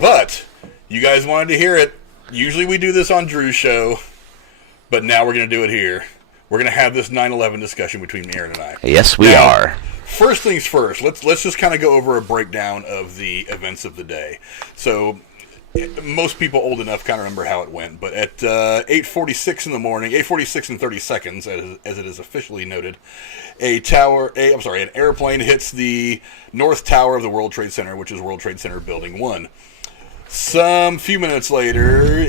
But you guys wanted to hear it. Usually we do this on Drew's show, but now we're going to do it here. We're going to have this 9/11 discussion between Aaron and I. Yes, we are. First things first, let's just kind of go over a breakdown of the events of the day. So, most people old enough kind of remember how it went, but at 8:46 in the morning, 8:46 and 30 seconds, as it is officially noted, an airplane hits the North Tower of the World Trade Center, which is World Trade Center Building 1. Some few minutes later,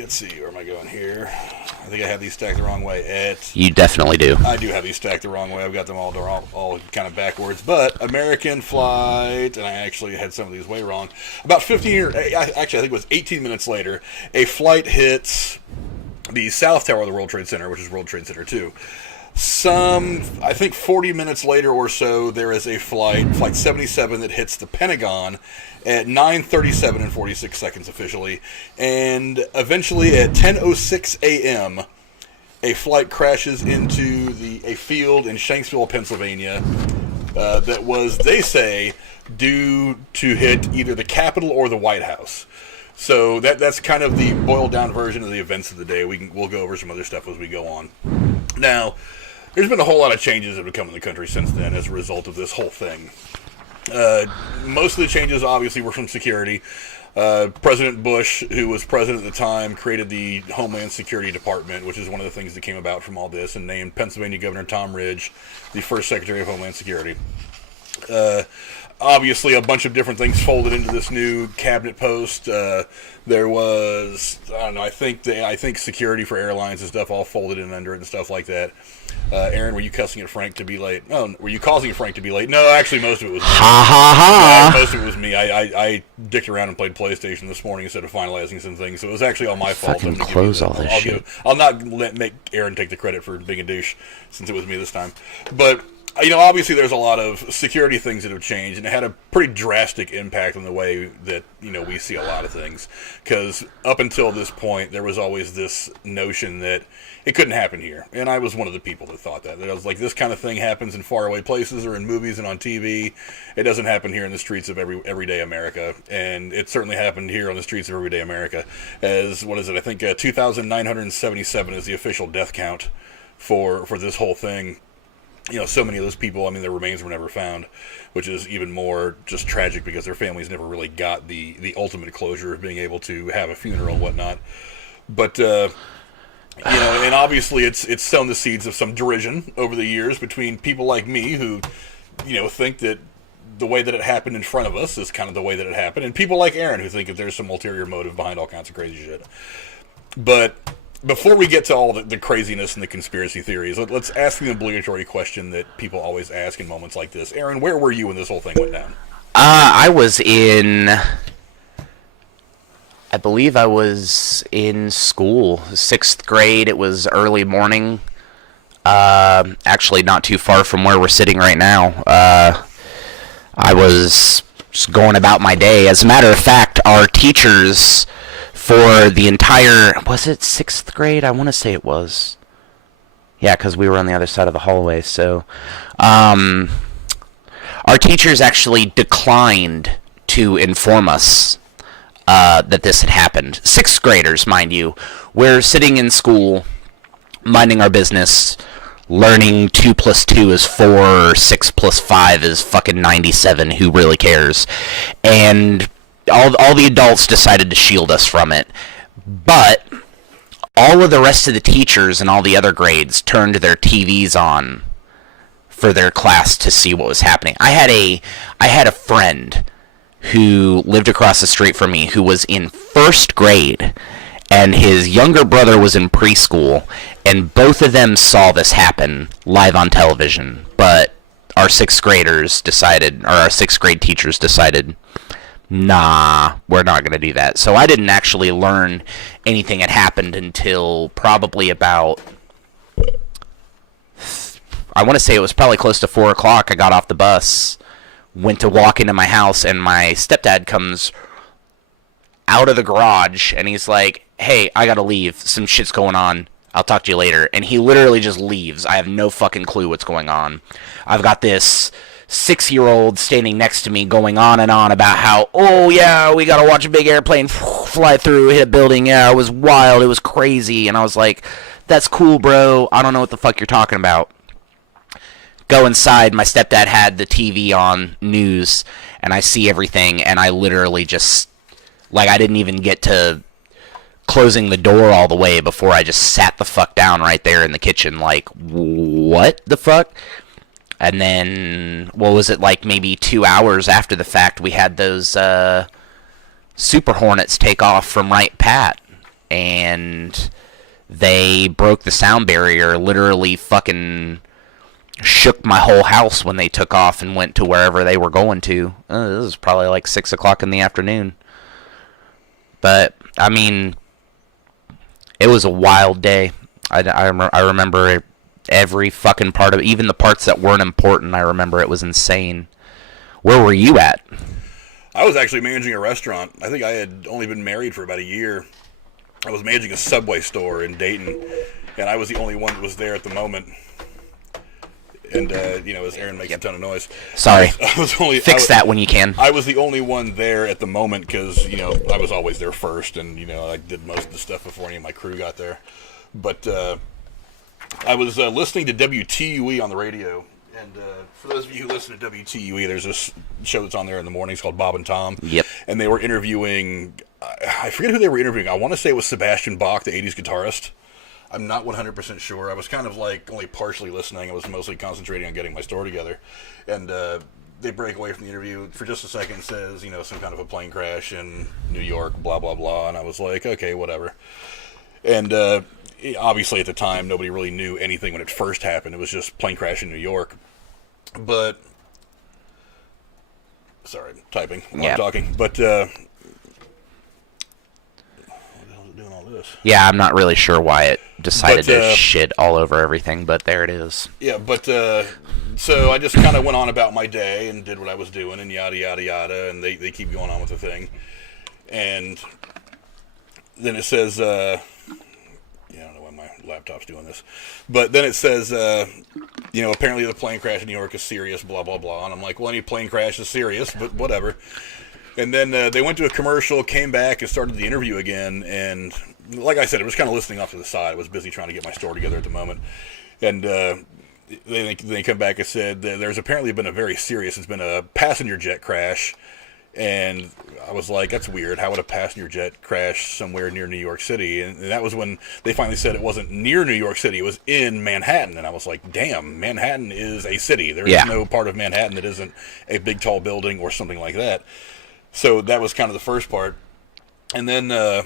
let's see, where am I going here? I think I have these stacked the wrong way. You definitely do. I do have these stacked the wrong way. I've got them all kind of backwards. But American flight, and I actually had some of these way wrong. About 15, I think it was 18 minutes later, a flight hits the South Tower of the World Trade Center, which is World Trade Center 2. I think 40 minutes later or so, there is a Flight 77, that hits the Pentagon at 9:37 and 46 seconds officially. And eventually at 10:06 a.m., a flight crashes into a field in Shanksville, Pennsylvania, that was, they say, due to hit either the Capitol or the White House. So that's kind of the boiled down version of the events of the day. We'll go over some other stuff as we go on. Now, there's been a whole lot of changes that have come in the country since then as a result of this whole thing. Most of the changes, obviously, were from security. President Bush, who was president at the time, created the Homeland Security Department, which is one of the things that came about from all this, and named Pennsylvania Governor Tom Ridge the first Secretary of Homeland Security. Obviously, a bunch of different things folded into this new cabinet post. There was, I think security for airlines and stuff all folded in under it and stuff like that. Aaron, were you cussing at Frank to be late? Oh, were you causing Frank to be late? No, actually, most of it was me. Ha ha ha! Most of it was me. I dicked around and played PlayStation this morning instead of finalizing some things, so it was actually all my fault. Fucking close all this shit. I'll not make Aaron take the credit for being a douche, since it was me this time. But obviously there's a lot of security things that have changed, and it had a pretty drastic impact on the way that, we see a lot of things. Because up until this point, there was always this notion that it couldn't happen here. And I was one of the people that thought that. I was like, this kind of thing happens in faraway places or in movies and on TV. It doesn't happen here in the streets of everyday America. And it certainly happened here on the streets of everyday America. As, I think 2,977 is the official death count for this whole thing. So many of those people, their remains were never found, which is even more just tragic because their families never really got the ultimate closure of being able to have a funeral and whatnot. But, and obviously it's sown the seeds of some derision over the years between people like me who, think that the way that it happened in front of us is kind of the way that it happened, and people like Aaron who think that there's some ulterior motive behind all kinds of crazy shit. But before we get to all the craziness and the conspiracy theories, let's ask the obligatory question that people always ask in moments like this. Aaron, where were you when this whole thing went down? I believe I was in school, 6th grade. It was early morning. Actually, not too far from where we're sitting right now. I was just going about my day. As a matter of fact, our teachers for the entire, was it 6th grade? I want to say it was. Yeah, because we were on the other side of the hallway. So, our teachers actually declined to inform us that this had happened. 6th graders, mind you. We're sitting in school, minding our business, learning 2 plus 2 is 4, or 6 plus 5 is fucking 97. Who really cares? And all the adults decided to shield us from it. But all of the rest of the teachers and all the other grades turned their TVs on for their class to see what was happening. I had a friend who lived across the street from me who was in 1st grade, and his younger brother was in preschool, and both of them saw this happen live on television. But our 6th grade teachers decided, nah, we're not going to do that. So I didn't actually learn anything had happened until probably about, I want to say it was probably close to 4 o'clock. I got off the bus, went to walk into my house, and my stepdad comes out of the garage, and he's like, hey, I got to leave. Some shit's going on. I'll talk to you later. And he literally just leaves. I have no fucking clue what's going on. I've got this 6-year-old standing next to me going on and on about how, oh yeah, we gotta watch a big airplane fly through, hit a building. Yeah, it was wild, it was crazy. And I was like, that's cool, bro. I don't know what the fuck you're talking about. Go inside. My stepdad had the TV on news, and I see everything, and I literally just, like, I didn't even get to closing the door all the way before I just sat the fuck down right there in the kitchen, like, what the fuck? And then, what was it, like maybe 2 hours after the fact, we had those Super Hornets take off from Wright Pat, and they broke the sound barrier, literally fucking shook my whole house when they took off and went to wherever they were going to. This was probably like 6 o'clock in the afternoon. But, I mean, it was a wild day. I remember every fucking part of it, even the parts that weren't important. I remember it was insane. Where were you at? I was actually managing a restaurant. I think I had only been married for about a year. I was managing a Subway store in Dayton, and I was the only one that was there at the moment. And, as Aaron makes a ton of noise. Sorry. Fix that when you can. I was the only one there at the moment because, I was always there first, and, I did most of the stuff before any of my crew got there. But I was listening to WTUE on the radio, and for those of you who listen to WTUE, there's this show that's on there in the mornings called Bob and Tom. Yep. And they were interviewing, I forget who they were interviewing. I want to say it was Sebastian Bach, the 80s guitarist. I'm not 100% sure. I was kind of like only partially listening. I was mostly concentrating on getting my store together. And they break away from the interview for just a second, says, some kind of a plane crash in New York, blah, blah, blah. And I was like, okay, whatever. And obviously at the time, nobody really knew anything when it first happened. It was just plane crash in New York. But, sorry, I'm typing while I'm talking. But, doing all this. Yeah, I'm not really sure why it decided to shit all over everything, but there it is. Yeah, but so I just kind of went on about my day and did what I was doing and yada, yada, yada, and they keep going on with the thing. And then it says, I don't know why my laptop's doing this, but then it says, apparently the plane crash in New York is serious, blah, blah, blah. And I'm like, well, any plane crash is serious, but whatever. And then they went to a commercial, came back, and started the interview again. And like I said, I was kind of listening off to the side. I was busy trying to get my store together at the moment. And they come back and said that there's apparently been a very serious, it's been a passenger jet crash. And I was like, that's weird. How would a passenger jet crash somewhere near New York City? And that was when they finally said it wasn't near New York City. It was in Manhattan. And I was like, damn, Manhattan is a city. There is no part of Manhattan that isn't a big, tall building or something like that. So that was kind of the first part. And then they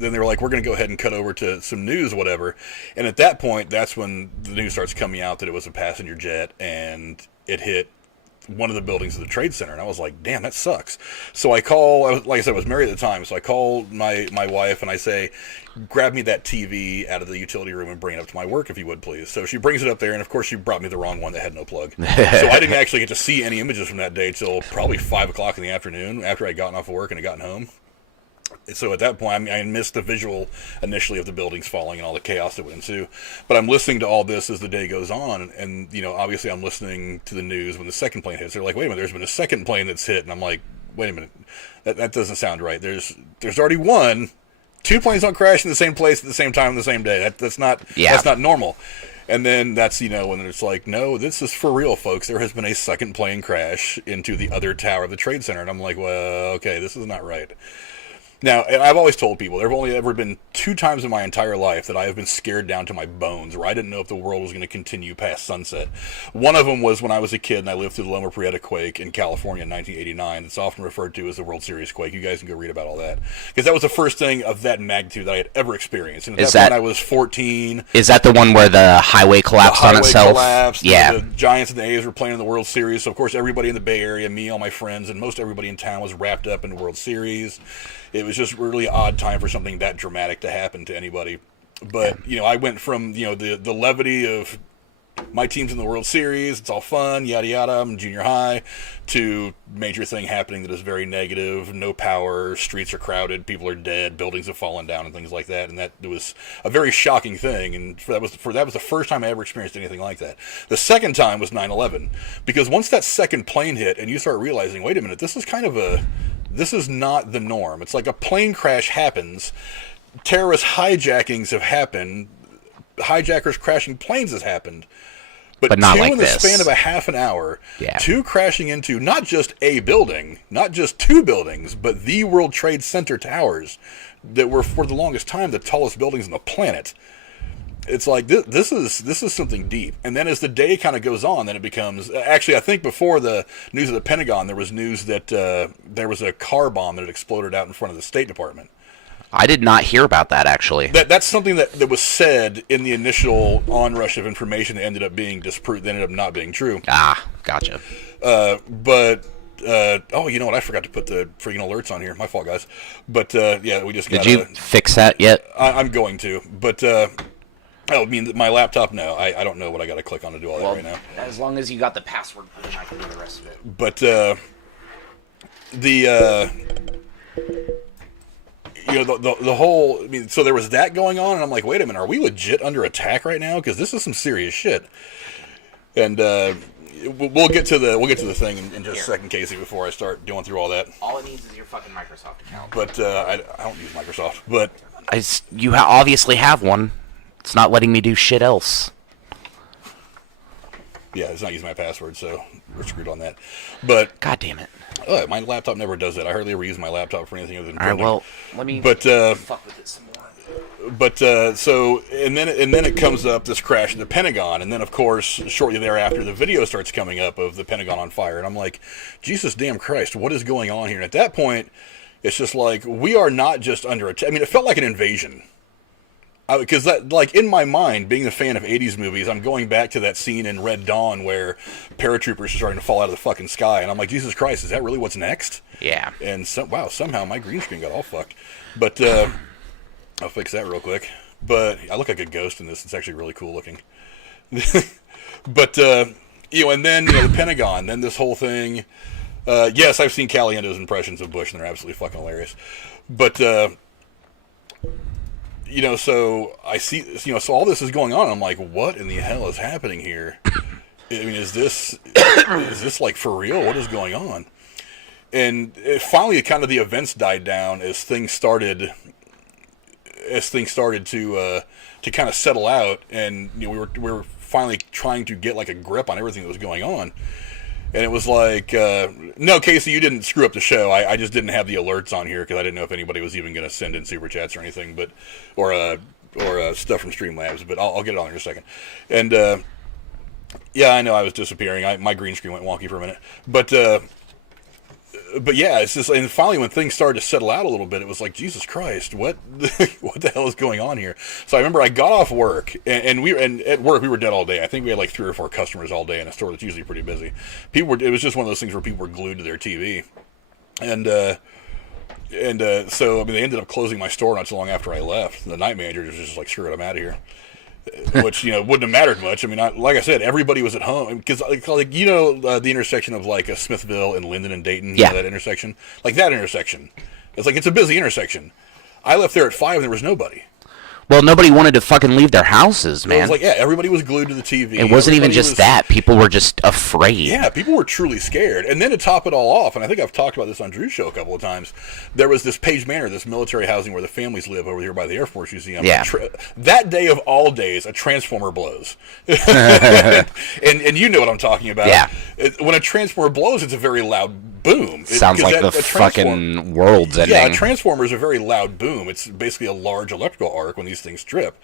were like, we're going to go ahead and cut over to some news, whatever. And at that point, that's when the news starts coming out that it was a passenger jet and it hit one of the buildings of the Trade Center. And I was like, damn, that sucks. So I call, like I said, I was married at the time. So I call my wife and I say, grab me that TV out of the utility room and bring it up to my work, if you would, please. So she brings it up there. And of course, she brought me the wrong one that had no plug. So I didn't actually get to see any images from that day till probably 5 o'clock in the afternoon after I'd gotten off of work and had gotten home. So at that point, I missed the visual initially of the buildings falling and all the chaos that would ensue. But I'm listening to all this as the day goes on. And obviously I'm listening to the news when the second plane hits. They're like, wait a minute, there's been a second plane that's hit. And I'm like, wait a minute, that doesn't sound right. There's already one. 2 planes don't crash in the same place at the same time on the same day. That's not normal. And then that's, when it's like, no, this is for real, folks. There has been a second plane crash into the other tower of the Trade Center. And I'm like, well, okay, this is not right. Now, and I've always told people, there have only ever been 2 times in my entire life that I have been scared down to my bones, where I didn't know if the world was going to continue past sunset. One of them was when I was a kid and I lived through the Loma Prieta quake in California in 1989. It's often referred to as the World Series quake. You guys can go read about all that. Because that was the first thing of that magnitude that I had ever experienced. And at that point, I was 14. Is that the one where the highway collapsed on itself? Collapsed. Yeah. The Giants and the A's were playing in the World Series. So, of course, everybody in the Bay Area, me, all my friends, and most everybody in town was wrapped up in the World Series. It was just really odd time for something that dramatic to happen to anybody. But, I went from, the levity of my team's in the World Series, it's all fun, yada yada, I'm in junior high, to major thing happening that is very negative, no power, streets are crowded, people are dead, buildings have fallen down and things like that, and that was a very shocking thing, and that was the first time I ever experienced anything like that. The second time was 9/11, because once that second plane hit and you start realizing, wait a minute, this is not the norm. It's like a plane crash happens, terrorist hijackings have happened, hijackers crashing planes has happened, but not two like in the this. span of a half an hour, Yeah. two crashing into not just a building, not just two buildings, but the World Trade Center towers that were for the longest time the tallest buildings on the planet. It's like this is something deep. And then as the day kind of goes on, then it becomes, actually I think before the news of the Pentagon, there was news that there was a car bomb that had exploded out in front of the State Department. I did not hear about that, actually. That's something that was said in the initial onrush of information that ended up being disproved, that ended up not being true. Ah, gotcha. Oh, you know what? I forgot to put the freaking alerts on here. My fault, guys. But yeah, we just got. Did you fix that yet? I'm going to, but I mean, my laptop. No, I don't know what I got to click on to do all that right now. As long as you got the password, I can do the rest of it. But you know, the whole, I mean, so there was that going on, and I'm like, wait a minute, are we legit under attack right now? Because this is some serious shit. And we'll get to the thing in just a second, Casey, before I start going through all that. All it needs is your fucking Microsoft account. But I don't use Microsoft. But you obviously have one. It's not letting me do shit else. yeah, it's not using my password, so we're screwed on that. But God damn it. My laptop never does that. I hardly ever use my laptop for anything other than All right, printing. well, let me fuck with it some more. But so and then it comes up, this crash in the Pentagon, and then of course shortly thereafter the video starts coming up of the Pentagon on fire, and I'm like, Jesus damn Christ, what is going on here? And at that point, it's just like, we are not just under attack. I mean, it felt like an invasion. Because that, like, in my mind, being a fan of 80s movies, I'm going back to that scene in Red Dawn where paratroopers are starting to fall out of the fucking sky, and I'm like, Jesus Christ, is that really what's next? Yeah. And wow, somehow my green screen got all fucked. But I'll fix that real quick. But I look like a ghost in this. It's actually really cool looking. But you know, and then the Pentagon, then this whole thing. Yes, I've seen Caliendo's impressions of Bush, and they're absolutely fucking hilarious. But you know, so I see, you know, so all this is going on. I'm like, what in the hell is happening here? I mean, is this like for real? What is going on? And finally, kind of the events died down as things started to kind of settle out, and you know, we were finally trying to get like a grip on everything that was going on. And it was like, no, Casey, you didn't screw up the show. I just didn't have the alerts on here because I didn't know if anybody was even going to send in super chats or anything, but or stuff from Streamlabs. But I'll get it on in a second. And yeah, I know I was disappearing. My green screen went wonky for a minute, but yeah, it's just, and finally when things started to settle out a little bit, it was like, Jesus Christ, what the hell is going on here? So I remember I got off work, and at work we were dead all day. I think we had like 3 or 4 customers all day in a store that's usually pretty busy. It was just one of those things where people were glued to their TV, and so I mean, they ended up closing my store not too long after I left. The night manager was just like, screw it, I'm out of here. Which, you know, wouldn't have mattered much. I mean, like I said, everybody was at home. Because, like, you know, the intersection of, like, Smithville and Linden and Dayton, yeah, you know, that intersection? Like, that intersection. It's like, it's a busy intersection. I left there at 5 and there was nobody. Well, nobody wanted to fucking leave their houses, man. It was like, yeah, everybody was glued to the TV. It wasn't even just that. People were just afraid. Yeah, people were truly scared. And then to top it all off, and I think I've talked about this on Drew's show a couple of times, there was this Page Manor, this military housing where the families live over here by the Air Force Museum. Yeah. That day of all days, a transformer blows. and you know what I'm talking about. Yeah. When a transformer blows, it's a very loud boom. Sounds like the fucking world's ending. Yeah, a transformer is a very loud boom. It's basically a large electrical arc when these things trip.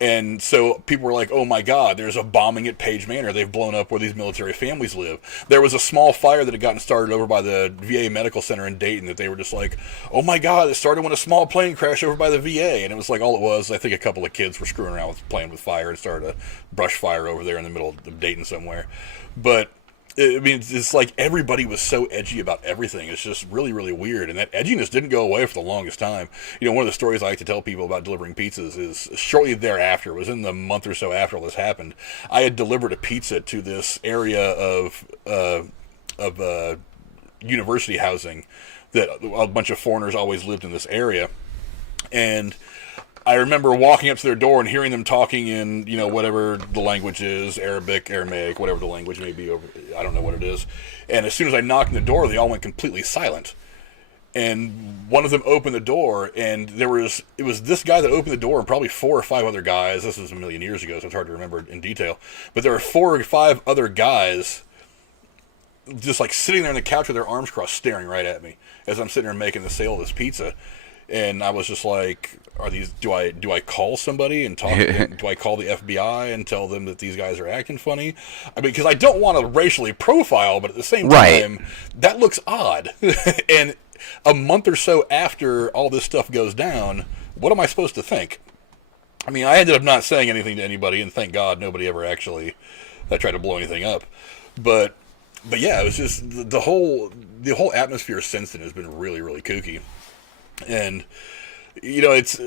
And so people were like, oh my God, there's a bombing at Page Manor. They've blown up where these military families live. There was a small fire that had gotten started over by the VA Medical Center in Dayton that they were just like, oh my God, it started when a small plane crashed over by the VA. And it was like, all it was, I think a couple of kids were screwing around with playing with fire and started a brush fire over there in the middle of Dayton somewhere. But I mean, it's like everybody was so edgy about everything. It's just really, really weird. And that edginess didn't go away for the longest time. You know, one of the stories I like to tell people about delivering pizzas is shortly thereafter, it was in the month or so after all this happened, I had delivered a pizza to this area of university housing that a bunch of foreigners always lived in this area. And I remember walking up to their door and hearing them talking in, you know, whatever the language is, Arabic, Aramaic, whatever the language may be. I don't know what it is. And as soon as I knocked on the door, they all went completely silent. And one of them opened the door, and it was this guy that opened the door and probably 4 or 5 other guys. This was a million years ago, so it's hard to remember in detail. But there were 4 or 5 other guys just like sitting there on the couch with their arms crossed, staring right at me as I'm sitting there making the sale of this pizza. And I was just like, do I call somebody and talk? Do I call the FBI and tell them that these guys are acting funny? I mean, because I don't want to racially profile, but at the same time, that looks odd. And a month or so after all this stuff goes down, what am I supposed to think? I mean, I ended up not saying anything to anybody, and thank God nobody ever actually tried to blow anything up. But yeah, it was just the whole atmosphere since then has been really, really kooky. And, you know, it's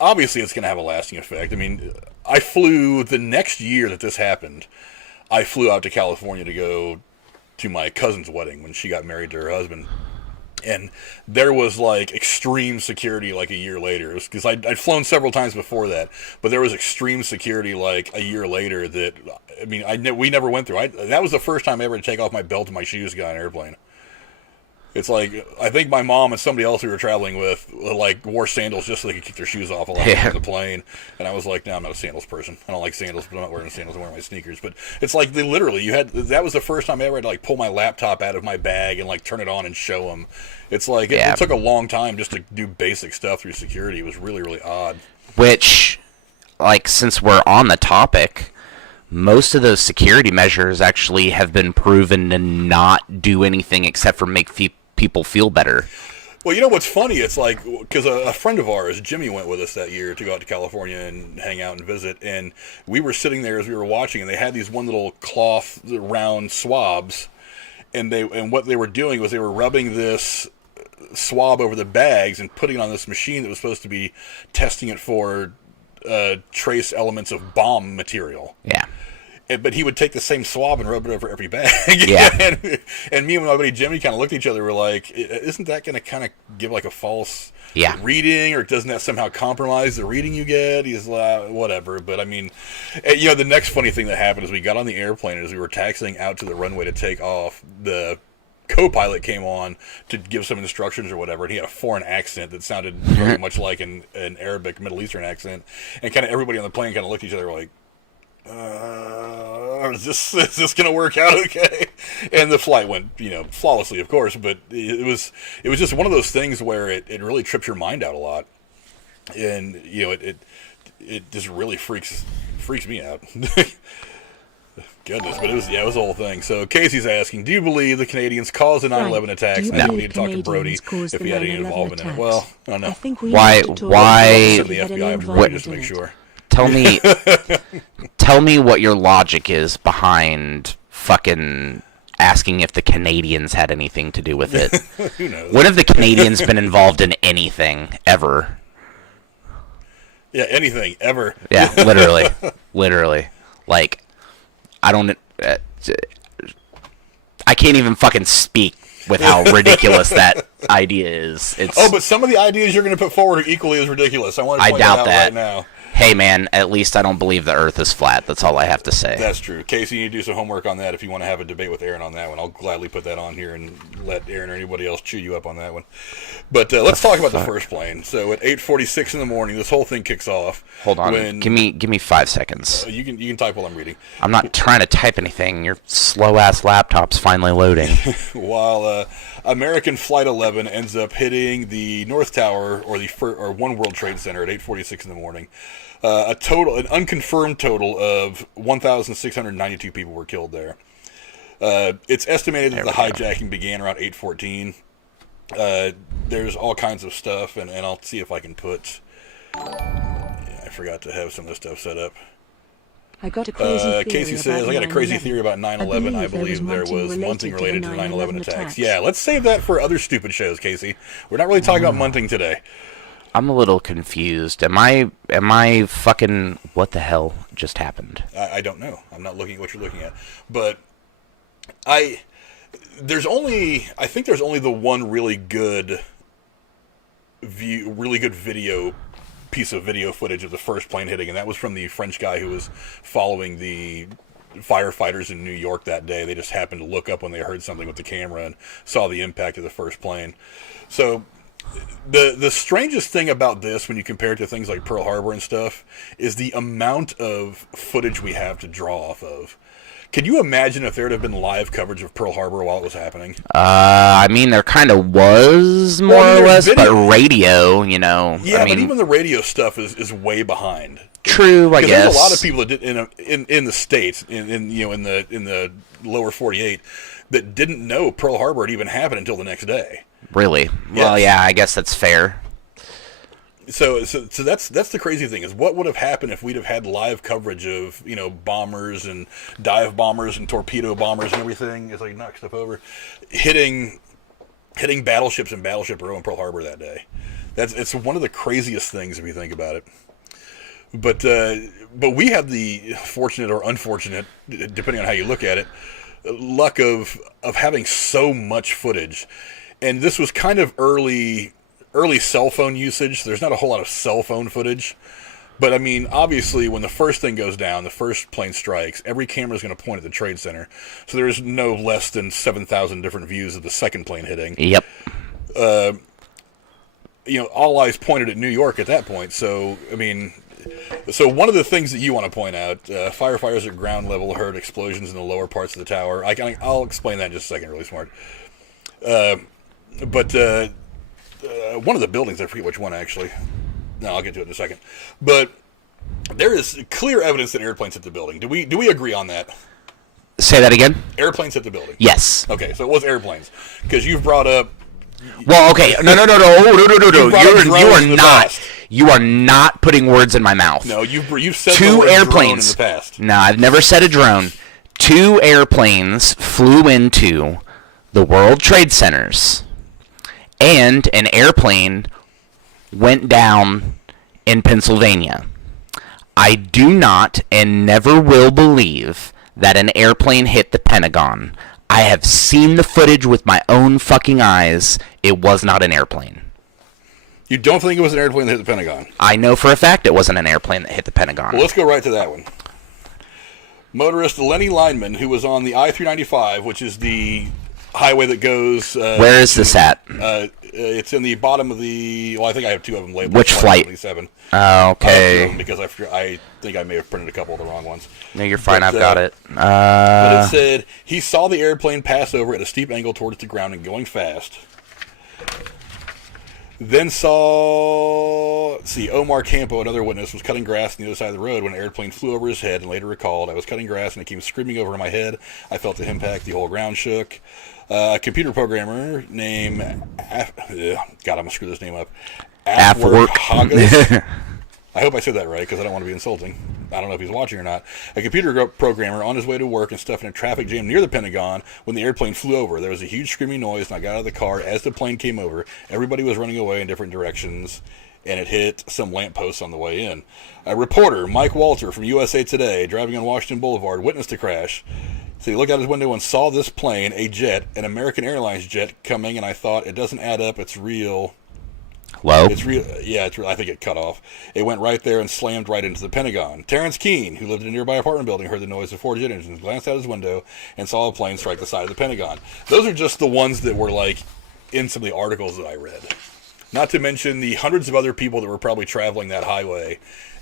obviously it's going to have a lasting effect. I mean, I flew the next year that this happened. I flew out to California to go to my cousin's wedding when she got married to her husband. And there was like extreme security like a year later, because I'd flown several times before that, but there was extreme security like a year later that, I mean, we never went through. That was the first time I ever had to take off my belt and my shoes to get on an airplane. It's like, I think my mom and somebody else we were traveling with, like, wore sandals just so they could kick their shoes off while I was on the plane. And I was like, no, I'm not a sandals person. I don't like sandals, but I'm not wearing sandals. I'm wearing my sneakers. But it's like, they literally, that was the first time I ever had to, like, pull my laptop out of my bag and, like, turn it on and show them. It's like, it took a long time just to do basic stuff through security. It was really, really odd. Which, like, since we're on the topic, most of those security measures actually have been proven to not do anything except for make people feel better. Well, you know what's funny? It's like, because a friend of ours, Jimmy, went with us that year to go out to California and hang out and visit, and we were sitting there as we were watching, and they had these one little cloth round swabs, and what they were doing was they were rubbing this swab over the bags and putting it on this machine that was supposed to be testing it for trace elements of bomb material. Yeah. But he would take the same swab and rub it over every bag. Yeah. and me and my buddy Jimmy kind of looked at each other. We're like, isn't that going to kind of give like a false reading, or doesn't that somehow compromise the reading you get? He's like, whatever. But I mean, you know, the next funny thing that happened is we got on the airplane as we were taxiing out to the runway to take off. The co-pilot came on to give some instructions or whatever, and he had a foreign accent that sounded very much like an Arabic Middle Eastern accent. And kind of everybody on the plane kind of looked at each other like, is this gonna work out okay? And the flight went, you know, flawlessly, of course, but it was just one of those things where it really trips your mind out a lot, and you know, it just really freaks me out. Goodness, but it was a whole thing. So Casey's asking, do you believe the Canadians caused the 9/11 attacks? And we need to talk to Brody if he had any involvement in it. Well, I don't know. Why The FBI just to make sure. Tell me what your logic is behind fucking asking if the Canadians had anything to do with it. Who knows? When have the Canadians been involved in anything ever? Yeah, anything ever. Yeah, literally. Like, I don't. I can't even fucking speak with how ridiculous that idea is. But some of the ideas you're going to put forward are equally as ridiculous. I want to point that out right now. Hey, man, at least I don't believe the Earth is flat. That's all I have to say. That's true. Casey, you need to do some homework on that if you want to have a debate with Aaron on that one. I'll gladly put that on here and let Aaron or anybody else chew you up on that one. But let's talk about the first plane. So at 8:46 in the morning, this whole thing kicks off. Hold on. Give me 5 seconds. You can type while I'm reading. I'm not trying to type anything. Your slow-ass laptop's finally loading. While American Flight 11 ends up hitting the North Tower or One World Trade Center at 8:46 in the morning. An unconfirmed total of 1,692 people were killed there. It's estimated that the hijacking began around 8:14. There's all kinds of stuff, and I'll see if I can put... I forgot to have some of this stuff set up. I got a crazy theory Casey says, I got a crazy 9/11. theory about 9/11. I believe there was munting related to 9/11 attacks. attacks. Yeah, let's save that for other stupid shows, Casey. We're not really talking about munting today. I'm a little confused. Am I fucking... What the hell just happened? I don't know. I'm not looking at what you're looking at. But I think there's only the one really good piece of video footage of the first plane hitting, and that was from the French guy who was following the firefighters in New York that day. They just happened to look up when they heard something with the camera and saw the impact of the first plane. So the strangest thing about this, when you compare it to things like Pearl Harbor and stuff, is the amount of footage we have to draw off of. Can you imagine if there had been live coverage of Pearl Harbor while it was happening? I mean, there kind of was, more or less, but radio, you know. Yeah, I mean, but even the radio stuff is way behind. True, I guess. There's a lot of people that did in the States, in the lower 48, that didn't know Pearl Harbor had even happened until the next day. Really? Yes. Well, yeah, I guess that's fair. So that's the crazy thing, is what would have happened if we'd have had live coverage of, bombers and dive bombers and torpedo bombers and everything, as I knock stuff over, hitting battleships and Battleship Row in Pearl Harbor that day. It's one of the craziest things if you think about it. But we have the fortunate or unfortunate, depending on how you look at it, luck of having so much footage. And this was kind of early cell phone usage. So there's not a whole lot of cell phone footage. But, I mean, obviously, when the first thing goes down, the first plane strikes, every camera is going to point at the Trade Center. So there's no less than 7,000 different views of the second plane hitting. Yep. All eyes pointed at New York at that point. So, I mean... So one of the things that you want to point out, firefighters at ground level heard explosions in the lower parts of the tower. I'll explain that in just a second, really smart. But one of the buildings, I forget which one actually. No, I'll get to it in a second. But there is clear evidence that airplanes hit the building. Do we agree on that? Say that again? Airplanes hit the building. Yes. Okay, so it was airplanes. Because you've brought up... Well, okay. No. You are not putting words in my mouth. No, you've said two the word airplanes drone in the past. No, I've never said a drone. 2 airplanes flew into the World Trade Centers, and an airplane went down in Pennsylvania. I do not and never will believe that an airplane hit the Pentagon. I have seen the footage with my own fucking eyes. It was not an airplane. You don't think it was an airplane that hit the Pentagon? I know for a fact it wasn't an airplane that hit the Pentagon. Well, let's go right to that one. Motorist Lenny Lineman, who was on the I-395, which is the highway that goes... Where is this at? It's in the bottom of the... Well, I think I have 2 of them labeled. Which flight? 77. Okay. Because I think I may have printed a couple of the wrong ones. No, you're fine. I've got it. But it said, he saw the airplane pass over at a steep angle towards the ground and going fast. Then saw, Omar Campo, another witness, was cutting grass on the other side of the road when an airplane flew over his head, and later recalled, I was cutting grass and it came screaming over my head. I felt the impact. The whole ground shook. A computer programmer named, God, I'm going to screw this name up. Afwork. Hagas. I hope I said that right, because I don't want to be insulting. I don't know if he's watching or not. A computer programmer on his way to work and stuff in a traffic jam near the Pentagon when the airplane flew over. There was a huge screaming noise, and I got out of the car as the plane came over. Everybody was running away in different directions, and it hit some lampposts on the way in. A reporter, Mike Walter from USA Today, driving on Washington Boulevard, witnessed the crash. So he looked out his window and saw this plane, a jet, an American Airlines jet, coming, and I thought, it doesn't add up, it's real. Hello? It's real. Yeah, it's real. I think it cut off. It went right there and slammed right into the Pentagon. Terrence Keene, who lived in a nearby apartment building, heard the noise of 4 jet engines, glanced out his window, and saw a plane strike the side of the Pentagon. Those are just the ones that were, in some of the articles that I read. Not to mention the hundreds of other people that were probably traveling that highway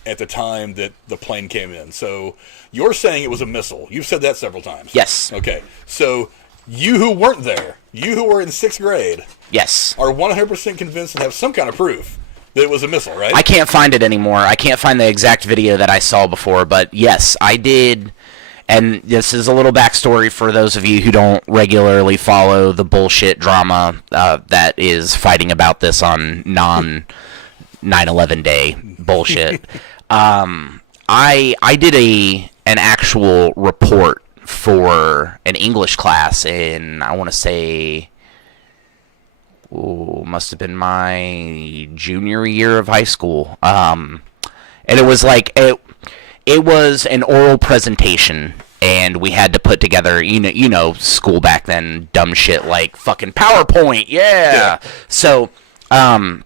at the time that the plane came in. So you're saying it was a missile. You've said that several times. Yes. Okay. So you who weren't there, you who were in 6th grade, yes, are 100% convinced and have some kind of proof that it was a missile, right? I can't find it anymore. I can't find the exact video that I saw before, but yes, I did. And this is a little backstory for those of you who don't regularly follow the bullshit drama that is fighting about this on non-9/11 day bullshit. I did an actual report for an English class in, I want to say, must have been my junior year of high school. And it was like, it was an oral presentation, and we had to put together, you know, school back then, dumb shit like fucking PowerPoint, yeah. So, I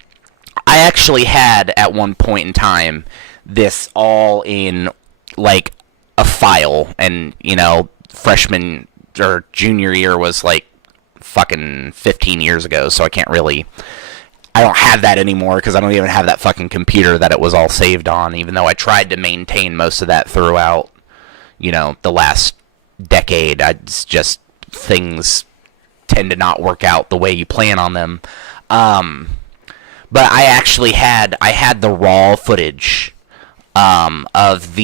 actually had, at one point in time, this all in, like, a file, and, you know, freshman or junior year was, like, fucking 15 years ago, so I don't have that anymore, because I don't even have that fucking computer that it was all saved on, even though I tried to maintain most of that throughout, you know, the last decade. It's just, things tend to not work out the way you plan on them. But I actually had the raw footage of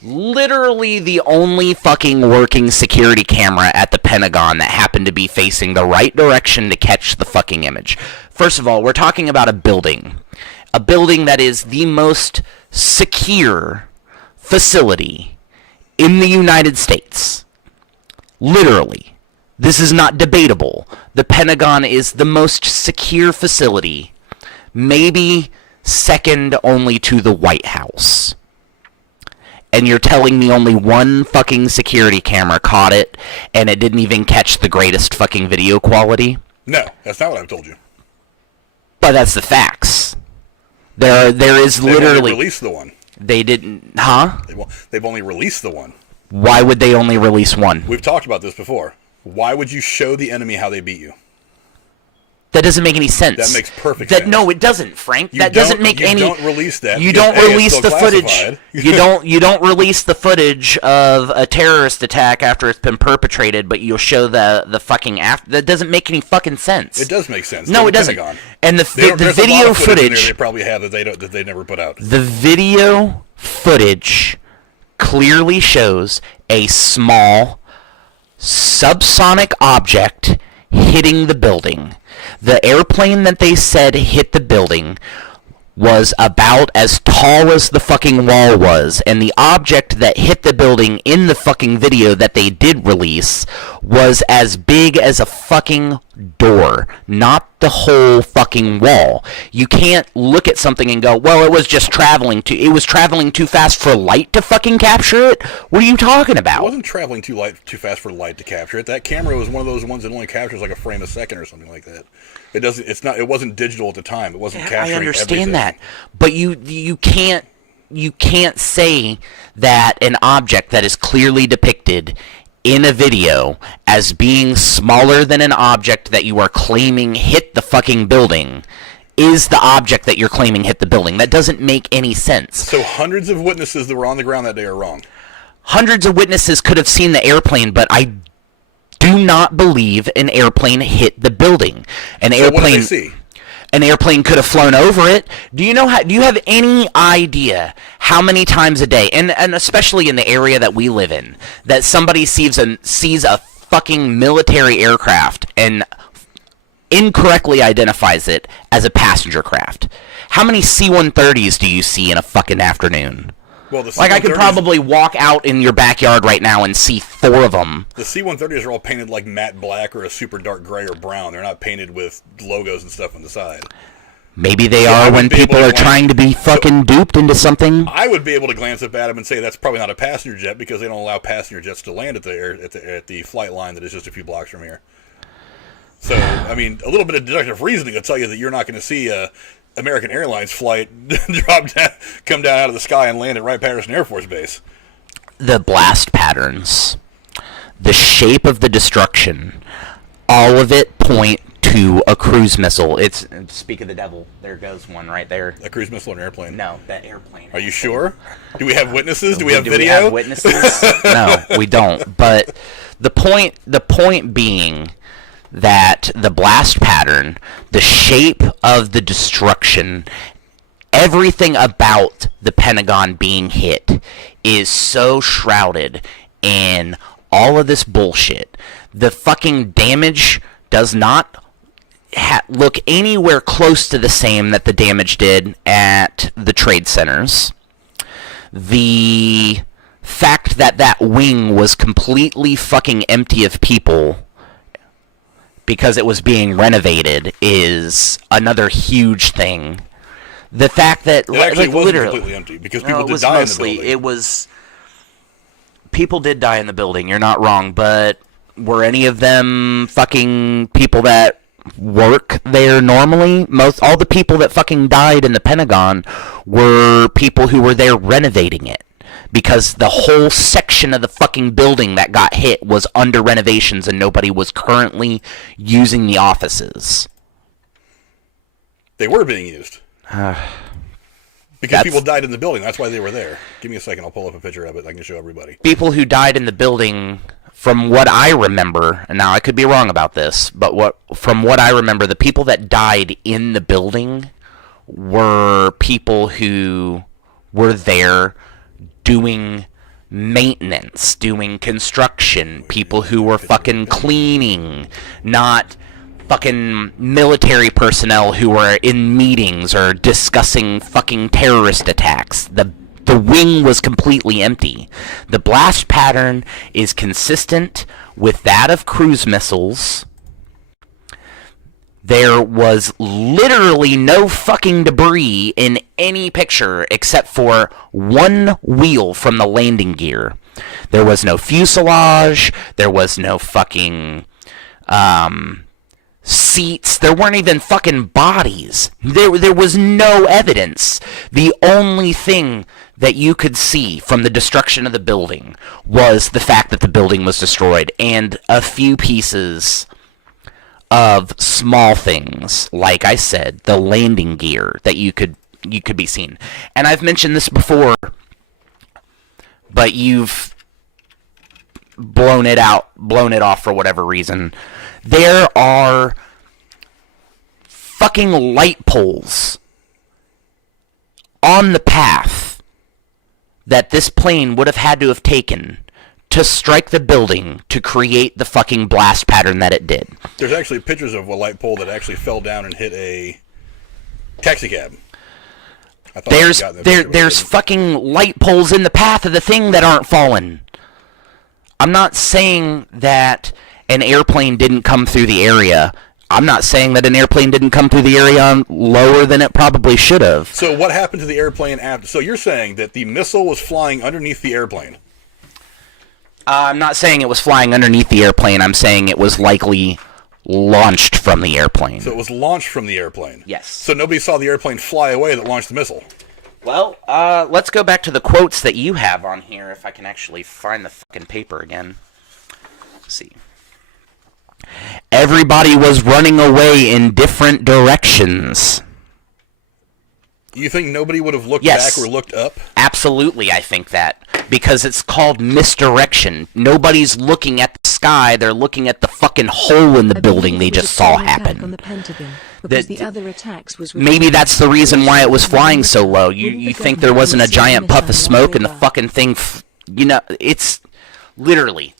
literally the only fucking working security camera at the Pentagon that happened to be facing the right direction to catch the fucking image. First of all, we're talking about a building that is the most secure facility in the United States. Literally. This is not debatable. The Pentagon is the most secure facility, maybe second only to the White House. And you're telling me only one fucking security camera caught it, and it didn't even catch the greatest fucking video quality? No, that's not what I've told you. But that's the facts. There is literally... They only released the one. They didn't... Huh? They've only released the one. Why would they only release one? We've talked about this before. Why would you show the enemy how they beat you? That doesn't make any sense. That makes perfect sense. No, it doesn't, Frank. That doesn't make any... You don't release that. You don't release the footage. You don't release the footage of a terrorist attack after it's been perpetrated, but you'll show the fucking after. That doesn't make any fucking sense. It does make sense. No, it doesn't. Pentagon. And the video footage they probably have that they never put out. The video footage clearly shows a small subsonic object hitting the building. The airplane that they said hit the building was about as tall as the fucking wall was, and the object that hit the building in the fucking video that they did release was as big as a fucking door, not the whole fucking wall. You can't look at something and go, well, it was traveling too fast for light to fucking capture it? What are you talking about? It wasn't traveling too fast for light to capture it. That camera was one of those ones that only captures like a frame a second or something like that. It wasn't digital at the time. It wasn't capturing everything. I understand that. But you can't say that an object that is clearly depicted in a video as being smaller than an object that you are claiming hit the fucking building is the object that you're claiming hit the building. That doesn't make any sense. So hundreds of witnesses that were on the ground that day are wrong. Hundreds of witnesses could have seen the airplane, but I do not believe an airplane hit the building. What did they see? An airplane could have flown over it. Do you have any idea how many times a day, and especially in the area that we live in, that somebody sees a fucking military aircraft and incorrectly identifies it as a passenger craft? How many C-130s do you see in a fucking afternoon? Well, I could probably walk out in your backyard right now and see 4 of them. The C-130s are all painted like matte black or a super dark gray or brown. They're not painted with logos and stuff on the side. Maybe they are when people are trying to be fucking duped into something. I would be able to glance up at them and say that's probably not a passenger jet because they don't allow passenger jets to land at the flight line that is just a few blocks from here. So, I mean, a little bit of deductive reasoning will tell you that you're not going to see a American Airlines flight come down out of the sky and land at Wright-Patterson Air Force Base. The blast patterns, the shape of the destruction, all of it point to a cruise missile. Speak of the devil, there goes one right there. A cruise missile or an airplane? No, that airplane. Are you sure? Do we have witnesses? Do we have video? Do we have witnesses? No, we don't. But the point being that the blast pattern, the shape of the destruction, everything about the Pentagon being hit is so shrouded in all of this bullshit. The fucking damage does not look anywhere close to the same that the damage did at the trade centers. The fact that that wing was completely fucking empty of people because it was being renovated is another huge thing. The fact that it actually wasn't completely empty because people did die in the building. It was people did die in the building. You're not wrong, but were any of them fucking people that work there normally? All the people that fucking died in the Pentagon were people who were there renovating it. Because the whole section of the fucking building that got hit was under renovations and nobody was currently using the offices. They were being used. Because people died in the building. That's why they were there. Give me a second. I'll pull up a picture of it. I can show everybody. People who died in the building, from what I remember, and now I could be wrong about this, but from what I remember, the people that died in the building were people who were there doing maintenance, doing construction, people who were fucking cleaning, not fucking military personnel who were in meetings or discussing fucking terrorist attacks. The wing was completely empty. The blast pattern is consistent with that of cruise missiles. There was literally no fucking debris in any picture except for one wheel from the landing gear. There was no fuselage. There was no fucking seats. There weren't even fucking bodies. There was no evidence. The only thing that you could see from the destruction of the building was the fact that the building was destroyed and a few pieces of small things, like I said, the landing gear that you could be seen. And I've mentioned this before, but you've blown it off for whatever reason. There are fucking light poles on the path that this plane would have had to have taken to strike the building to create the fucking blast pattern that it did. There's actually pictures of a light pole that actually fell down and hit a taxicab. There's fucking light poles in the path of the thing that aren't falling. I'm not saying that an airplane didn't come through the area. I'm not saying that an airplane didn't come through the area lower than it probably should have. So what happened to the airplane after? So you're saying that the missile was flying underneath the airplane? I'm not saying it was flying underneath the airplane. I'm saying it was likely launched from the airplane. So it was launched from the airplane? Yes. So nobody saw the airplane fly away that launched the missile? Well, let's go back to the quotes that you have on here, if I can actually find the fucking paper again. Let's see. Everybody was running away in different directions. You think nobody would have looked back or looked up? Absolutely, I think that. Because it's called misdirection. Nobody's looking at the sky, they're looking at the fucking hole in the building they just saw happen. On the Pentagon, because the other attacks was maybe that's the reason why it was flying so low. You think there wasn't a giant puff of smoke and the fucking thing... it's literally...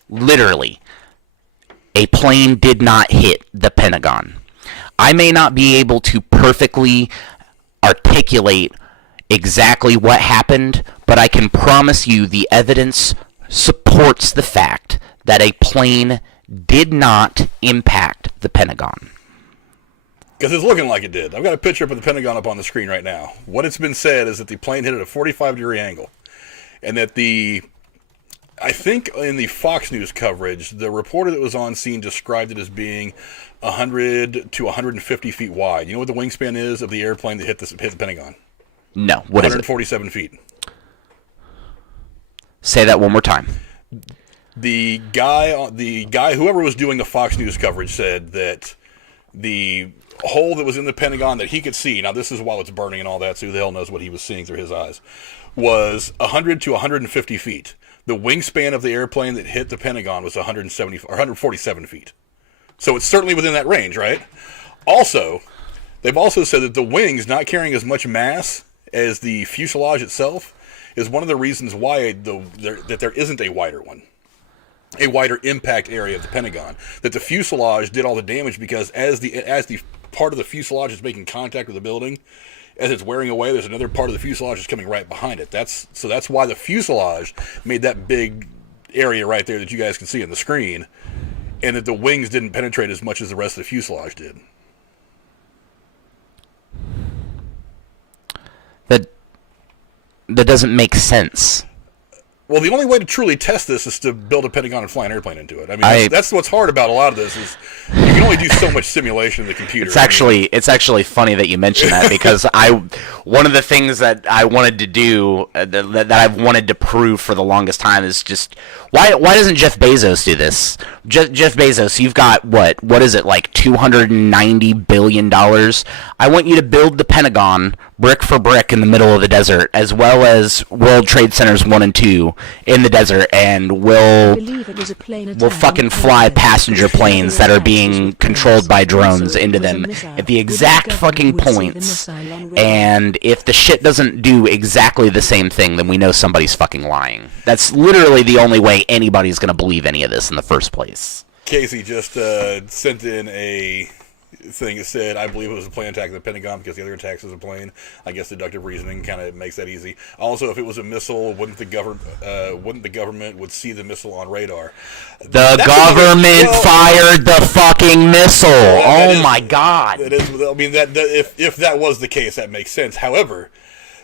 A plane did not hit the Pentagon. I may not be able to perfectly articulate exactly what happened, but I can promise you the evidence supports the fact that a plane did not impact the Pentagon. Because it's looking like it did. I've got a picture of the Pentagon up on the screen right now. What it's been said is that the plane hit at a 45-degree angle, and that I think in the Fox News coverage, the reporter that was on scene described it as being 100 to 150 feet wide. You know what the wingspan is of the airplane that hit the Pentagon? No. What is it? 147 feet. Say that one more time. The guy, whoever was doing the Fox News coverage said that the hole that was in the Pentagon that he could see, now this is while it's burning and all that, so who the hell knows what he was seeing through his eyes, was 100 to 150 feet. The wingspan of the airplane that hit the Pentagon was 147 feet. So it's certainly within that range, right? Also, they've also said that the wings not carrying as much mass as the fuselage itself is one of the reasons why that there isn't a wider one. A wider impact area of the Pentagon. That the fuselage did all the damage because as the part of the fuselage is making contact with the building, as it's wearing away, there's another part of the fuselage that's coming right behind it. That's why the fuselage made that big area right there that you guys can see on the screen, and that the wings didn't penetrate as much as the rest of the fuselage did. That doesn't make sense. Well, the only way to truly test this is to build a Pentagon and fly an airplane into it. I mean, that's what's hard about a lot of this is you can only do so much simulation in the computer. It's actually funny that you mention that because one of the things that I wanted to do that I've wanted to prove for the longest time is just why doesn't Jeff Bezos do this? Jeff Bezos, you've got what is it, like $290 billion? I want you to build the Pentagon brick for brick in the middle of the desert, as well as World Trade Centers 1 and 2 in the desert, and we'll fucking fly passenger planes that are being controlled by drones into them at the exact fucking points. And if the shit doesn't do exactly the same thing, then we know somebody's fucking lying. That's literally the only way anybody's going to believe any of this in the first place. Casey just sent in a thing that said, I believe it was a plane attack of the Pentagon because the other attacks was a plane. I guess deductive reasoning kind of makes that easy. Also, if it was a missile, wouldn't the government would see the missile on radar? The government fired the fucking missile. Oh my God! That is, I mean, if that was the case, that makes sense. However,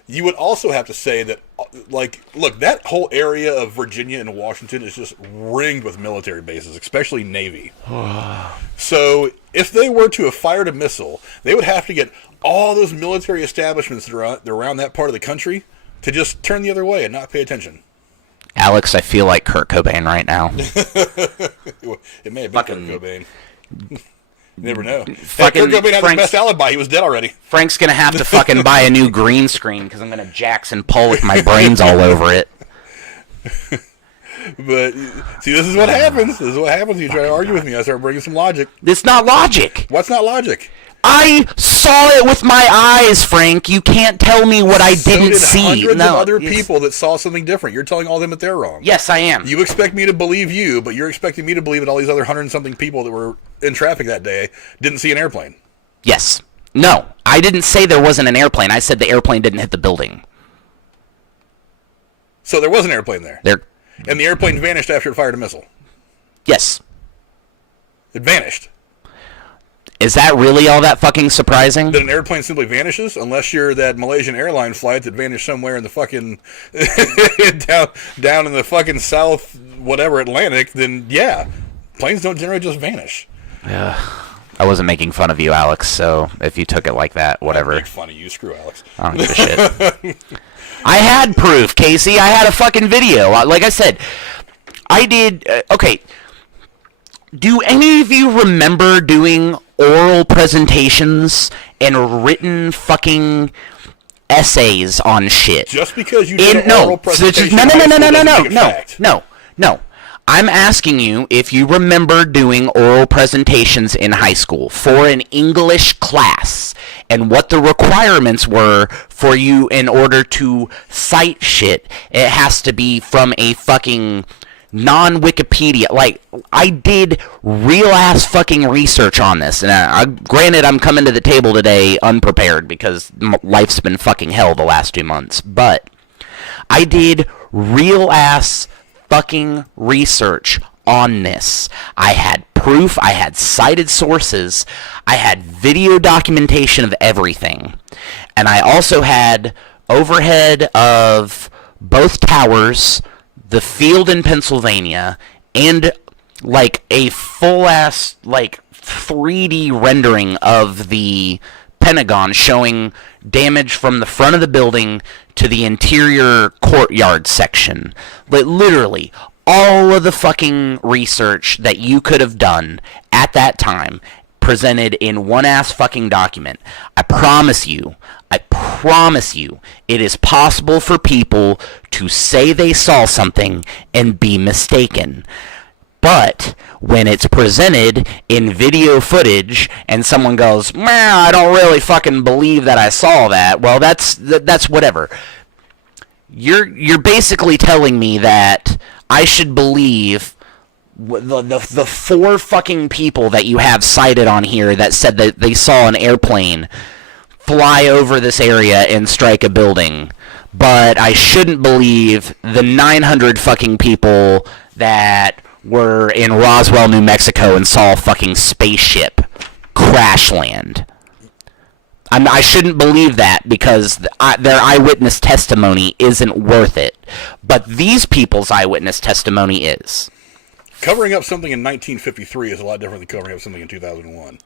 you would also have to say that, like, look, that whole area of Virginia and Washington is just ringed with military bases, especially Navy. So if they were to have fired a missile, they would have to get all those military establishments that are around that part of the country to just turn the other way and not pay attention. Alex, I feel like Kurt Cobain right now. It may have been Kurt Cobain. You never know. Fucking Kurt Cobain had the best alibi. He was dead already. Frank's going to have to fucking buy a new green screen because I'm going to Jackson Pollock my brains all over it. But, see, this is what happens. This is what happens when you try to argue with me. I start bringing some logic. It's not logic. What's not logic? I saw it with my eyes, Frank. You can't tell me what I didn't see. Hundreds of other people that saw something different. You're telling all them that they're wrong. Yes, I am. You expect me to believe you, but you're expecting me to believe that all these other 100-something people that were in traffic that day didn't see an airplane. Yes. No, I didn't say there wasn't an airplane. I said the airplane didn't hit the building. So there was an airplane there. And the airplane vanished after it fired a missile. Yes. It vanished. Is that really all that fucking surprising? That an airplane simply vanishes? Unless you're that Malaysian airline flight that vanished somewhere in the fucking down in the fucking South whatever Atlantic, then yeah. Planes don't generally just vanish. Yeah. I wasn't making fun of you, Alex, so if you took it like that, whatever. I make fun of you, screw Alex. I don't give a shit. I had proof, Casey. I had a fucking video. Like I said, I did... okay. Do any of you remember doing oral presentations and written fucking essays on shit? Just because you did an oral presentation... No. I'm asking you if you remember doing oral presentations in high school for an English class and what the requirements were for you in order to cite shit. It has to be from a fucking non-Wikipedia. Like, I did real-ass fucking research on this. And granted, I'm coming to the table today unprepared because life's been fucking hell the last 2 months. But I did real-ass fucking research on this. I had proof, I had cited sources, I had video documentation of everything, and I also had overhead of both towers, the field in Pennsylvania, and like a full-ass like 3D rendering of the Pentagon showing damage from the front of the building to the interior courtyard section. But literally, all of the fucking research that you could have done at that time presented in one ass fucking document. I promise you, it is possible for people to say they saw something and be mistaken. But when it's presented in video footage and someone goes, I don't really fucking believe that I saw that, well, that's whatever. You're basically telling me that I should believe The 4 fucking people that you have cited on here that said that they saw an airplane fly over this area and strike a building. But I shouldn't believe the 900 fucking people that were in Roswell, New Mexico and saw a fucking spaceship crash land. I shouldn't believe that because their eyewitness testimony isn't worth it. But these people's eyewitness testimony is. Covering up something in 1953 is a lot different than covering up something in 2001.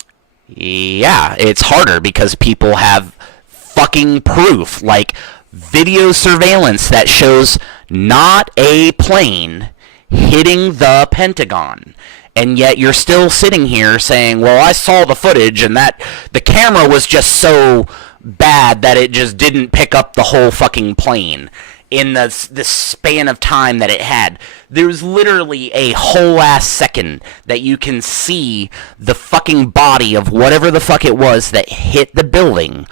Yeah, it's harder because people have fucking proof, like video surveillance that shows not a plane hitting the Pentagon. And yet you're still sitting here saying, well, I saw the footage and that the camera was just so bad that it just didn't pick up the whole fucking plane in the span of time that it had. There's literally a whole ass second that you can see the fucking body of whatever the fuck it was that hit the building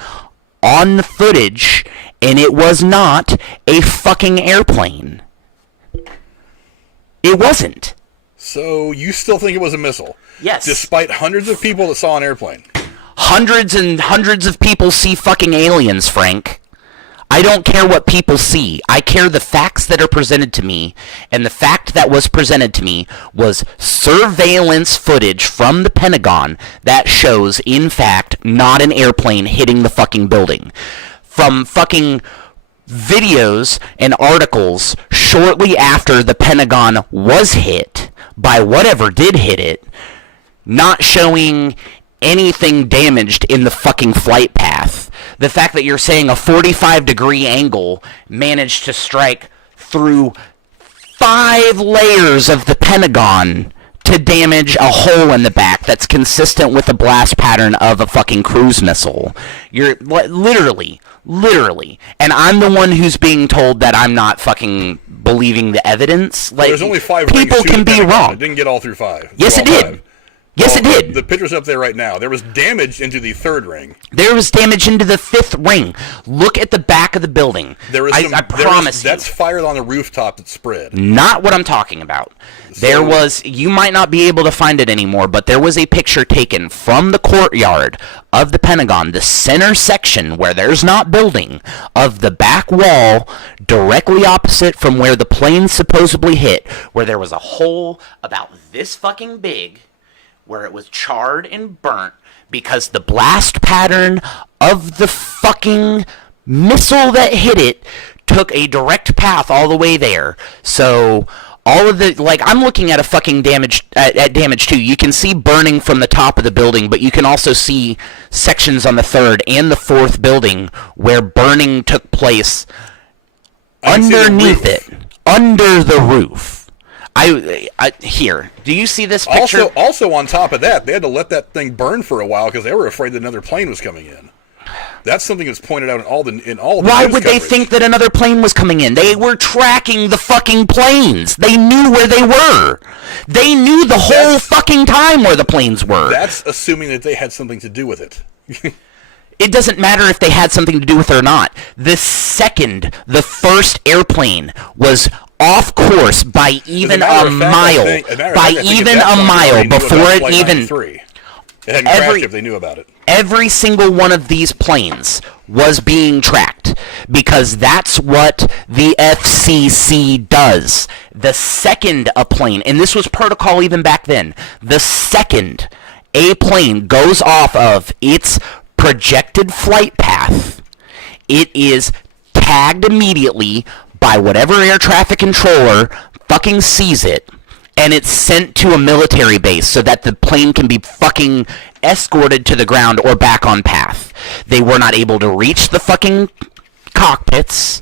on the footage, and it was not a fucking airplane. It wasn't. So you still think it was a missile? Yes. Despite hundreds of people that saw an airplane? Hundreds and hundreds of people see fucking aliens, Frank. I don't care what people see. I care the facts that are presented to me, and the fact that was presented to me was surveillance footage from the Pentagon that shows, in fact, not an airplane hitting the fucking building. From fucking videos and articles shortly after the Pentagon was hit by whatever did hit it, not showing anything damaged in the fucking flight path. The fact that you're saying a 45-degree angle managed to strike through 5 layers of the Pentagon to damage a hole in the back that's consistent with the blast pattern of a fucking cruise missile. You're literally, and I'm the one who's being told that I'm not fucking believing the evidence. Like, there's only 5 people rings to can the be Pentagon. wrong. It didn't get all through 5. Yes, it did. 5. Yes, it did. The picture's up there right now. There was damage into the 3rd ring. There was damage into the 5th ring. Look at the back of the building. I promise you. That's fired on the rooftop that spread. Not what I'm talking about. There was, you might not be able to find it anymore, but there was a picture taken from the courtyard of the Pentagon, the center section where there's not building, of the back wall directly opposite from where the plane supposedly hit, where there was a hole about this fucking big, where it was charred and burnt because the blast pattern of the fucking missile that hit it took a direct path all the way there. So all of the, like, I'm looking at a fucking damage too. You can see burning from the top of the building, but you can also see sections on the 3rd and the 4th building where burning took place underneath it, under the roof. Here, do you see this picture? Also, on top of that, they had to let that thing burn for a while because they were afraid that another plane was coming in. That's something that's pointed out in all the Why would they think that another plane was coming in? They were tracking the fucking planes. They knew where they were. They knew the whole fucking time where the planes were. That's assuming that they had something to do with it. It doesn't matter if they had something to do with it or not. The second the first airplane was off course by even a mile, before it even... It hadn't crashed if they knew about it. Every single one of these planes was being tracked because that's what the FCC does. The second a plane, and this was protocol even back then, the second a plane goes off of its projected flight path, it is tagged immediately by whatever air traffic controller fucking sees it, and it's sent to a military base so that the plane can be fucking escorted to the ground or back on path. They were not able to reach the fucking cockpits.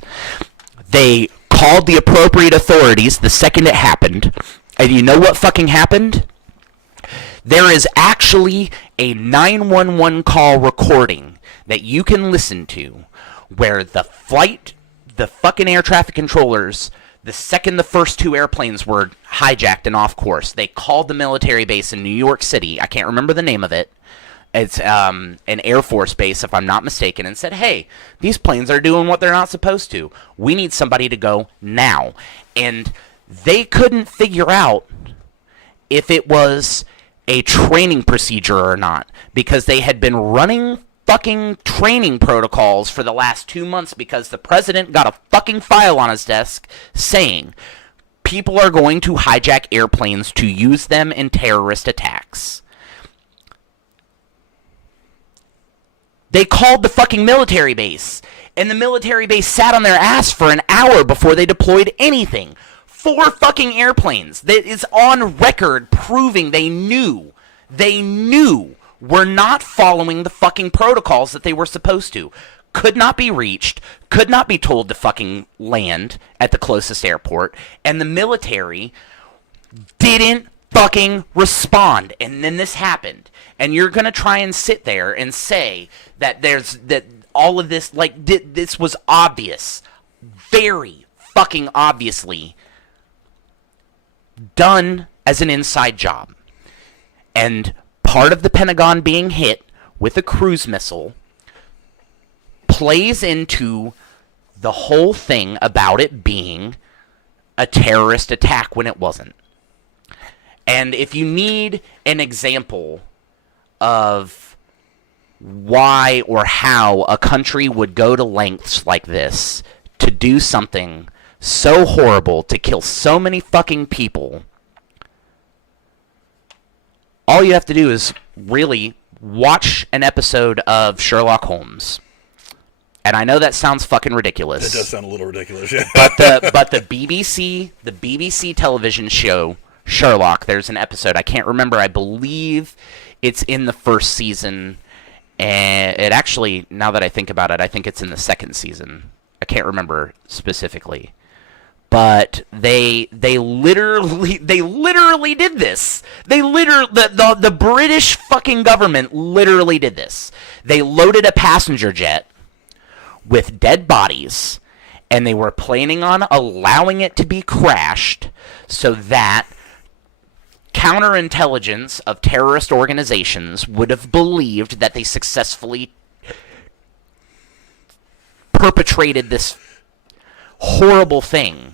They called the appropriate authorities the second it happened. And you know what fucking happened? There is actually a 911 call recording that you can listen to where the fucking air traffic controllers, the second the first 2 airplanes were hijacked and off course, they called the military base in New York City. I can't remember the name of it. It's an Air Force base, if I'm not mistaken, and said, hey, these planes are doing what they're not supposed to. We need somebody to go now. And they couldn't figure out if it was a training procedure or not, because they had been running fucking training protocols for the last 2 months because the president got a fucking file on his desk saying people are going to hijack airplanes to use them in terrorist attacks. They called the fucking military base, and the military base sat on their ass for an hour before they deployed anything. 4 fucking airplanes. That is on record proving they knew were not following the fucking protocols that they were supposed to. Could not be reached, could not be told to fucking land at the closest airport, and the military didn't fucking respond. And then this happened. And you're going to try and sit there and say that all of this, like, this was obvious, very fucking obviously done as an inside job. And part of the Pentagon being hit with a cruise missile plays into the whole thing about it being a terrorist attack when it wasn't. And if you need an example of why or how a country would go to lengths like this to do something so horrible, to kill so many fucking people, all you have to do is really watch an episode of Sherlock Holmes. And I know that sounds fucking ridiculous. It does sound a little ridiculous, yeah. But the BBC television show Sherlock, there's an episode, I can't remember, I believe it's in the first season, and it actually, now that I think about it, I think it's in the second season. I can't remember specifically. But they literally did this. The British fucking government literally did this. They loaded a passenger jet with dead bodies, and they were planning on allowing it to be crashed so that counterintelligence of terrorist organizations would have believed that they successfully perpetrated this horrible thing.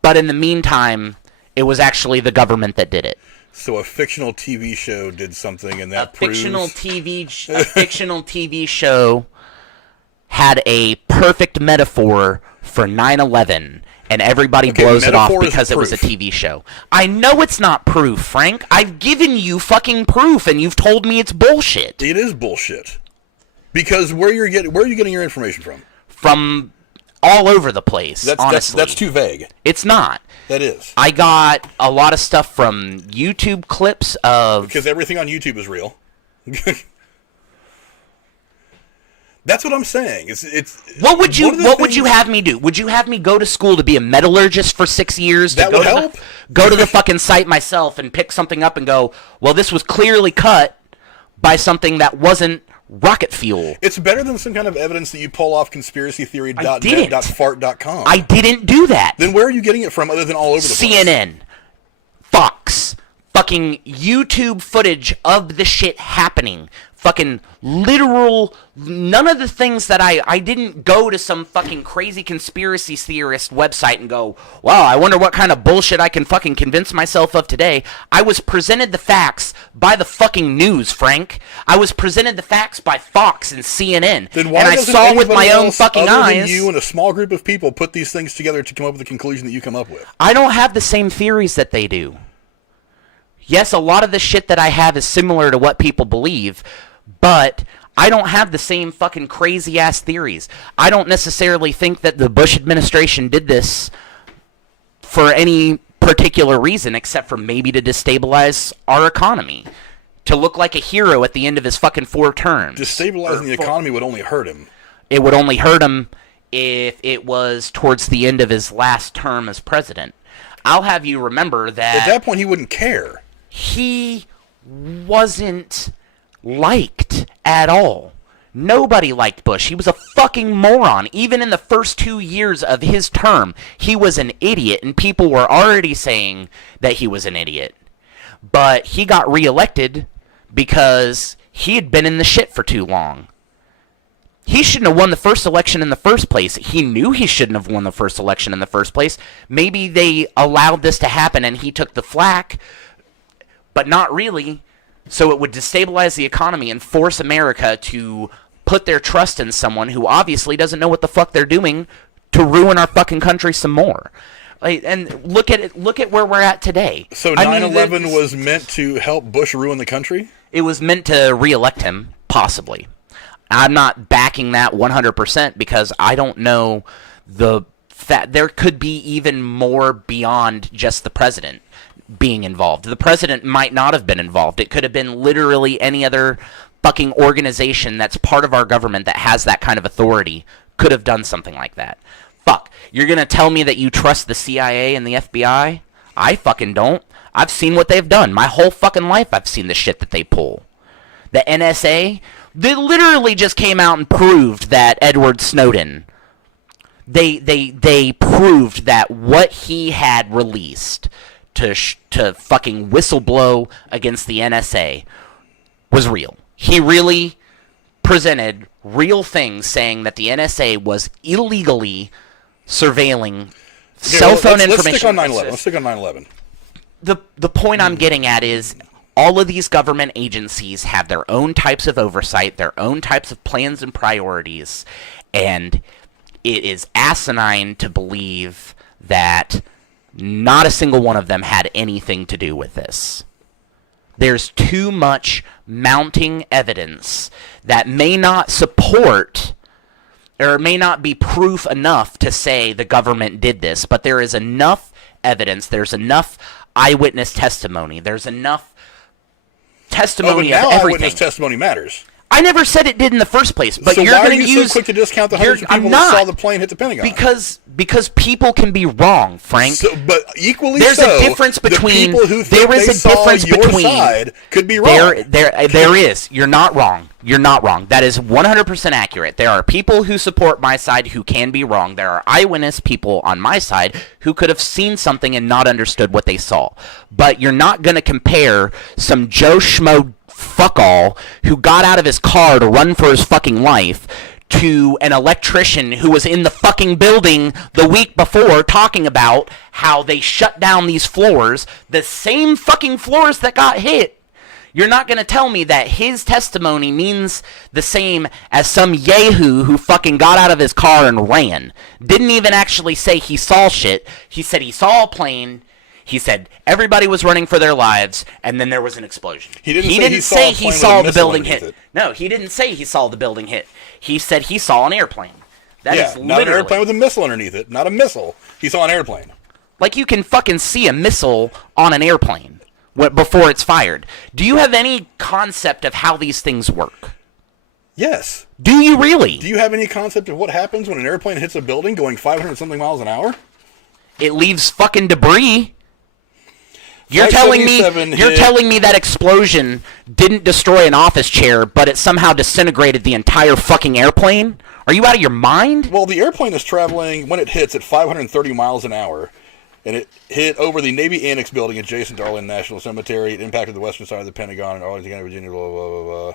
But in the meantime, it was actually the government that did it. So a fictional TV show did something, and that proves... A fictional TV show had a perfect metaphor for 9/11, and everybody blows it off because it was a TV show. I know it's not proof, Frank. I've given you fucking proof, and you've told me it's bullshit. It is bullshit. Because where are you getting your information from? From all over the place, honestly. That's too vague. It's not. That is. I got a lot of stuff from YouTube clips of... Because everything on YouTube is real. That's what I'm saying. What would you have me do? Would you have me go to school to be a metallurgist for 6 years? That would help. Go to the fucking site myself and pick something up and go, well, this was clearly cut by something that wasn't rocket fuel. It's better than some kind of evidence that you pull off conspiracytheory.net.fart.com. I didn't do that. Then where are you getting it from other than all over the place? CNN, Fox, fucking YouTube footage of the shit happening. Fucking literal, none of the things that I didn't go to some fucking crazy conspiracy theorist website and go, wow, I wonder what kind of bullshit I can fucking convince myself of today. I was presented the facts by the fucking news, Frank. I was presented the facts by Fox and CNN. Then why and I saw with my own fucking eyes. You and a small group of people put these things together to come up with the conclusion that you come up with. I don't have the same theories that they do. Yes, a lot of the shit that I have is similar to what people believe, but I don't have the same fucking crazy-ass theories. I don't necessarily think that the Bush administration did this for any particular reason except for maybe to destabilize our economy. To look like a hero at the end of his fucking 4 terms. Destabilizing the economy would only hurt him. It would only hurt him if it was towards the end of his last term as president. I'll have you remember that... At that point, he wouldn't care. He wasn't liked at all. Nobody liked Bush. He was a fucking moron. Even in the first 2 years of his term, he was an idiot, and people were already saying that he was an idiot. But he got reelected because he had been in the shit for too long. He shouldn't have won the first election in the first place. He knew he shouldn't have won the first election in the first place. Maybe they allowed this to happen and he took the flack but not really. So it would destabilize the economy and force America to put their trust in someone who obviously doesn't know what the fuck they're doing to ruin our fucking country some more. And look at it. Look at where we're at today. So 9/11 was meant to help Bush ruin the country? It was meant to reelect him, possibly. I'm not backing that 100% because I don't know there could be even more beyond just the president being involved. The president might not have been involved. It could have been literally any other fucking organization that's part of our government that has that kind of authority could have done something like that. Fuck. You're going to tell me that you trust the CIA and the FBI? I fucking don't. I've seen what they've done. My whole fucking life I've seen the shit that they pull. The NSA, they literally just came out and proved that Edward Snowden, they proved that what he had released to fucking whistleblow against the NSA was real. He really presented real things saying that the NSA was illegally surveilling cell phone information. Let's stick on 9/11. The point I'm getting at is all of these government agencies have their own types of oversight, their own types of plans and priorities, and it is asinine to believe that not a single one of them had anything to do with this. There's too much mounting evidence that may not support or may not be proof enough to say the government did this, but there is enough evidence, there's enough eyewitness testimony, there's enough testimony of everything. Eyewitness testimony matters. I never said it did in the first place, but so you're going to use... why are you so quick to discount the hundreds of people that saw the plane hit the Pentagon? Because people can be wrong, Frank. But equally there's a difference between... the people who think they saw your side could be wrong. There is. You're not wrong. You're not wrong. That is 100% accurate. There are people who support my side who can be wrong. There are eyewitness people on my side who could have seen something and not understood what they saw. But you're not going to compare some Joe Schmo fuck-all who got out of his car to run for his fucking life to an electrician who was in the fucking building the week before talking about how they shut down these floors, the same fucking floors that got hit. You're not going to tell me that his testimony means the same as some yahoo who fucking got out of his car and ran. Didn't even actually say he saw shit. He said he saw a plane. He said everybody was running for their lives, and then there was an explosion. He didn't say he saw the building hit. No, he didn't say he saw the building hit. He said he saw an airplane. That is literally... not an airplane with a missile underneath it. Not a missile. He saw an airplane. Like you can fucking see a missile on an airplane before it's fired. Do you have any concept of how these things work? Yes. Do you really? Do you have any concept of what happens when an airplane hits a building going 500-something miles an hour? It leaves fucking debris. You're telling me that explosion didn't destroy an office chair, but it somehow disintegrated the entire fucking airplane? Are you out of your mind? Well, the airplane is traveling, when it hits, at 530 miles an hour. And it hit over the Navy Annex building adjacent to Arlington National Cemetery. It impacted the western side of the Pentagon in Arlington County, Virginia, blah, blah, blah, blah.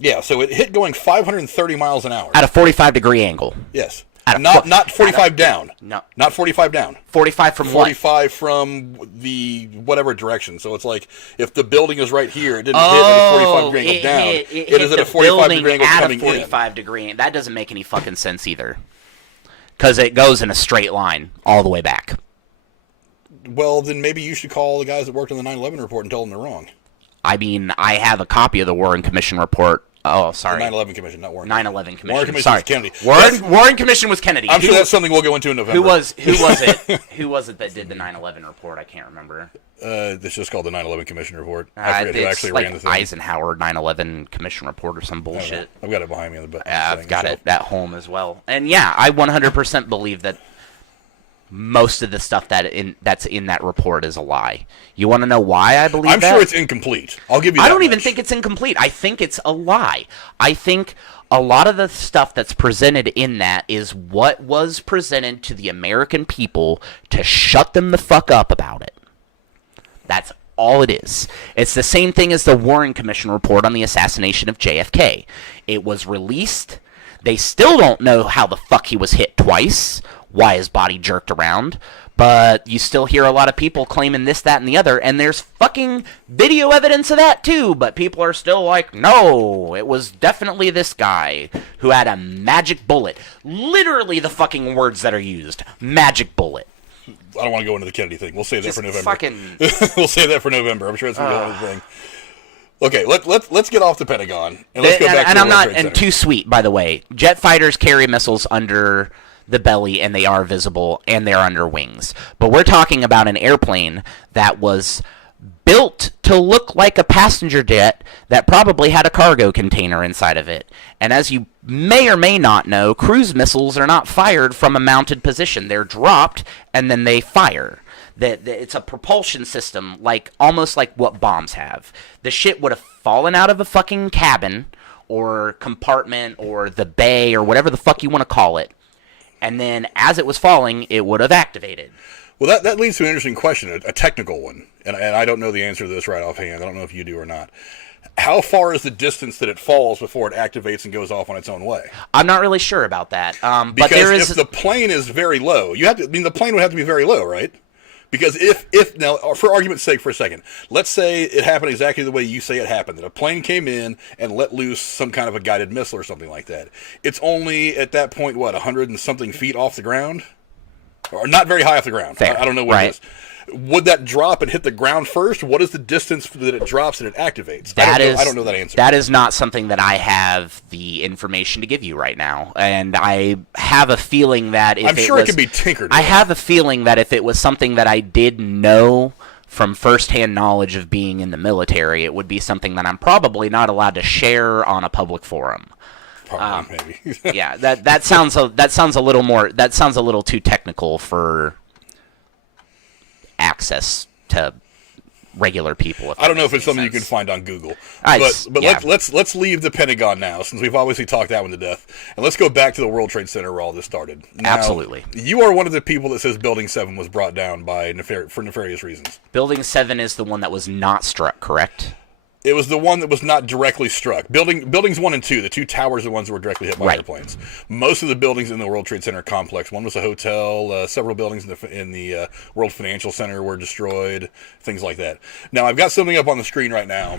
Yeah, so it hit going 530 miles an hour. At a 45-degree angle. Yes. Not 45 down. No. Not 45 down. 45 from 45 from the whatever direction. So it's like if the building is right here, it didn't hit at a 45-degree angle down. It is at a 45-degree angle coming in. At a 45-degree. That doesn't make any fucking sense either. Because it goes in a straight line all the way back. Well, then maybe you should call the guys that worked on the 9/11 report and tell them they're wrong. I mean, I have a copy of the Warren Commission report. Oh, sorry. The 9/11 Commission, not Warren. 9/11 Commission. Warren Commission sorry. was Kennedy. Warren Commission was Kennedy. I'm sure that's something we'll go into in November. Who was it? Who was it that did the 9/11 report? I can't remember. It's just called the 9/11 Commission report. I forget who actually ran the thing. Eisenhower 9/11 Commission report or some bullshit. I've got it behind me. I've got it at home as well. And yeah, I 100% believe that most of the stuff that's in that report is a lie. You want to know why I believe that? I'm sure it's incomplete. I'll give you that I don't much. even think it's incomplete. I think it's a lie. I think a lot of the stuff that's presented in that is what was presented to the American people to shut them the fuck up about it. That's all it is. It's the same thing as the Warren Commission report on the assassination of JFK. It was released. They still don't know how the fuck he was hit twice, why his body jerked around, But you still hear a lot of people claiming this, that, and the other, and there's fucking video evidence of that too, but people are still like, no, it was definitely this guy who had a magic bullet. Literally the fucking words that are used. Magic bullet. I don't want to go into the Kennedy thing. We'll save that for November. Fucking... We'll save that for November. I'm sure it's going to be another thing. Okay, let's get off the Pentagon, and let's go back to the World Trade Center. Too sweet, by the way. Jet fighters carry missiles under the belly, and they are visible, and they're under wings. But we're talking about an airplane that was built to look like a passenger jet that probably had a cargo container inside of it. And as you may or may not know, cruise missiles are not fired from a mounted position. They're dropped, and then they fire. It's a propulsion system, almost like what bombs have. The shit would have fallen out of a fucking cabin, or compartment, or the bay, or whatever the fuck you want to call it. And then, as it was falling, it would have activated. Well, that leads to an interesting question, a technical one. And I don't know the answer to this right offhand. I don't know if you do or not. How far is the distance that it falls before it activates and goes off on its own way? I'm not really sure about that. Because but there is... if the plane is very low, the plane would have to be very low, right? Because if now, for argument's sake for a second, let's say it happened exactly the way you say it happened, that a plane came in and let loose some kind of a guided missile or something like that. It's only, at that point, 100 and something feet off the ground? Or not very high off the ground. Fair. I don't know what it is. Would that drop and hit the ground first? What is the distance that it drops and it activates? I don't know that answer. That is not something that I have the information to give you right now. And I have a feeling that if I'm sure it could be tinkered with. I have a feeling that if it was something that I did know from firsthand knowledge of being in the military, it would be something that I'm probably not allowed to share on a public forum. Probably, maybe. Yeah, that sounds a little too technical for access to regular people. I don't know if it's something you can find on Google. But yeah. let's leave the Pentagon now, since we've obviously talked that one to death, and let's go back to the World Trade Center where all this started. Now, absolutely. You are one of the people that says Building 7 was brought down by for nefarious reasons. Building 7 is the one that was not struck, correct? It was the one that was not directly struck. Buildings 1 and 2, the two towers, are the ones that were directly hit by airplanes. Most of the buildings in the World Trade Center complex, one was a hotel, several buildings in the World Financial Center were destroyed, things like that. Now, I've got something up on the screen right now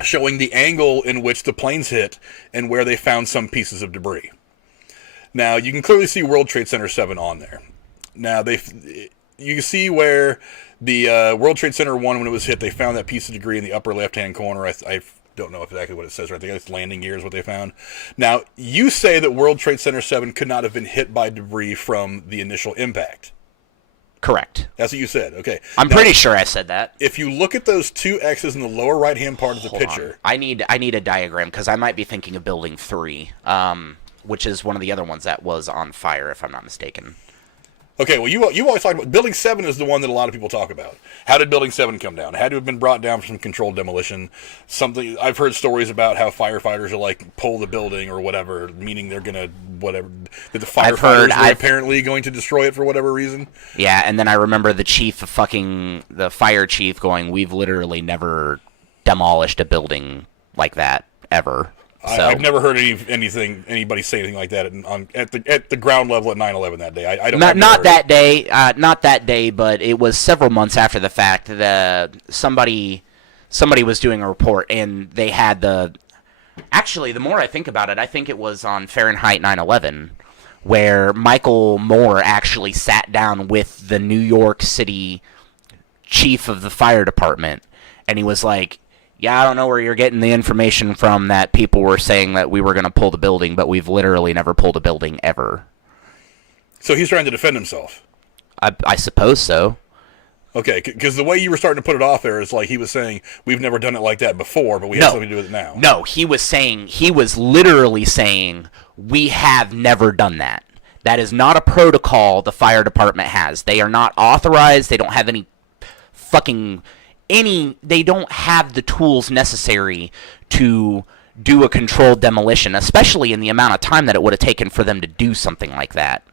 showing the angle in which the planes hit and where they found some pieces of debris. Now, you can clearly see World Trade Center 7 on there. Now, you can see where the World Trade Center 1, when it was hit, they found that piece of debris in the upper left-hand corner. I don't know exactly what it says right there. It's landing gear is what they found. Now, you say that World Trade Center 7 could not have been hit by debris from the initial impact. Correct. That's what you said. Okay. I'm pretty sure I said that. If you look at those two X's in the lower right-hand part of the picture. I need a diagram, because I might be thinking of Building 3, which is one of the other ones that was on fire, if I'm not mistaken. Okay, well, you always talk about... Building 7 is the one that a lot of people talk about. How did Building 7 come down? It had to have been brought down from controlled demolition. I've heard stories about how firefighters are pull the building or whatever, meaning they're going to, whatever... That the firefighters were apparently going to destroy it for whatever reason. Yeah, and then I remember the fire chief going, we've literally never demolished a building like that, ever. So, I've never heard anybody say anything like that at the ground level at 9/11 that day. I don't. Not that day, but it was several months after the fact. Somebody was doing a report, and they had Actually, the more I think about it, I think it was on Fahrenheit 9/11, where Michael Moore actually sat down with the New York City chief of the fire department, and he was like, yeah, I don't know where you're getting the information from that people were saying that we were going to pull the building, but we've literally never pulled a building ever. So he's trying to defend himself. I suppose so. Okay, because the way you were starting to put it off there is like he was saying, we've never done it like that before, but we have something to do with it now. No, he was literally saying, we have never done that. That is not a protocol the fire department has. They are not authorized. They don't have they don't have the tools necessary to do a controlled demolition, especially in the amount of time that it would have taken for them to do something like that.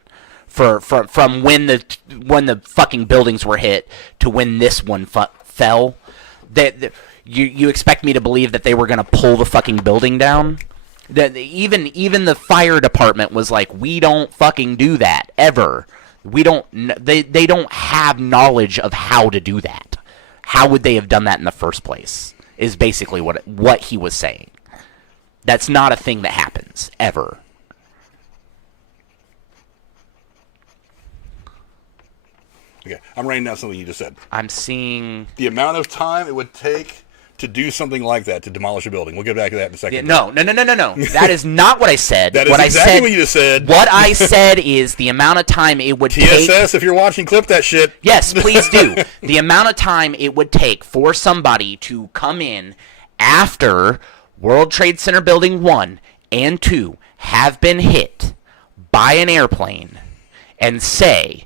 From when the fucking buildings were hit to when this one fell, you expect me to believe that they were going to pull the fucking building down? That even the fire department was like, we don't fucking do that ever. We don't. They don't have knowledge of how to do that. How would they have done that in the first place? Is basically what he was saying. That's not a thing that happens ever. Okay, I'm writing down something you just said. I'm seeing the amount of time it would take to do something like that, to demolish a building. We'll get back to that in a second. No. That is not what I said. That is exactly what you just said. What I said is the amount of time it would take... TSS, if you're watching, clip that shit. Yes, please do. The amount of time it would take for somebody to come in after World Trade Center Building 1 and 2 have been hit by an airplane and say...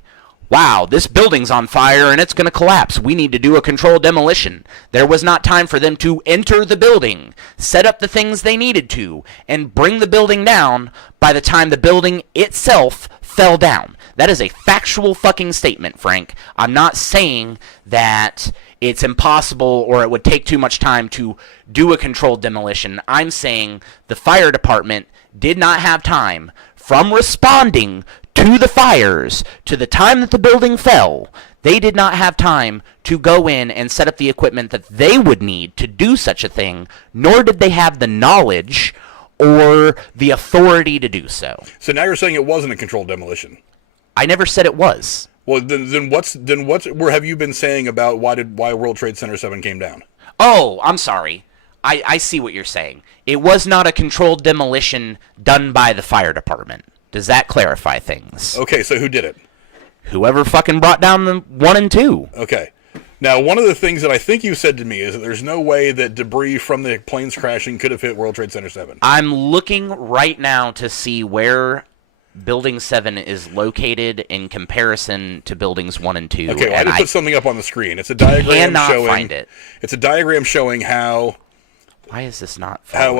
Wow, this building's on fire and it's going to collapse. We need to do a controlled demolition. There was not time for them to enter the building, set up the things they needed to, and bring the building down by the time the building itself fell down. That is a factual fucking statement, Frank. I'm not saying that it's impossible or it would take too much time to do a controlled demolition. I'm saying the fire department did not have time from responding to the fires, to the time that the building fell. They did not have time to go in and set up the equipment that they would need to do such a thing, nor did they have the knowledge or the authority to do so. So now you're saying it wasn't a controlled demolition? I never said it was. Well, then what have you been saying about why World Trade Center 7 came down? Oh, I'm sorry. I see what you're saying. It was not a controlled demolition done by the fire department. Does that clarify things? Okay, so who did it? Whoever fucking brought down the 1 and 2. Okay. Now, one of the things that I think you said to me is that there's no way that debris from the planes crashing could have hit World Trade Center 7. I'm looking right now to see where Building 7 is located in comparison to Buildings 1 and 2. Okay, well, I just put something up on the screen. It's a diagram showing... find it. It's a diagram showing how... Why is this not... How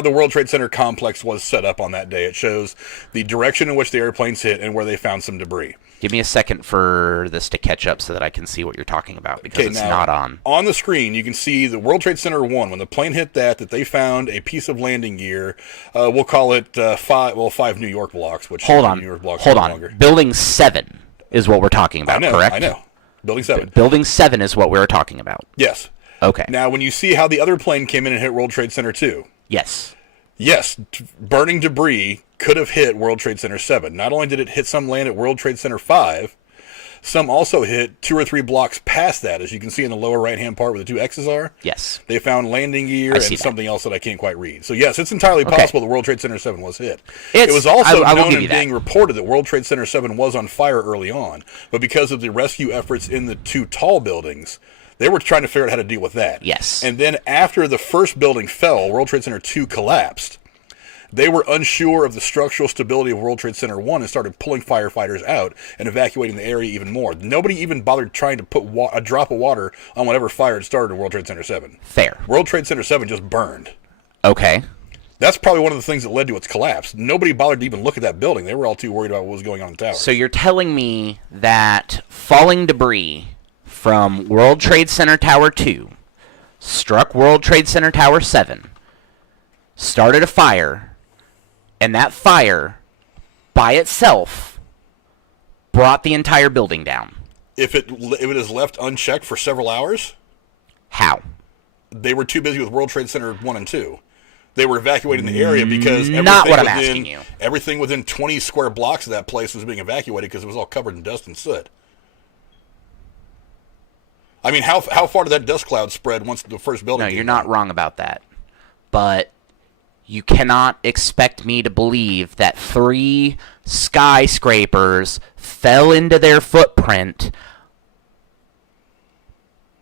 the World Trade Center complex was set up on that day. It shows the direction in which the airplanes hit and where they found some debris. Give me a second for this to catch up so that I can see what you're talking about, because it's not on. On the screen, you can see the World Trade Center 1. When the plane hit that they found a piece of landing gear. We'll call it 5 New York blocks. Which Hold on. New York blocks Hold no on. longer. Building 7 is what we're talking about, correct? I know. Building 7. Building 7 is what we're talking about. Yes. Okay. Now, when you see how the other plane came in and hit World Trade Center 2. Yes. Yes, burning debris could have hit World Trade Center 7. Not only did it hit some land at World Trade Center 5, some also hit 2 or 3 blocks past that. As you can see in the lower right-hand part where the 2 X's are. Yes. They found landing gear and something else that I can't quite read. So, yes, it's entirely possible that World Trade Center 7 was hit. It was also known and being reported that World Trade Center 7 was on fire early on. But because of the rescue efforts in the 2 tall buildings, they were trying to figure out how to deal with that. Yes. And then after the first building fell, World Trade Center 2 collapsed. They were unsure of the structural stability of World Trade Center 1 and started pulling firefighters out and evacuating the area even more. Nobody even bothered trying to put a drop of water on whatever fire had started in World Trade Center 7. Fair. World Trade Center 7 just burned. Okay. That's probably one of the things that led to its collapse. Nobody bothered to even look at that building. They were all too worried about what was going on in the tower. So you're telling me that falling debris from World Trade Center Tower 2 struck World Trade Center Tower 7, started a fire, and that fire by itself brought the entire building down. If it is left unchecked for several hours? How? They were too busy with World Trade Center 1 and 2. They were evacuating the area because everything within 20 square blocks of that place was being evacuated because it was all covered in dust and soot. I mean, how far did that dust cloud spread once the first building came you're not wrong about that. But you cannot expect me to believe that 3 skyscrapers fell into their footprint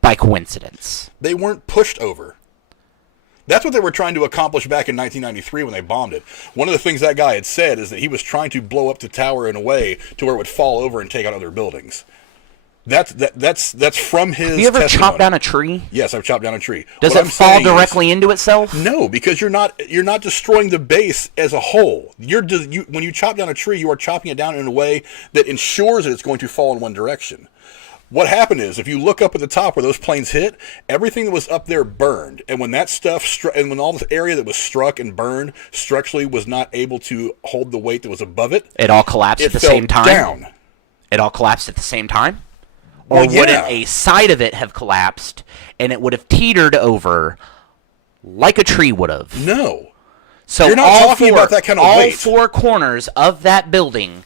by coincidence. They weren't pushed over. That's what they were trying to accomplish back in 1993 when they bombed it. One of the things that guy had said is that he was trying to blow up the tower in a way to where it would fall over and take out other buildings. That's from his testimony. Have you ever chopped down a tree? Yes, I've chopped down a tree. Does it fall directly into itself? No, because you're not destroying the base as a whole. When you chop down a tree, you are chopping it down in a way that ensures that it's going to fall in one direction. What happened is, if you look up at the top where those planes hit, everything that was up there burned. And when that stuff and when all the area that was struck and burned structurally was not able to hold the weight that was above it, it all collapsed at the same time. Down. It all collapsed at the same time? Well, Or yeah. wouldn't a side of it have collapsed and it would have teetered over like a tree would have? No. So You're not talking about that kind of weight. all four corners of that building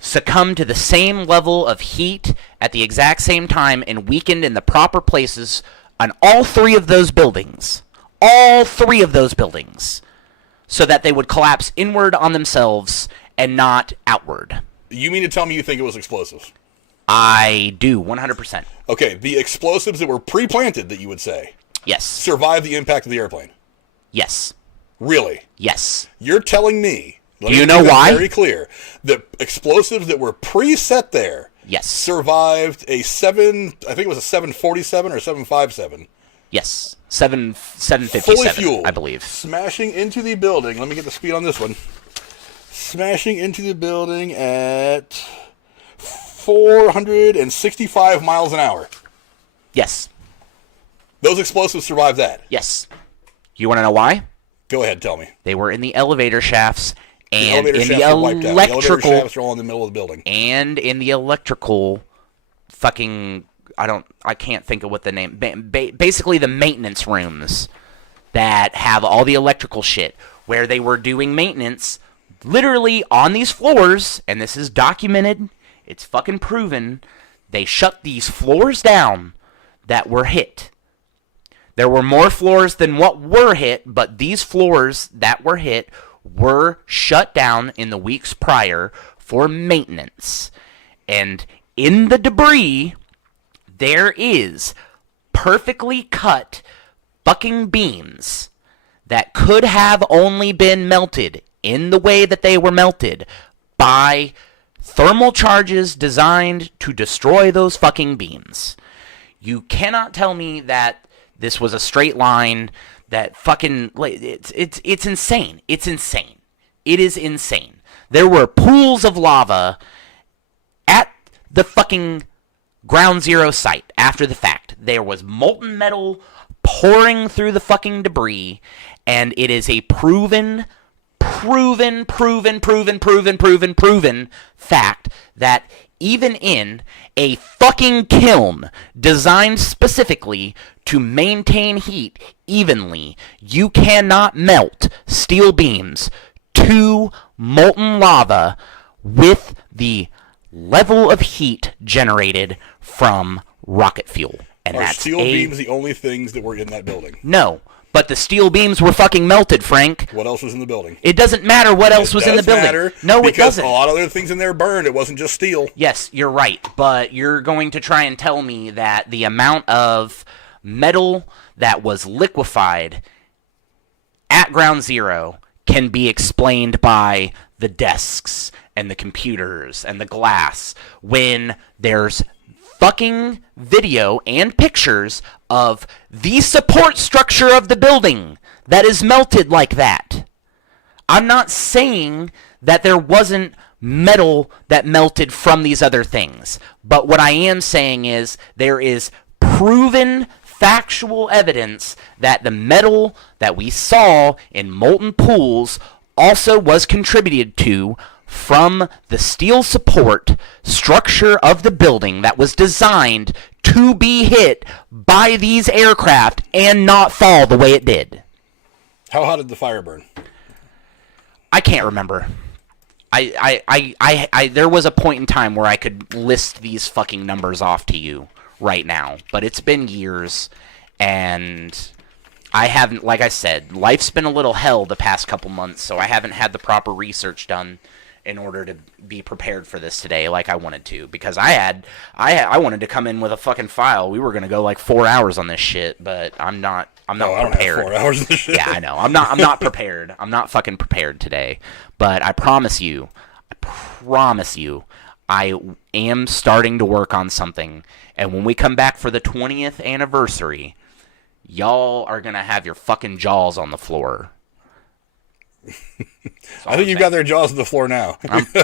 succumbed to the same level of heat at the exact same time and weakened in the proper places on all three of those buildings. All three of those buildings. So that they would collapse inward on themselves and not outward. You mean to tell me you think it was explosives? I do, 100%. Okay, the explosives that were pre-planted, that you would say, Yes. survived the impact of the airplane. Yes. Really? Yes. You're telling me, let Do me you make know that why? very clear, that explosives that were preset there Yes. survived I think it was a 747 or 757. Yes. 757, Fully fueled. I believe. Smashing into the building. Let me get the speed on this one. Smashing into the building at 465 miles an hour. Yes. Those explosives survived that. Yes. You want to know why? Go ahead, tell me. They were in the elevator shafts and elevator in the shafts were wiped out. The elevator electrical shafts are all in the middle of the building. and in the electrical fucking I can't think of what the name basically the maintenance rooms that have all the electrical shit where they were doing maintenance literally on these floors, and this is documented, it's fucking proven. They shut these floors down that were hit. There were more floors than what were hit, but these floors that were hit were shut down in the weeks prior for maintenance. And in the debris, there is perfectly cut fucking beams that could have only been melted in the way that they were melted by thermal charges designed to destroy those fucking beams. You cannot tell me that this was a straight line that fucking... It's insane. It's insane. It is insane. There were pools of lava at the fucking ground zero site after the fact. There was molten metal pouring through the fucking debris, and it is a proven fact that even in a fucking kiln designed specifically to maintain heat evenly, you cannot melt steel beams to molten lava with the level of heat generated from rocket fuel. And Are that's steel beams the only things that were in that building? No, but the steel beams were fucking melted, Frank. What else was in the building? It doesn't matter what else was in the building. Matter No, it because doesn't. a lot of other things in there burned. It wasn't just steel. Yes, you're right, but you're going to try and tell me that the amount of metal that was liquefied at ground zero can be explained by the desks and the computers and the glass when there's fucking video and pictures of the support structure of the building that is melted like that. I'm not saying that there wasn't metal that melted from these other things, but what I am saying is there is proven factual evidence that the metal that we saw in molten pools also was contributed to from the steel support structure of the building that was designed to be hit by these aircraft and not fall the way it did. How hot did the fire burn? I can't remember. There was a point in time where I could list these fucking numbers off to you right now, but it's been years, and I haven't, like I said, life's been a little hell the past couple months, so I haven't had the proper research done in order to be prepared for this today like I wanted to, because I wanted to come in with a fucking file. We were going to go like 4 hours on this shit, but I'm not prepared. I don't have 4 hours of this shit. Yeah, I know. I'm not prepared. I'm not fucking prepared today. But I promise you, I am starting to work on something. And when we come back for the 20th anniversary, y'all are going to have your fucking jaws on the floor. I think you've got their jaws on the floor now.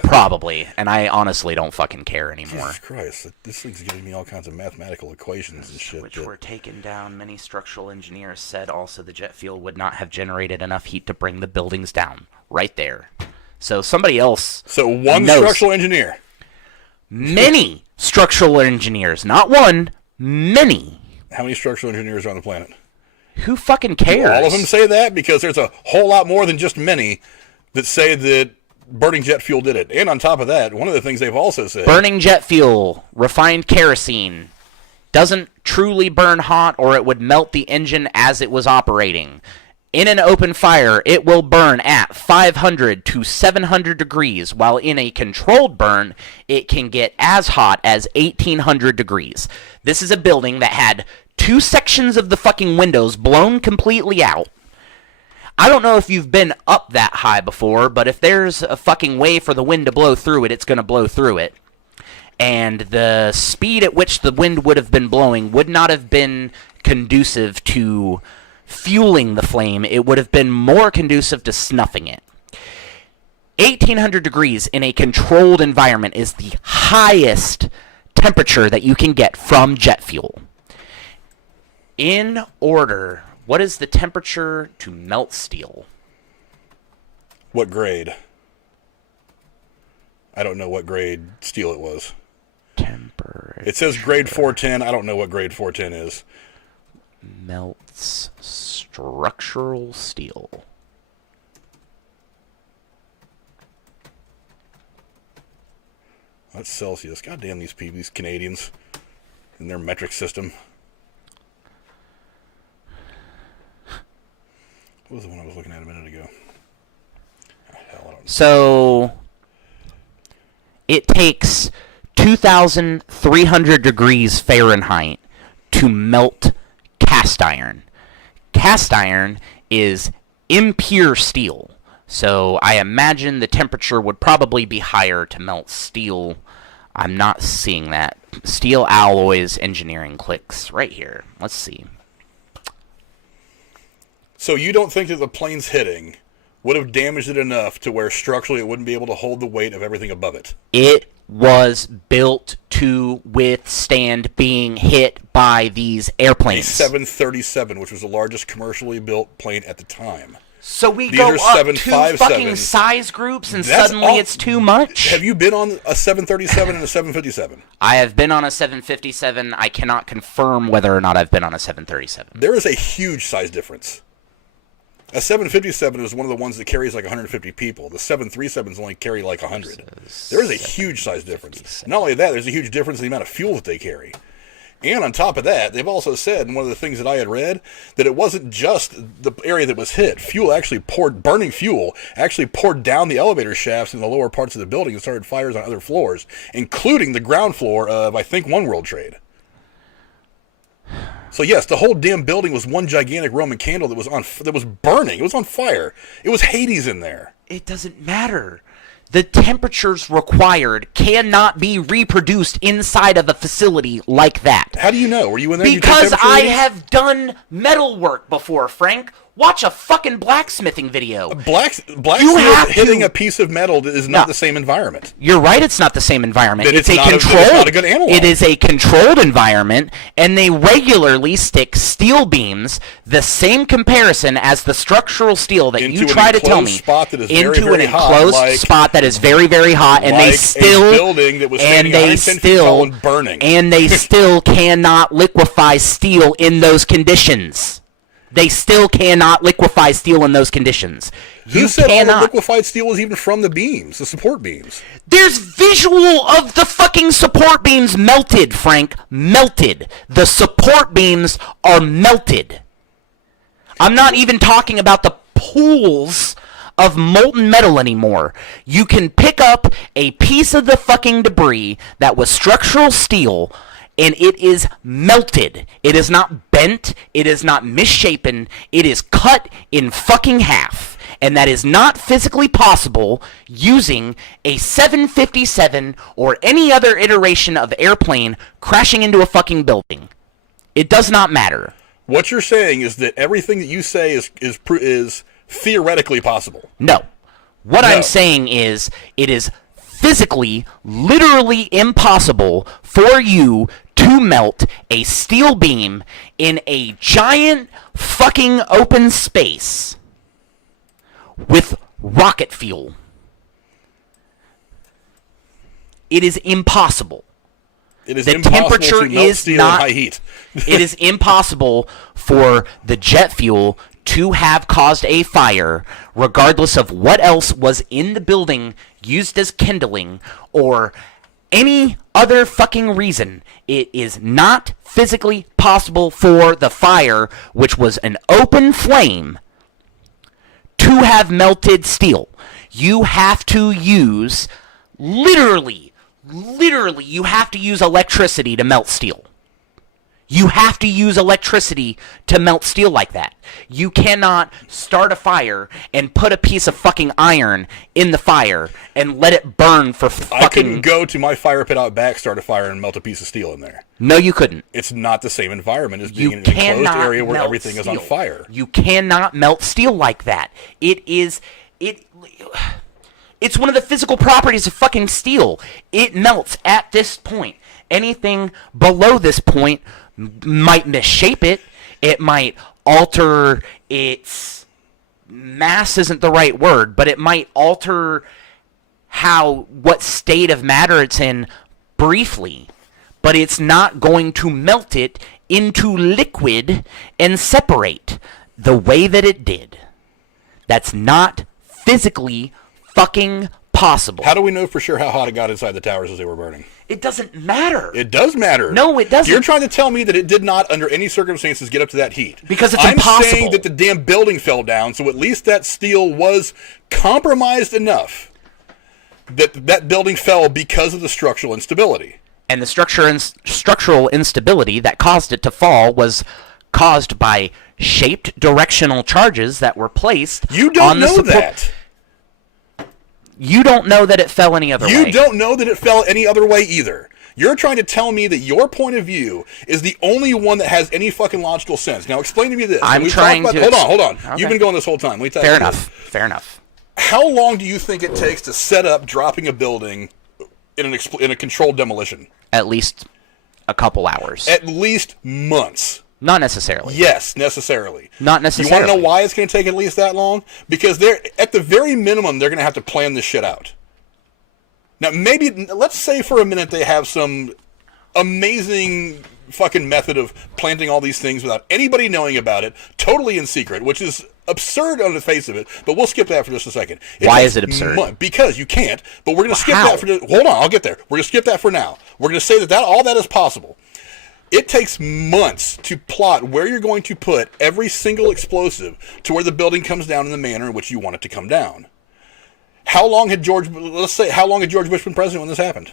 Probably. And I honestly don't fucking care anymore. Jesus Christ. This thing's giving me all kinds of mathematical equations and shit. Which were taken down. Many structural engineers said also the jet fuel would not have generated enough heat to bring the buildings down. Right there. So somebody else So one knows. structural engineer. Many structural engineers, not one, many. How many structural engineers are on the planet? Who fucking cares? Do all of them say that? Because there's a whole lot more than just many that say that burning jet fuel did it. And on top of that, one of the things they've also said... Burning jet fuel, refined kerosene, doesn't truly burn hot or it would melt the engine as it was operating. In an open fire, it will burn at 500 to 700 degrees, while in a controlled burn, it can get as hot as 1800 degrees. This is a building that had 2 sections of the fucking windows blown completely out. I don't know if you've been up that high before, but if there's a fucking way for the wind to blow through it, it's going to blow through it. And the speed at which the wind would have been blowing would not have been conducive to fueling the flame. It would have been more conducive to snuffing it. 1800 degrees in a controlled environment is the highest temperature that you can get from jet fuel. In order, what is the temperature to melt steel? What grade? I don't know what grade steel it was. Temperature. It says grade 410. I don't know what grade 410 is. Melts structural steel. That's Celsius. God damn these people, these Canadians, and their metric system. What was the one I was looking at a minute ago? Oh, hell, I don't know. So it takes 2,300 degrees Fahrenheit to melt cast iron. Cast iron is impure steel, so I imagine the temperature would probably be higher to melt steel. I'm not seeing that. Steel alloys engineering clicks right here. Let's see. So you don't think that the plane's hitting would have damaged it enough to where structurally it wouldn't be able to hold the weight of everything above it? It was built to withstand being hit by these airplanes. A 737, which was the largest commercially built plane at the time. So we These go are up 2 fucking 757s. size groups and That's suddenly all- it's too much? Have you been on a 737 and a 757? I have been on a 757. I cannot confirm whether or not I've been on a 737. There is a huge size difference. A 757 is one of the ones that carries like 150 people. The 737s only carry like 100. There is a huge size difference. Not only that, there's a huge difference in the amount of fuel that they carry. And on top of that, they've also said, and one of the things that I had read, that it wasn't just the area that was hit. Burning fuel actually poured down the elevator shafts in the lower parts of the building and started fires on other floors, including the ground floor of, I think, One World Trade. So yes, the whole damn building was one gigantic Roman candle that was burning. It was on fire. It was Hades in there. It doesn't matter. The temperatures required cannot be reproduced inside of a facility like that. How do you know? Were you in there? Because I have done metal work before, Frank. Watch a fucking blacksmithing video. Blacksmith hitting a piece of metal is not the same environment. You're right, it's not the same environment. Then It's it's a not controlled. it's not a good analog. It is a controlled environment, and they regularly stick steel beams, the same comparison as the structural steel that Into you an try to tell me, enclosed spot that is very, into very an hot, enclosed like- spot that is very, very hot, and like they a still building that was standing 110 feet tall and burning. and they still cannot liquefy steel in those conditions. They still cannot liquefy steel in those conditions. Who said all the liquefied steel was even from the beams, the support beams? There's visual of the fucking support beams melted, Frank. Melted. The support beams are melted. I'm not even talking about the pools of molten metal anymore. You can pick up a piece of the fucking debris that was structural steel, and it is melted. It is not bent. It is not misshapen. It is cut in fucking half. And that is not physically possible using a 757 or any other iteration of airplane crashing into a fucking building. It does not matter. What you're saying is that everything that you say is theoretically possible. No. What No. I'm saying is it is physically, literally impossible for you to melt a steel beam in a giant fucking open space with rocket fuel. It is impossible. It is The impossible temperature to melt is steel not- in high heat. It is impossible for the jet fuel to have caused a fire, regardless of what else was in the building used as kindling or any other fucking reason. It is not physically possible for the fire, which was an open flame, to have melted steel. You have to use, literally, you have to use electricity to melt steel. You have to use electricity to melt steel like that. You cannot start a fire and put a piece of fucking iron in the fire and let it burn for fucking... I couldn't go to my fire pit out back, start a fire, and melt a piece of steel in there. No, you couldn't. It's not the same environment as You being in an enclosed cannot area where melt everything is on steel. fire. You cannot melt steel like that. It's one of the physical properties of fucking steel. It melts at this point. Anything below this point might misshape it. It might alter its mass isn't the right word, but it might alter what state of matter it's in briefly. But it's not going to melt it into liquid and separate the way that it did. That's not physically fucking possible. How do we know for sure how hot it got inside the towers as they were burning? It doesn't matter. It does matter. No, it doesn't. You're trying to tell me that it did not, under any circumstances, get up to that heat. Because it's I'm impossible. saying that the damn building fell down, so at least that steel was compromised enough that that building fell because of the structural instability. And the structural instability that caused it to fall was caused by shaped directional charges that were placed You don't on the know support. that. You don't know that it fell any other way. You don't know that it fell any other way either. You're trying to tell me that your point of view is the only one that has any fucking logical sense. Now explain to me this. I'm We've trying talked to... Hold on. Okay. You've been going this whole time. Let me tell Fair you enough. this. Fair enough. How long do you think it takes to set up dropping a building in a controlled demolition? At least a couple hours. At least months. Not necessarily. Yes, necessarily. Not You necessarily. want to know why it's going to take at least that long? Because they're at the very minimum, they're going to have to plan this shit out. Now, maybe, let's say for a minute they have some amazing fucking method of planting all these things without anybody knowing about it, totally in secret, which is absurd on the face of it, but we'll skip that for just a second. Why is it absurd? Because you can't, but we're going to skip How? that for... Hold on, I'll get there. We're going to skip that for now. We're going to say that all that is possible. It takes months to plot where you're going to put every single explosive to where the building comes down in the manner in which you want it to come down. How long had George Bush been president when this happened?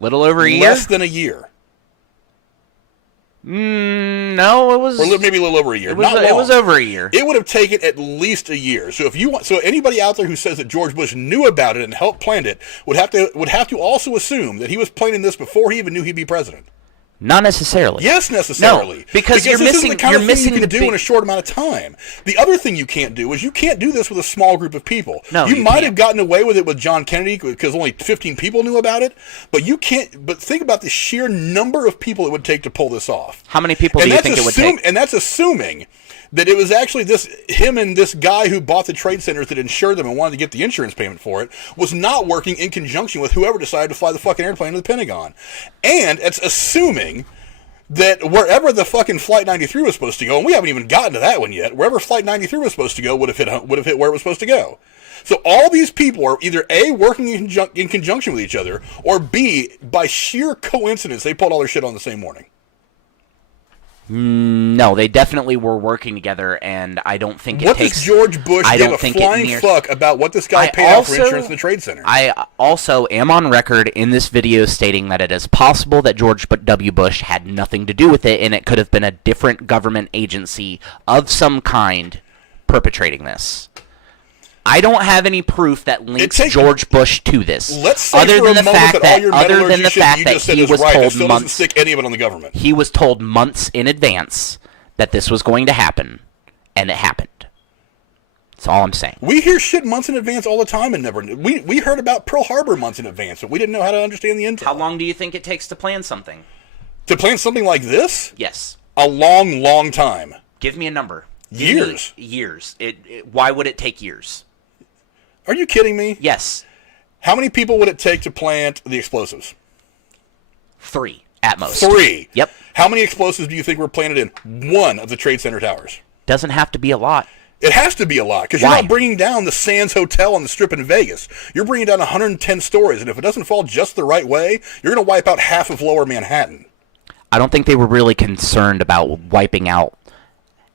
Little over a year? Less than a year. No, it was... Or maybe a little over a year. It was over a year. It would have taken at least a year. So anybody out there who says that George Bush knew about it and helped plan it would have to also assume that he was planning this before he even knew he'd be president. Not necessarily. Yes, necessarily. No, because you're this missing. isn't the kind You're of thing missing you the can do in a short amount of time. The other thing you can't do is you can't do this with a small group of people. No, you you might can't. have gotten away with it with John Kennedy because only 15 people knew about it, but you can't. But think about the sheer number of people it would take to pull this off. How many people do you think it would take? And that's assuming that it was actually him and this guy who bought the trade centers that insured them and wanted to get the insurance payment for it was not working in conjunction with whoever decided to fly the fucking airplane to the Pentagon. And it's assuming that wherever the fucking Flight 93 was supposed to go, and we haven't even gotten to that one yet, wherever Flight 93 was supposed to go would have hit where it was supposed to go. So all these people are either A, working in conjunction with each other, or B, by sheer coincidence, they pulled all their shit on the same morning. No, they definitely were working together, and I don't think it What takes... does George Bush give a flying fuck about what this guy paid out for insurance in the trade center? I also am on record in this video stating that it is possible that George W. Bush had nothing to do with it, and it could have been a different government agency of some kind perpetrating this. I don't have any proof that links George Bush to this. Let's say for a moment that all your metallurgy shit you just said is right. It still doesn't stick any of it on the government. He was told months in advance that this was going to happen, and it happened. That's all I'm saying. We hear shit months in advance all the time and never... We heard about Pearl Harbor months in advance, but we didn't know how to understand the intel. How long do you think it takes to plan something? To plan something like this? Yes. A long, long time. Give me a number. Years. Years. Why would it take years? Are you kidding me? Yes. How many people would it take to plant the explosives? 3 at most. 3. Yep. How many explosives do you think were planted in one of the Trade Center towers? Doesn't have to be a lot. It has to be a lot, because you're not bringing down the Sands Hotel on the Strip in Vegas. You're bringing down 110 stories, and if it doesn't fall just the right way, you're going to wipe out half of Lower Manhattan. I don't think they were really concerned about wiping out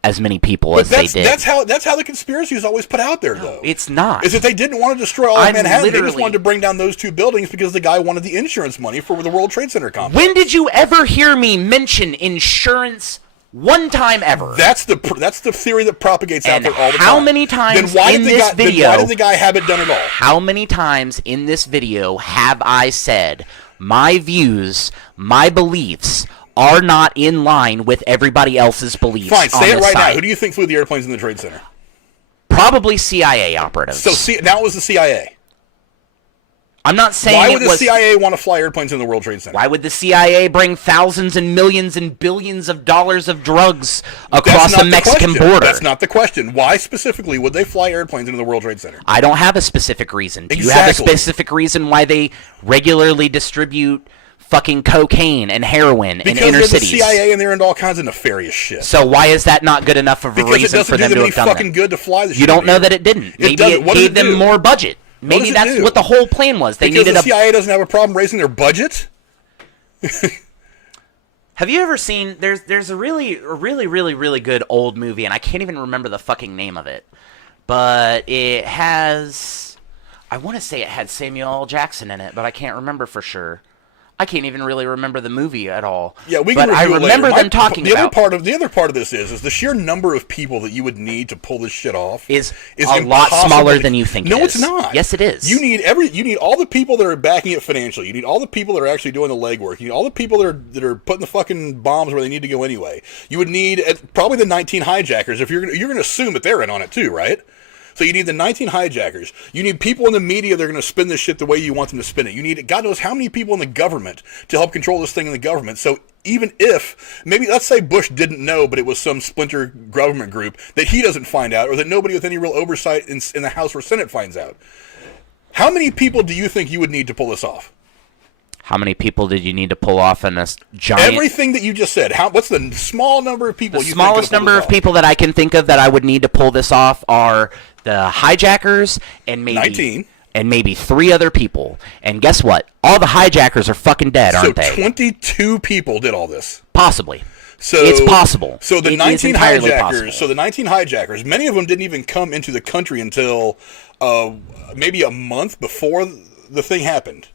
as many people as they did. That's how the conspiracy is always put out there, though. It's not. Is that they didn't want to destroy all of Manhattan. They just wanted to bring down those 2 buildings because the guy wanted the insurance money for the World Trade Center complex. When did you ever hear me mention insurance one time ever? That's the theory that propagates out there all the time. How many times in this video? Then why did the guy have it done at all? How many times in this video have I said my views, my beliefs are not in line with everybody else's beliefs? Fine, say it right now. Who do you think flew the airplanes in the Trade Center? Probably CIA operatives. So now it was the CIA. I'm not saying why would the CIA want to fly airplanes in the World Trade Center? Why would the CIA bring thousands and millions and billions of dollars of drugs across the Mexican border? That's not the question. Why specifically would they fly airplanes into the World Trade Center? I don't have a specific reason. Do Exactly. you have a specific reason why they regularly distribute fucking cocaine and heroin in inner cities? Because they're the CIA and they're into all kinds of nefarious shit. So why is that not good enough of a reason for them to have done that? Because it doesn't do them any fucking good to fly the shit. You don't know that it didn't. Maybe it gave them more budget. Maybe that's what the whole plan was. They needed the CIA doesn't have a problem raising their budget? Have you ever seen? There's a really good old movie, and I can't even remember the fucking name of it. But it has, I want to say it had Samuel L. Jackson in it, but I can't remember for sure. I can't even really remember the movie at all. Yeah, we can. But I remember them talking the about the other part of this is the sheer number of people that you would need to pull this shit off is a lot smaller than you think. No, it's not. Yes, it is. You need all the people that are backing it financially. You need all the people that are actually doing the legwork. You need all the people that are putting the fucking bombs where they need to go anyway. You would need probably the 19 hijackers if you're going to assume that they're in on it too, right? So you need the 19 hijackers. You need people in the media that are going to spin this shit the way you want them to spin it. You need God knows how many people in the government to help control this thing in the government. So even if, maybe, let's say Bush didn't know, but it was some splinter government group that he doesn't find out, or that nobody with any real oversight in the House or Senate finds out. How many people do you think you would need to pull this off? How many people did you need to pull off in this giant... Everything that you just said. What's the small number of people you think? The smallest number of people that I can think of that I would need to pull this off are the hijackers and maybe 19. And maybe 3 other people. And guess what? All the hijackers are fucking dead, aren't they? So 22 people did all this. Possibly. So it's possible. So the 19 hijackers. So the 19 hijackers. Many of them didn't even come into the country until maybe a month before the thing happened.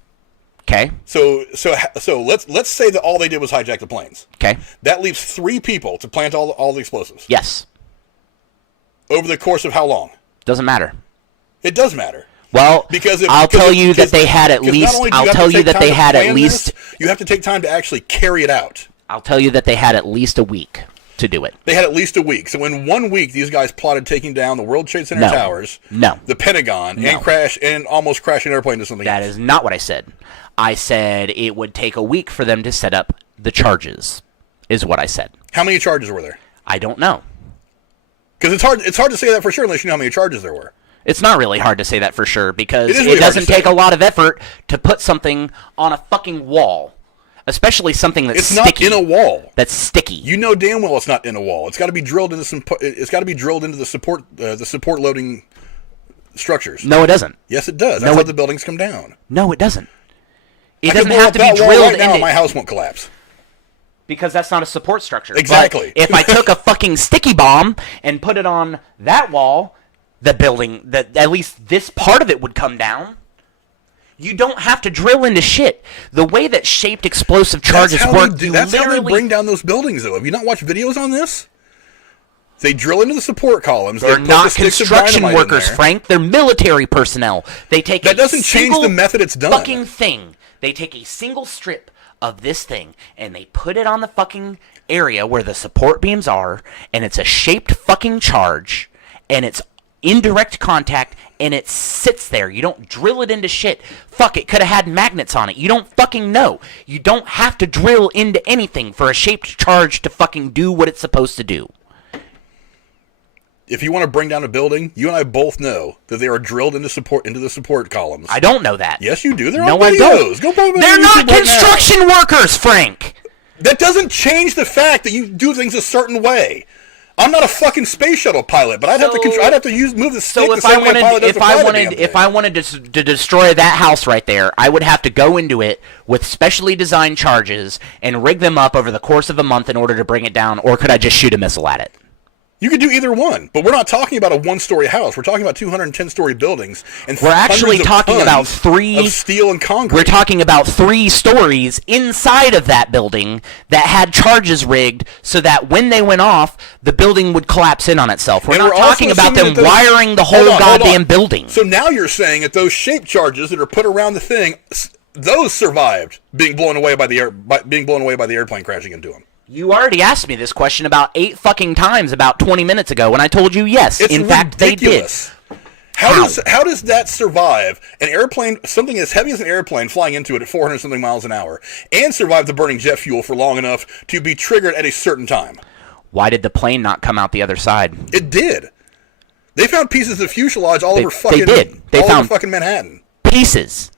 Okay. So let's say that all they did was hijack the planes. Okay. That leaves 3 people to plant all the explosives. Yes. Over the course of how long? Doesn't matter. It does matter. Well, I'll tell you that they had at least. You have to take time to actually carry it out. I'll tell you that they had at least a week to do it. They had at least a week. So in 1 week, these guys plotted taking down the World Trade Center towers, the Pentagon, and almost crash an airplane into something else. That is not what I said. I said it would take a week for them to set up the charges, is what I said. How many charges were there? I don't know. Because it's hard to say that for sure unless you know how many charges there were. It's not really hard to say that for sure because it doesn't take a lot of effort to put something on a fucking wall. Especially something that's sticky. It's not in a wall. That's sticky. You know damn well it's not in a wall. It's got to be drilled into the support loading structures. No, it doesn't. Yes, it does. That's how the buildings come down. No, it doesn't. It doesn't have to be drilled into. My house won't collapse. Because that's not a support structure. Exactly. But if I took a fucking sticky bomb and put it on that wall, the building, at least this part of it would come down. You don't have to drill into shit. The way that shaped explosive charges work, that's how they bring down those buildings, though. Have you not watched videos on this? They drill into the support columns. They're not construction workers, Frank. They're military personnel. They take that doesn't change the method it's done. Fucking thing. They take a single strip of this thing and they put it on the fucking area where the support beams are, and it's a shaped fucking charge, and it's in direct contact, and it sits there. You don't drill it into shit. Fuck, it could have had magnets on it. You don't fucking know. You don't have to drill into anything for a shaped charge to fucking do what it's supposed to do. if you want to bring down a building, you and I both know that they are drilled into the support columns. I don't know that. Yes, you do. They're no, on videos. I don't. Go probably They're not construction workers, Frank. That doesn't change the fact that you do things a certain way. I'm not a fucking space shuttle pilot, but I'd have to move the stick the same way a pilot does if I wanted to destroy that house right there, I would have to go into it with specially designed charges and rig them up over the course of a month in order to bring it down, or could I just shoot a missile at it? You could do either one, but we're not talking about a one-story house. We're talking about 210-story buildings, and we're actually talking about three of steel and concrete. We're talking about 3 stories inside of that building that had charges rigged so that when they went off, the building would collapse in on itself. We're not talking about them wiring the whole goddamn building. So now you're saying that those shape charges that are put around the thing, those survived being blown away by the airplane crashing into them. You already asked me this question about 8 fucking times about 20 minutes ago, and I told you yes. It's in fact, ridiculous. They did. How does that survive an airplane, something as heavy as an airplane flying into it at 400-something miles an hour, and survive the burning jet fuel for long enough to be triggered at a certain time? Why did the plane not come out the other side? It did. They found pieces of fuselage all over fucking. They did. They found over fucking Manhattan. Pieces.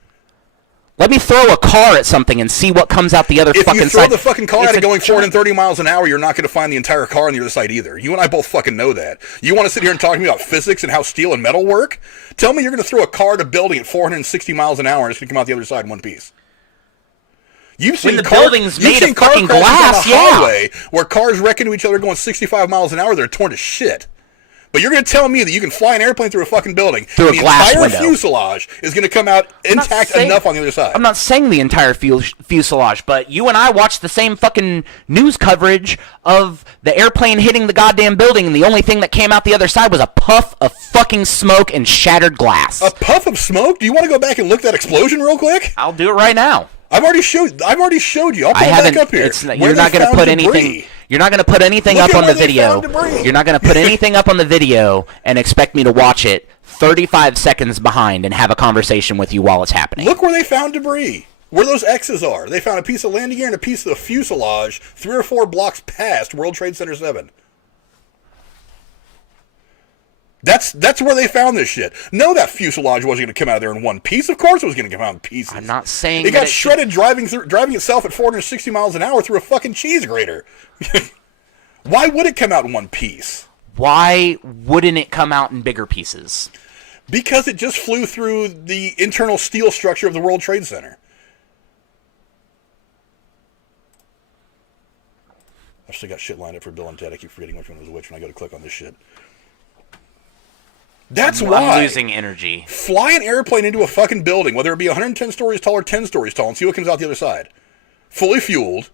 Let me throw a car at something and see what comes out the other fucking side. If you throw the fucking car at it going 430 miles an hour, you're not going to find the entire car on the other side either. You and I both fucking know that. You want to sit here and talk to me about physics and how steel and metal work? Tell me you're going to throw a car at a building at 460 miles an hour and it's going to come out the other side in one piece. You've seen when the building's made of fucking glass, on the highway where cars wreck into each other going 65 miles an hour, they're torn to shit. But you're going to tell me that you can fly an airplane through a fucking building through a glass window. The entire fuselage is going to come out intact enough on the other side. I'm not saying the entire fuselage, but you and I watched the same fucking news coverage of the airplane hitting the goddamn building, and the only thing that came out the other side was a puff of fucking smoke and shattered glass. A puff of smoke? Do you want to go back and look at that explosion real quick? I'll do it right now. I've already showed you. I'll put it back up here. You're not going to put anything. You're not going to put anything up on the video. You're not going to put anything up on the video and expect me to watch it 35 seconds behind and have a conversation with you while it's happening. Look where they found debris. Where those X's are. They found a piece of landing gear and a piece of the fuselage 3 or 4 blocks past World Trade Center 7. That's where they found this shit. No, that fuselage wasn't going to come out of there in one piece. Of course it was going to come out in pieces. I'm not saying it got shredded driving itself at 460 miles an hour through a fucking cheese grater. Why would it come out in one piece? Why wouldn't it come out in bigger pieces? Because it just flew through the internal steel structure of the World Trade Center. I've still got shit lined up for Bill and Ted. I keep forgetting which one was which when I go to click on this shit. That's why. I'm losing energy. Fly an airplane into a fucking building, whether it be 110 stories tall or 10 stories tall, and see what comes out the other side. Fully fueled,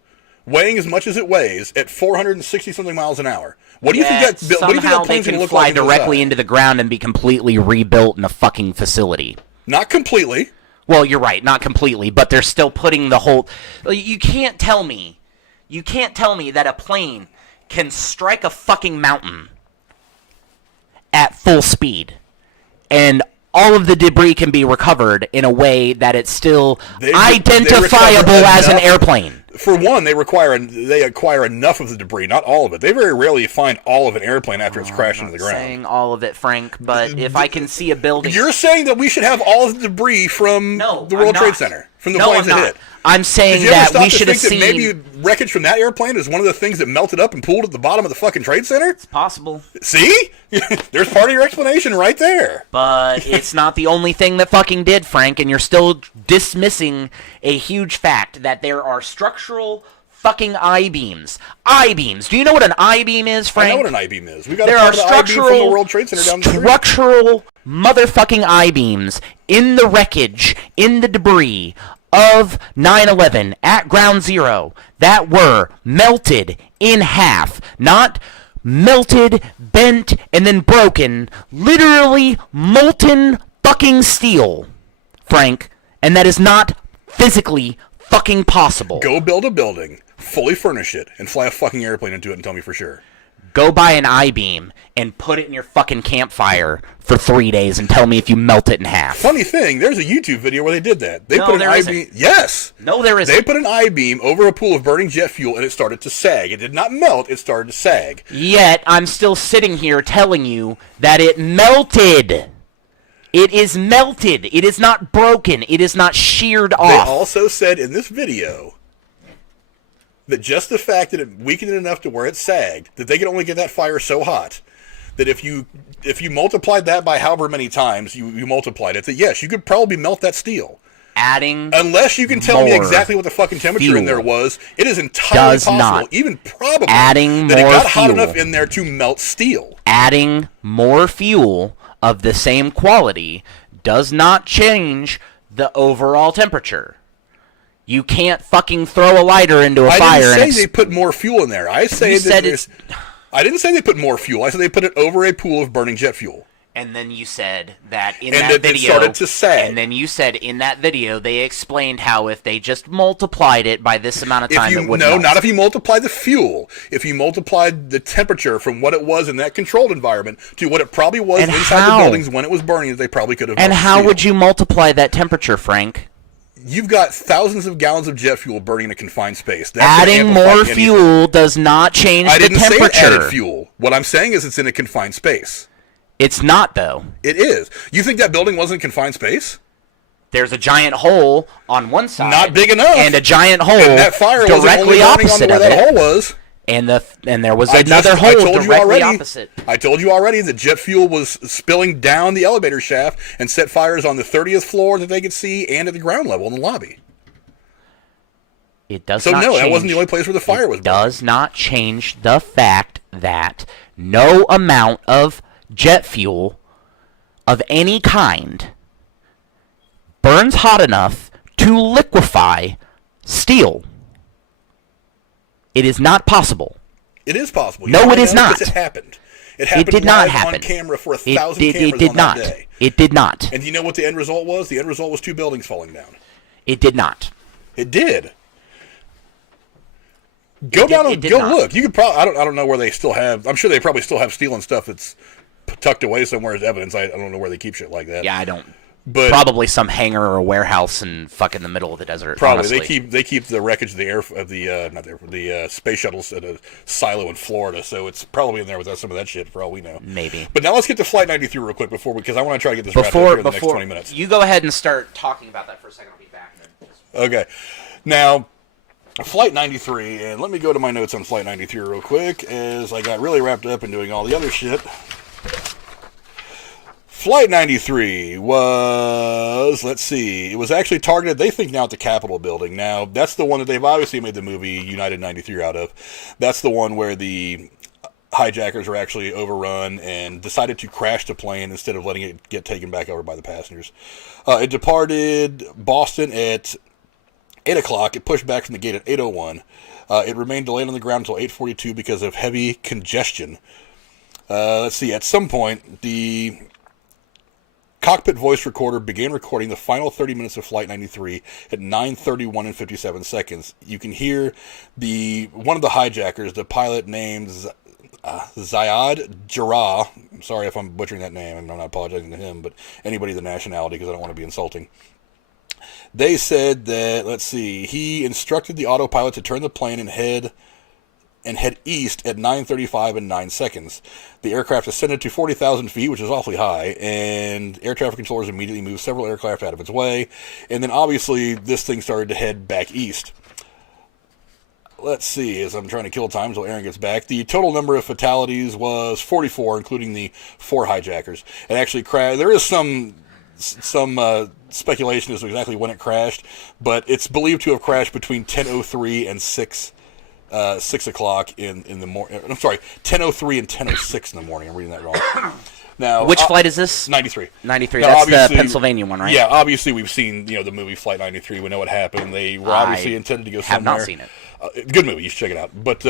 weighing as much as it weighs at 460-something miles an hour. What do you think that plane's going to look like? Fly directly into the ground and be completely rebuilt in a fucking facility. Not completely. Well, you're right, not completely, but they're still putting the whole. You can't tell me that a plane can strike a fucking mountain at full speed, and all of the debris can be recovered in a way that it's still identifiable as an airplane. For one, they acquire enough of the debris, not all of it. They very rarely find all of an airplane after it's crashed into the ground. I'm not saying all of it, Frank, but if I can see a building... You're saying that we should have all of the debris from the World Trade Center, from the planes that hit. I'm saying that we should have seen... Maybe wreckage from that airplane is one of the things that melted up and pooled at the bottom of the fucking Trade Center? It's possible. See? There's part of your explanation right there. But it's not the only thing that fucking did, Frank, and you're still dismissing a huge fact that there are structural fucking I-beams. I-beams. Do you know what an I-beam is, Frank? I know what an I-beam is. We got a part of the I-beam from the World Trade Center down the street. Structural motherfucking I-beams in the wreckage, in the debris of 9/11 at Ground Zero that were melted in half, not melted, bent, and then broken, literally molten fucking steel, Frank, and that is not physically fucking possible. Go build a building, fully furnish it, and fly a fucking airplane into it and tell me for sure. Go buy an I-beam and put it in your fucking campfire for 3 days and tell me if you melt it in half. Funny thing, there's a YouTube video where they did that. They No, put an there I-beam. isn't. Yes. No, there isn't. They put an I-beam over a pool of burning jet fuel, and it started to sag. It did not melt. It started to sag. Yet, I'm still sitting here telling you that it melted. It is melted. It is not broken. It is not sheared off. They also said in this video that just the fact that it weakened it enough to where it sagged, that they could only get that fire so hot, that if you multiplied that by however many times you multiplied it, that yes, you could probably melt that steel. Adding Unless you can tell me exactly what the fucking temperature in there was, it is entirely possible, even probable, adding that it more got hot fuel. enough in there to melt steel. Adding more fuel of the same quality does not change the overall temperature. You can't fucking throw a lighter into a fire. I didn't say they put more fuel in there. I say that there's... I didn't say they put more fuel. I said they put it over a pool of burning jet fuel. And then you said that in and that video... it started to sag. And then you said in that video they explained how if they just multiplied it by this amount of time, it would melt. No, not if you multiply the fuel. If you multiplied the temperature from what it was in that controlled environment to what it probably was inside the buildings when it was burning, they probably could have melted And how steel. would you multiply that temperature, Frank? You've got thousands of gallons of jet fuel burning in a confined space. That's Adding more fuel does not change the temperature. I didn't say it added fuel. What I'm saying is it's in a confined space. It's not, though. It is. You think that building wasn't a confined space? There's a giant hole on one side. Not big enough. And a giant hole and that fire was directly opposite on where of that hole was. And there was another hole directly opposite. I told you already that jet fuel was spilling down the elevator shaft and set fires on the 30th floor that they could see and at the ground level in the lobby. It does so not no, change, that wasn't the only place where the fire was burning. It does not change the fact that no amount of jet fuel of any kind burns hot enough to liquefy steel. It is not possible. It is possible. No, it is not. It happened. It happened did not live happen. on camera for 1,000 cameras it did on not. that day. It did not. And do you know what the end result was? The end result was 2 buildings falling down. It did not. It did. Go down and go look. You could probably. I don't know where they still have. I'm sure they probably still have steel and stuff that's tucked away somewhere as evidence. I don't know where they keep shit like that. Yeah, I don't. But probably some hangar or warehouse in fucking the middle of the desert. Probably honestly. they keep the wreckage of the space shuttles at a silo in Florida, so it's probably in there with some of that shit for all we know. Maybe. But now let's get to Flight 93 real quick because I want to try to get this wrapped up here in the next 20 minutes. You go ahead and start talking about that for a second. I'll be back. Okay, now. Flight 93, and let me go to my notes on Flight 93 real quick, as I got really wrapped up in doing all the other shit. Flight 93 was, let's see, it was actually targeted, they think now, at the Capitol building. Now, that's the one that they've obviously made the movie United 93 out of. That's the one where the hijackers were actually overrun and decided to crash the plane instead of letting it get taken back over by the passengers. It departed Boston at 8 o'clock. It pushed back from the gate at 8:01. It remained delayed on the ground until 8:42 because of heavy congestion. Let's see. At some point, the cockpit voice recorder began recording the final 30 minutes of Flight 93 at 9:31 and 57 seconds. You can hear one of the hijackers, the pilot named Zayad Jarrah. I'm sorry if I'm butchering that name. I'm not apologizing to him, but anybody the nationality because I don't want to be insulting. They said that, let's see, he instructed the autopilot to turn the plane and head east at 9:35 and 9 seconds. The aircraft ascended to 40,000 feet, which is awfully high, and air traffic controllers immediately moved several aircraft out of its way. And then obviously this thing started to head back east. Let's see, as I'm trying to kill time until Aaron gets back. The total number of fatalities was 44, including the 4 hijackers. It actually crashed. There is some speculation as to exactly when it crashed, but it's believed to have crashed between 10:03 and 6 o'clock in the morning. I'm sorry, 10:03 and 10:06 in the morning. I'm reading that wrong. Now, which flight is this? 93. 93. Now, that's the Pennsylvania one, right? Yeah, obviously we've seen the movie Flight 93. We know what happened. They were obviously intended to go somewhere. I have not seen it. Good movie. You should check it out. But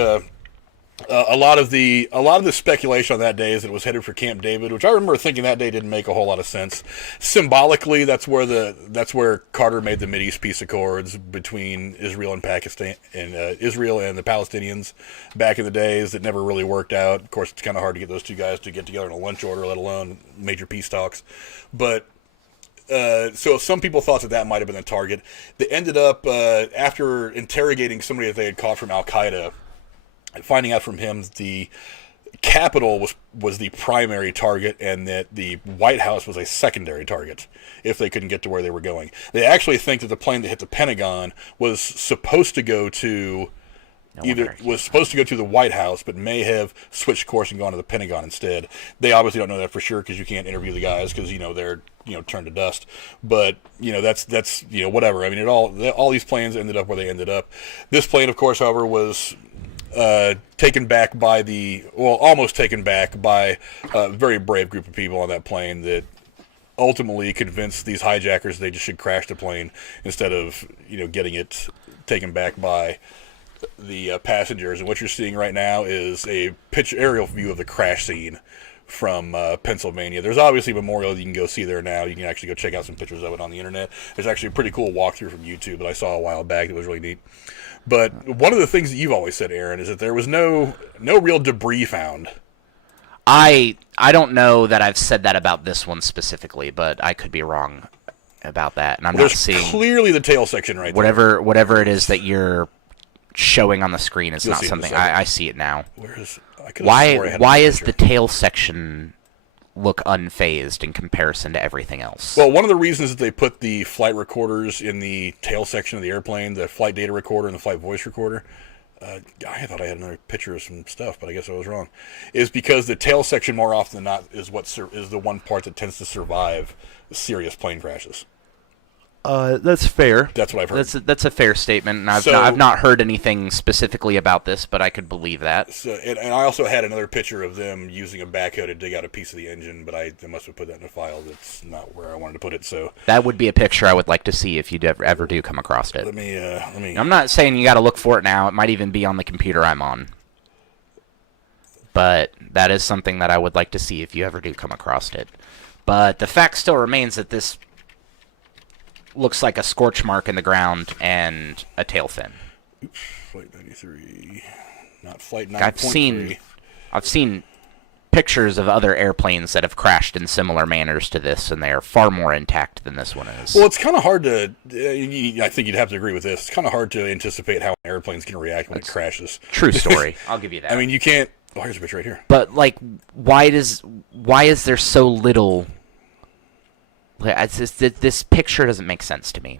A lot of the speculation on that day is that it was headed for Camp David, which I remember thinking that day didn't make a whole lot of sense. Symbolically, that's where Carter made the Mideast peace accords between Israel and Pakistan and Israel and the Palestinians back in the days that never really worked out. Of course, it's kind of hard to get those two guys to get together in a lunch order, let alone major peace talks. But so some people thought that might have been the target. They ended up after interrogating somebody that they had caught from Al Qaeda. Finding out from him the Capitol was the primary target and that the White House was a secondary target if they couldn't get to where they were going. They actually think that the plane that hit the Pentagon was supposed to go to the White House, but may have switched course and gone to the Pentagon instead. They obviously don't know that for sure because you can't interview the guys because they're turned to dust. But that's whatever. I mean, all these planes ended up where they ended up. This plane, of course, however, was almost taken back by a very brave group of people on that plane that ultimately convinced these hijackers they just should crash the plane instead of getting it taken back by the passengers. And what you're seeing right now is a aerial view of the crash scene from Pennsylvania. There's obviously a memorial you can go see there now. You can actually go check out some pictures of it on the internet. There's actually a pretty cool walkthrough from YouTube that I saw a while back that was really neat. But one of the things that you've always said, Aaron, is that there was no real debris found. I don't know that I've said that about this one specifically, but I could be wrong about that. And I'm not seeing clearly the tail section right there. Whatever it is that you're showing on the screen is not something I see it now. Why is the tail section look unfazed in comparison to everything else? Well, one of the reasons that they put the flight recorders in the tail section of the airplane, the flight data recorder and the flight voice recorder, I thought I had another picture of some stuff, but I guess I was wrong, is because the tail section more often than not is is the one part that tends to survive serious plane crashes. That's fair. That's what I've heard. That's a fair statement, and I've not heard anything specifically about this, but I could believe that. So, and I also had another picture of them using a backhoe to dig out a piece of the engine, but I must have put that in a file that's not where I wanted to put it. So that would be a picture I would like to see if you ever do come across it. Let me. I'm not saying you got to look for it now. It might even be on the computer I'm on. But that is something that I would like to see if you ever do come across it. But the fact still remains that this looks like a scorch mark in the ground and a tail fin. Oops, Flight 93, not Flight 9.3. I've seen pictures of other airplanes that have crashed in similar manners to this, and they are far more intact than this one is. Well, it's kind of hard to. I think you'd have to agree with this. It's kind of hard to anticipate how an airplane's going to react when it crashes. True story. I'll give you that. I mean, you can't. Oh, here's a picture right here. But why is there so little? This picture doesn't make sense to me.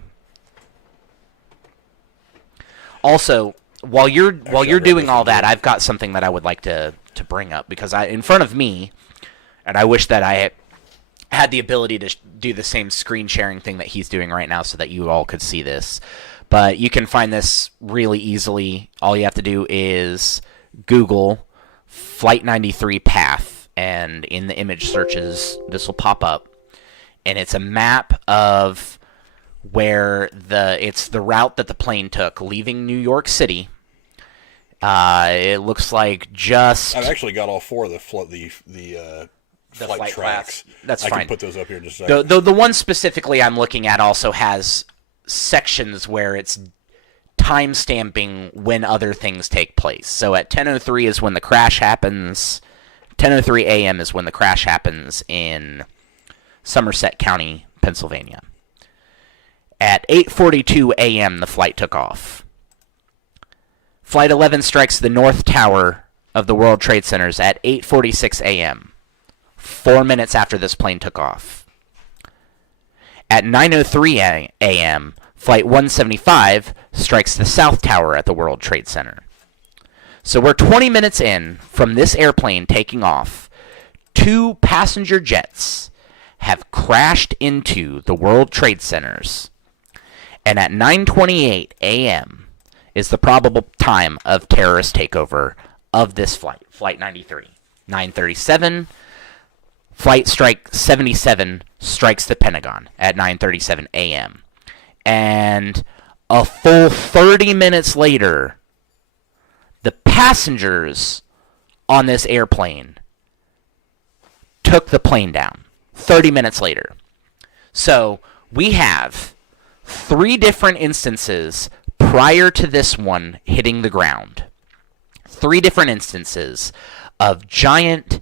Also, while you're doing all that, I've got something that I would like to bring up because in front of me, and I wish that I had the ability to do the same screen sharing thing that he's doing right now so that you all could see this. But you can find this really easily. All you have to do is Google Flight 93 path, and in the image searches, this will pop up. And it's a map of where it's the route that the plane took, leaving New York City. It looks like just. I've actually got all four of the flight tracks. That's fine. I can put those up here in just a second. The one specifically I'm looking at also has sections where it's time stamping when other things take place. So at 10:03 is when the crash happens. 10:03 a.m. is when the crash happens in Somerset County, Pennsylvania. At 8:42 a.m., the flight took off. Flight 11 strikes the North Tower of the World Trade Centers at 8:46 a.m., 4 minutes after this plane took off. At 9:03 a.m., Flight 175 strikes the South Tower at the World Trade Center. So we're 20 minutes in from this airplane taking off. 2 passenger jets have crashed into the World Trade Centers, and at 9:28 a.m. is the probable time of terrorist takeover of this flight, Flight 93. 9:37, Flight Strike 77 strikes the Pentagon at 9:37 a.m. And a full 30 minutes later, the passengers on this airplane took the plane down 30 minutes later. So we have 3 different instances prior to this one hitting the ground. 3 different instances of giant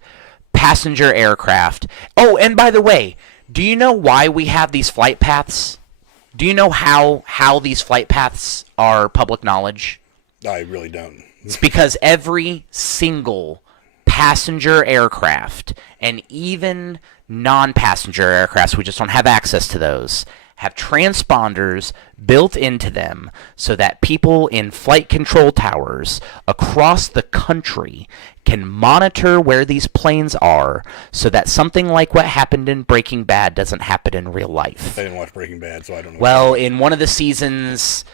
passenger aircraft. Oh, and by the way, do you know why we have these flight paths? Do you know how these flight paths are public knowledge? I really don't. It's because every single passenger aircraft, and even non-passenger aircrafts, we just don't have access to those, have transponders built into them so that people in flight control towers across the country can monitor where these planes are so that something like what happened in Breaking Bad doesn't happen in real life. I didn't watch Breaking Bad, so I don't know. Well, in one of the seasons,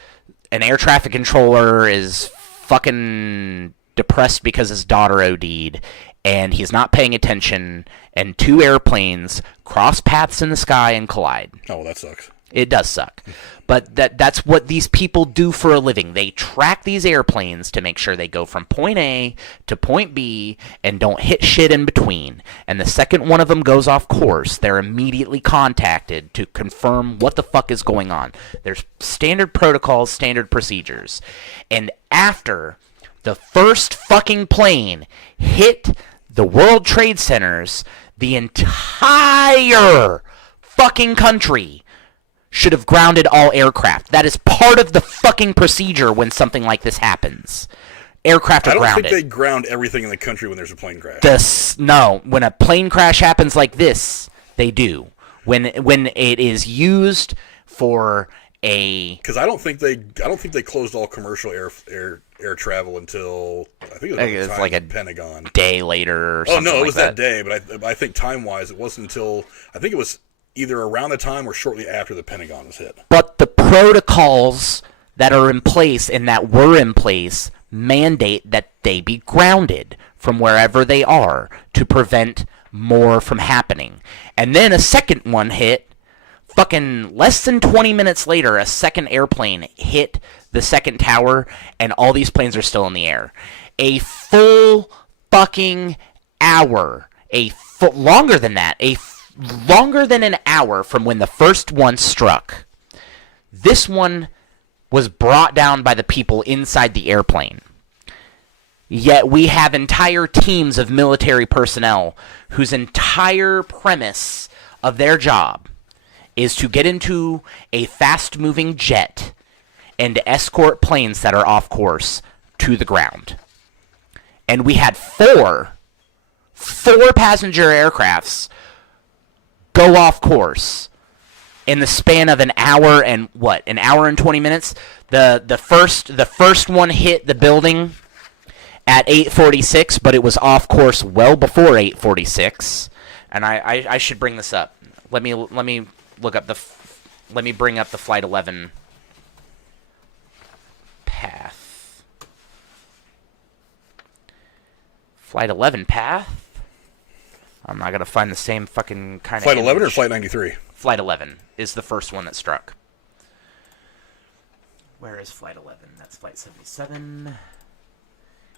an air traffic controller is fucking depressed because his daughter OD'd, and he's not paying attention, and 2 airplanes cross paths in the sky and collide. Oh, well, that sucks. It does suck. But that's what these people do for a living. They track these airplanes to make sure they go from point A to point B and don't hit shit in between. And the second one of them goes off course, they're immediately contacted to confirm what the fuck is going on. There's standard protocols, standard procedures. And after the first fucking plane hit the World Trade Centers, the entire fucking country should have grounded all aircraft. That is part of the fucking procedure when something like this happens. Aircraft are grounded. I don't think they ground everything in the country when there's a plane crash. No, when a plane crash happens like this, they do. When it is used for a... Because I don't think they closed all commercial air travel until I think it was like a Pentagon day later or something. Oh no, it was like that day, but I think time-wise it wasn't until I think it was either around the time or shortly after the Pentagon was hit. But the protocols that are in place and that were in place mandate that they be grounded from wherever they are to prevent more from happening. And then a second one hit, fucking less than 20 minutes later, a second airplane hit the second tower, and all these planes are still in the air. A full fucking hour, longer than that, longer than an hour from when the first one struck. This one was brought down by the people inside the airplane. Yet we have entire teams of military personnel whose entire premise of their job is to get into a fast-moving jet and escort planes that are off course to the ground. And we had four passenger aircrafts go off course in the span of an hour and 20 minutes. The first one hit the building at 8:46, but it was off course well before 8:46. And I should bring this up. Let me look up let me bring up the Flight 11 path. Flight 11 path? I'm not going to find the same fucking kind of Flight 11 image. or Flight 93? Flight 11 is the first one that struck. Where is Flight 11? That's Flight 77.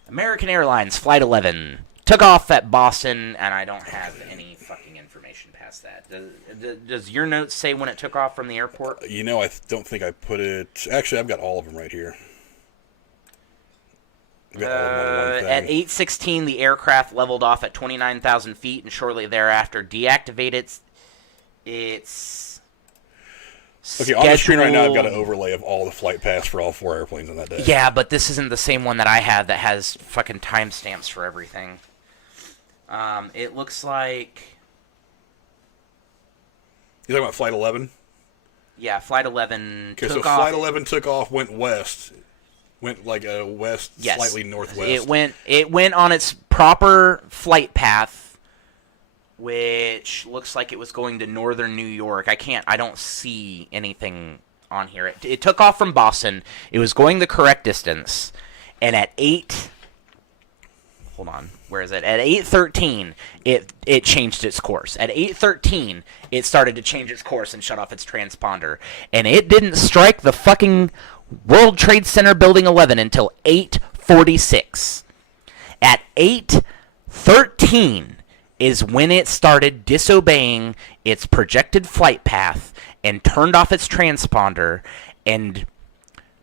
American Airlines Flight 11 took off at Boston, and I don't have any fucking information past that. Does your notes say when it took off from the airport? I don't think I put it... Actually, I've got all of them right here. At 8:16, the aircraft leveled off at 29,000 feet, and shortly thereafter deactivated its Okay, on the screen right now, I've got an overlay of all the flight paths for all 4 airplanes on that day. Yeah, but this isn't the same one that I have that has fucking timestamps for everything. It looks like... You talking about Flight 11? Yeah, Flight 11 took off. Okay, so off. Flight 11 took off, went west. Went like a west, yes. Slightly northwest. It went on its proper flight path, which looks like it was going to northern New York. I don't see anything on here. It took off from Boston. It was going the correct distance, and at 8... Hold on. Where is it? At 8:13, it changed its course. At 8:13, it started to change its course and shut off its transponder. And it didn't strike the fucking World Trade Center Building 11 until 8:46. At 13 is when it started disobeying its projected flight path and turned off its transponder and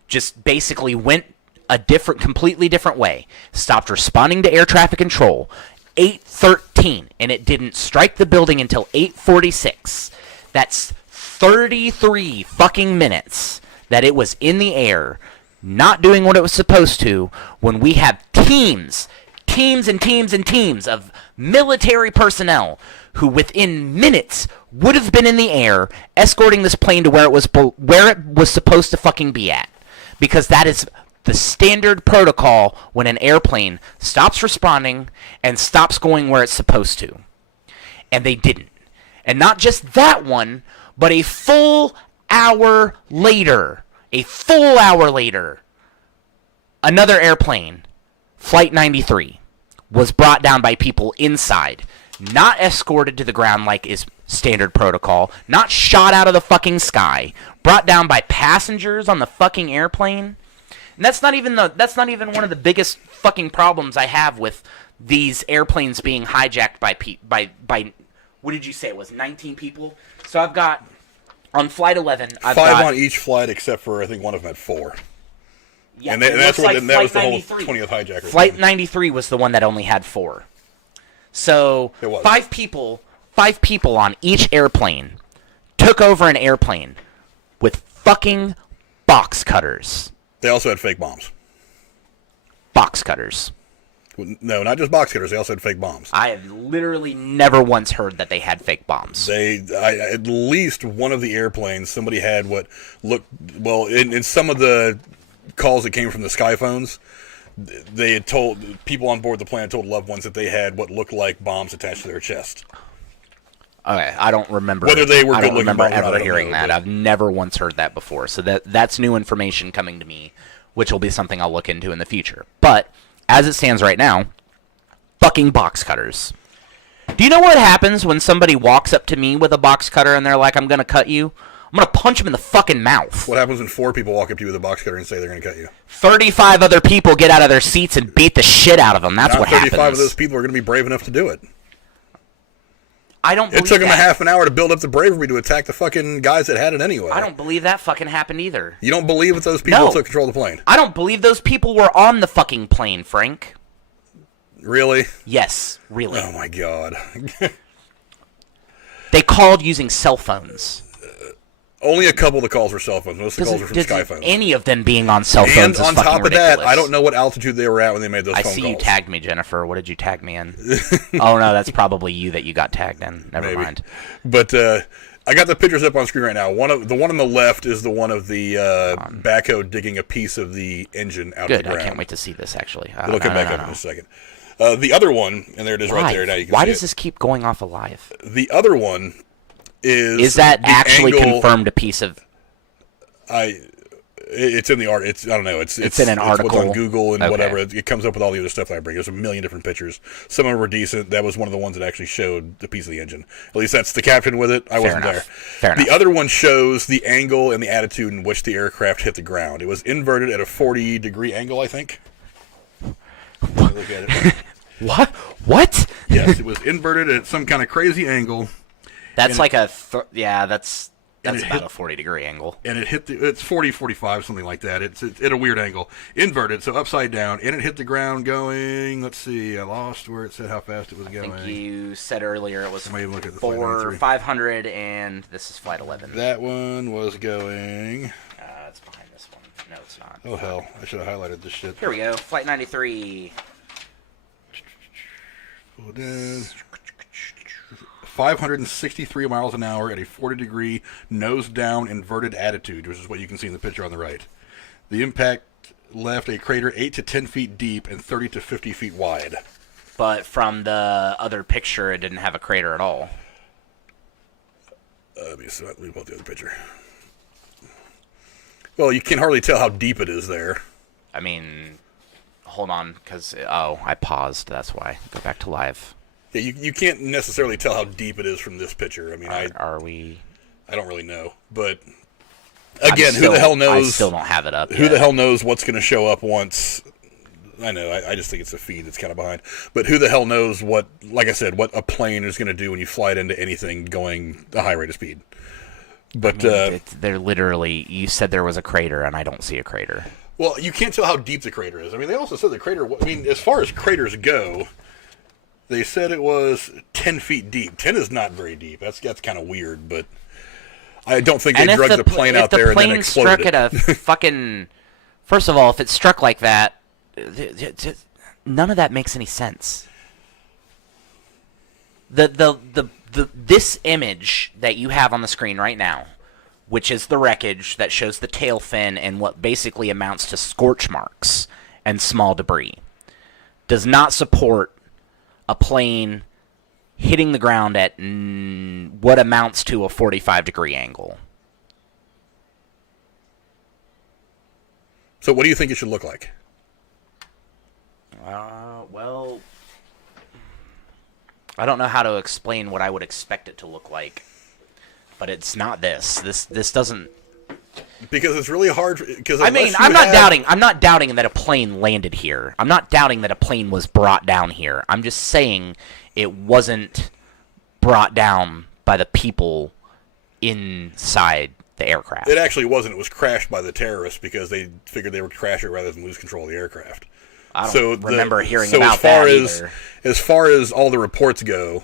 just basically went a completely different way. Stopped responding to air traffic control. 8:13, and it didn't strike the building until 8:46. That's 33 fucking minutes that it was in the air, not doing what it was supposed to, when we have teams and teams of military personnel who within minutes would have been in the air escorting this plane to where it was supposed to fucking be at. Because that is the standard protocol when an airplane stops responding and stops going where it's supposed to. And they didn't. And not just that one, but a full hour later, another airplane, Flight 93, was brought down by people inside, not escorted to the ground like is standard protocol, not shot out of the fucking sky, brought down by passengers on the fucking airplane. And that's not even one of the biggest fucking problems I have with these airplanes being hijacked by what did you say it was, 19 people? So I've got on Flight 11, I've got 5 on each flight except for I think one of them had 4. Yeah, and that's what like that was the whole 93. 20th hijacker. Flight 93 was the one that only had 4. So 5 people on each airplane took over an airplane with fucking box cutters. They also had fake bombs. Box cutters. No, not just box cutters. They also had fake bombs. I have literally never once heard that they had fake bombs. At least one of the airplanes, somebody had what looked, well, in some of the calls that came from the sky phones, they had told people on board the plane told loved ones that they had what looked like bombs attached to their chest. Okay, I don't remember whether they were. I don't remember bombs ever or hearing know, that. I've never once heard that before. So that's new information coming to me, which will be something I'll look into in the future. But as it stands right now, fucking box cutters. Do you know what happens when somebody walks up to me with a box cutter and they're like, "I'm gonna cut you"? I'm going to punch him in the fucking mouth. What happens when 4 people walk up to you with a box cutter and say they're going to cut you? 35 other people get out of their seats and beat the shit out of them. That's what happens. 35 of those people are going to be brave enough to do it. I don't believe It took them that. a half an hour to build up the bravery to attack the fucking guys that had it anyway. I don't believe that fucking happened either. You don't believe that those people No. took control of the plane? I don't believe those people were on the fucking plane, Frank. Really? Yes, really. Oh my god. They called using cell phones. Only a couple of the calls were cell phones. Most of the calls were from Sky phones. Any of them being on cell phones And is on fucking top of ridiculous. that, I don't know what altitude they were at when they made those phone calls. I see you tagged me, Jennifer. What did you tag me in? Oh, no, that's probably you that you got tagged in. Never mind. But I got the pictures up on screen right now. The one on the left is the one of the backhoe digging a piece of the engine out of the ground. Good, I can't wait to see this, actually. It'll come back up in a second. The other one, and there it is right there. Now you can Why see does this keep going off alive? The other one is... Is that actually angle, confirmed a piece of... It's in the art. I don't know. It's in an article. What's on Google and Okay. whatever. It comes up with all the other stuff that I bring. There's a million different pictures. Some of them were decent. That was one of the ones that actually showed the piece of the engine. At least that's the caption with it. I wasn't there. Fair the enough. other one shows the angle and the attitude in which the aircraft hit the ground. It was inverted at a 40-degree angle, I think. Look at it. What? Yes, it was inverted at some kind of crazy angle. That's like a... that's about a 40-degree angle. And it hit it's 40, 45, something like that. It's at a weird angle. Inverted, so upside down. And it hit the ground going, let's see, I lost where it said how fast it was going. I think you said earlier it was Look at the 500, and this is Flight 11. That one was going... It's behind this one. No, it's not. Oh, hell. I should have highlighted this shit. Here we go. Flight 93. Pull it down. 563 miles an hour at a 40-degree nose-down inverted attitude, which is what you can see in the picture on the right. The impact left a crater 8 to 10 feet deep and 30 to 50 feet wide. But from the other picture, it didn't have a crater at all. Let me pull up the other picture. Well, you can hardly tell how deep it is there. I mean, hold on, because... Oh, I paused. That's why. Go back to live. Yeah, you can't necessarily tell how deep it is from this picture. I mean, are we? I don't really know, but again, who the hell knows? I still don't have it up. Who the hell knows what's going to show up once I know. I just think it's a feed that's kind of behind. But who the hell knows what, like I said, what a plane is going to do when you fly it into anything going a high rate of speed. But they're literally. You said there was a crater, and I don't see a crater. Well, you can't tell how deep the crater is. I mean, they also said the crater. I mean, as far as craters go, they said it was 10 feet deep. 10 is not very deep. That's kind of weird, but I don't think they drugged the plane out there and then exploded it. If the plane struck at a fucking... First of all, if it struck like that, none of that makes any sense. This image that you have on the screen right now, which is the wreckage that shows the tail fin and what basically amounts to scorch marks and small debris, does not support a plane hitting the ground at what amounts to a 45-degree angle. So what do you think it should look like? Well, I don't know how to explain what I would expect it to look like, but it's not this. This doesn't. Because it's really hard. Because I'm not doubting that a plane landed here. I'm not doubting that a plane was brought down here. I'm just saying it wasn't brought down by the people inside the aircraft. It actually wasn't. It was crashed by the terrorists because they figured they would crash it rather than lose control of the aircraft. I don't remember hearing about that either. As far as all the reports go,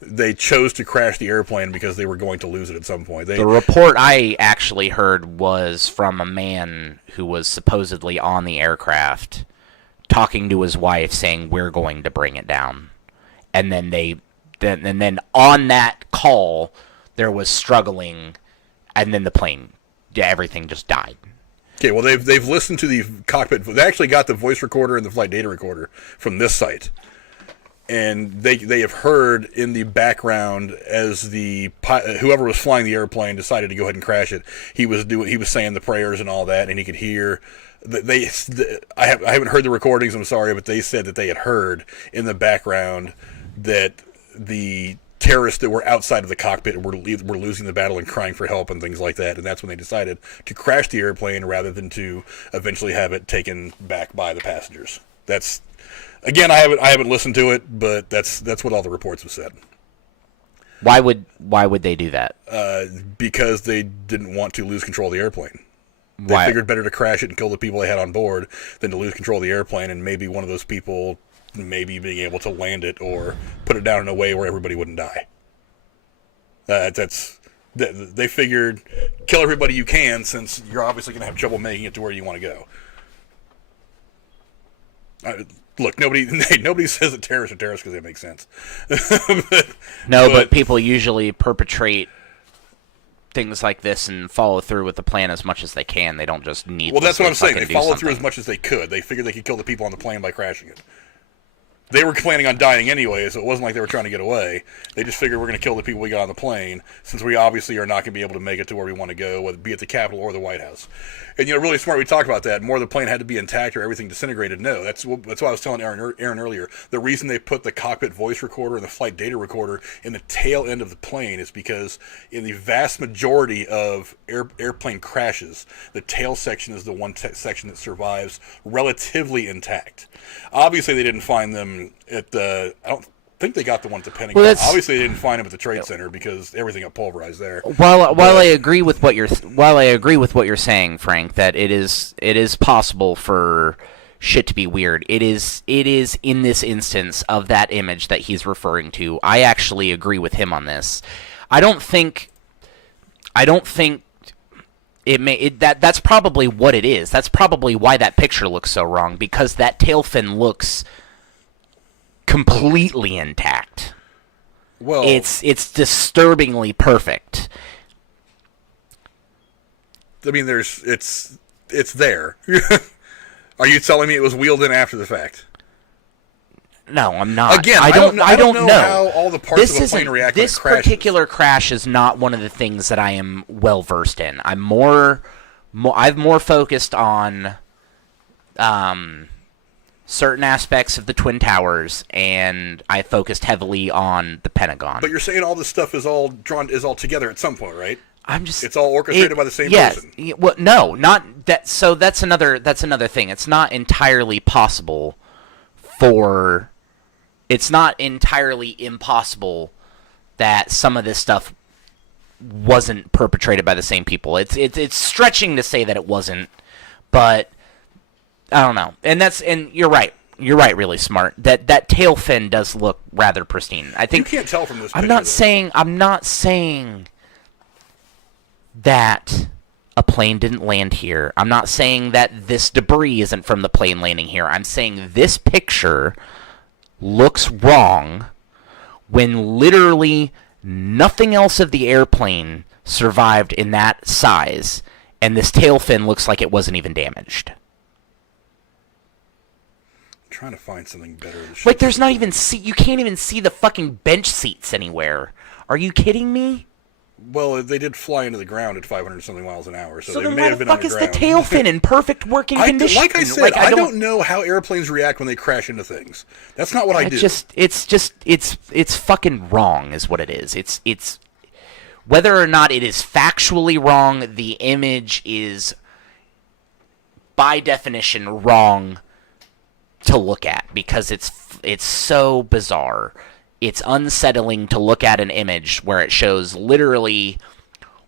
they chose to crash the airplane because they were going to lose it at some point. The report I actually heard was from a man who was supposedly on the aircraft talking to his wife saying, "We're going to bring it down." And then on that call, there was struggling, and then the plane, everything just died. Okay, well, they've listened to the cockpit. They actually got the voice recorder and the flight data recorder from this site. And they have heard in the background as the whoever was flying the airplane decided to go ahead and crash it. He was saying the prayers and all that, and he could hear. I haven't heard the recordings. I'm sorry, but they said that they had heard in the background that the terrorists that were outside of the cockpit were losing the battle and crying for help and things like that. And that's when they decided to crash the airplane rather than to eventually have it taken back by the passengers. That's. Again, I haven't listened to it, but that's what all the reports have said. Why would they do that? Because they didn't want to lose control of the airplane. They figured better to crash it and kill the people they had on board than to lose control of the airplane and maybe one of those people maybe being able to land it or put it down in a way where everybody wouldn't die. They figured kill everybody you can since you're obviously going to have trouble making it to where you want to go. Look, nobody says that terrorists are terrorists because they make sense. but people usually perpetrate things like this and follow through with the plan as much as they can. They don't just need. Well, that's what I'm saying. They followed through as much as they could. They figured they could kill the people on the plane by crashing it. They were planning on dying anyway, so it wasn't like they were trying to get away. They just figured we're going to kill the people we got on the plane, since we obviously are not going to be able to make it to where we want to go, whether it be at the Capitol or the White House. And, really smart, we talked about that. More the plane had to be intact or everything disintegrated. No, that's what I was telling Aaron earlier. The reason they put the cockpit voice recorder and the flight data recorder in the tail end of the plane is because in the vast majority of airplane crashes, the tail section is the one section that survives relatively intact. Obviously, they didn't find them at the... I don't think they got the one at the Pentagon. Obviously, they didn't find them at the Trade Center because everything got pulverized there. While I agree with what you're saying, Frank, that it is possible for shit to be weird. It is in this instance of that image that he's referring to. I actually agree with him on this. I don't think that's probably what it is. That's probably why that picture looks so wrong, because that tail fin looks completely intact. Well, it's disturbingly perfect. I mean, it's there. Are you telling me it was wheeled in after the fact? No, I'm not. Again, I don't know how all the parts of the plane react when it crashes. This particular crash is not one of the things that I am well versed in. I've more focused on certain aspects of the Twin Towers, and I focused heavily on the Pentagon. But you're saying all this stuff is all together at some point, right? It's all orchestrated by the same person. Well, no, not that's another thing. It's not entirely possible for. It's not entirely impossible that some of this stuff wasn't perpetrated by the same people. It's stretching to say that it wasn't, but I don't know. And you're right. You're right. Really smart. That tail fin does look rather pristine. I think you can't tell from this picture. I'm not saying that a plane didn't land here. I'm not saying that this debris isn't from the plane landing here. I'm saying this picture looks wrong when literally nothing else of the airplane survived in that size, and this tail fin looks like it wasn't even damaged. I'm trying to find something better. Like, there's not even you can't even see the fucking bench seats anywhere. Are you kidding me? Well, they did fly into the ground at 500-something miles an hour, so they then may why have the been fuck is underground. the tail fin in perfect working condition? Like I said, I don't know how airplanes react when they crash into things. That's not what I do. It's fucking wrong, is what it is. It's whether or not it is factually wrong, the image is by definition wrong to look at because it's so bizarre. It's unsettling to look at an image where it shows literally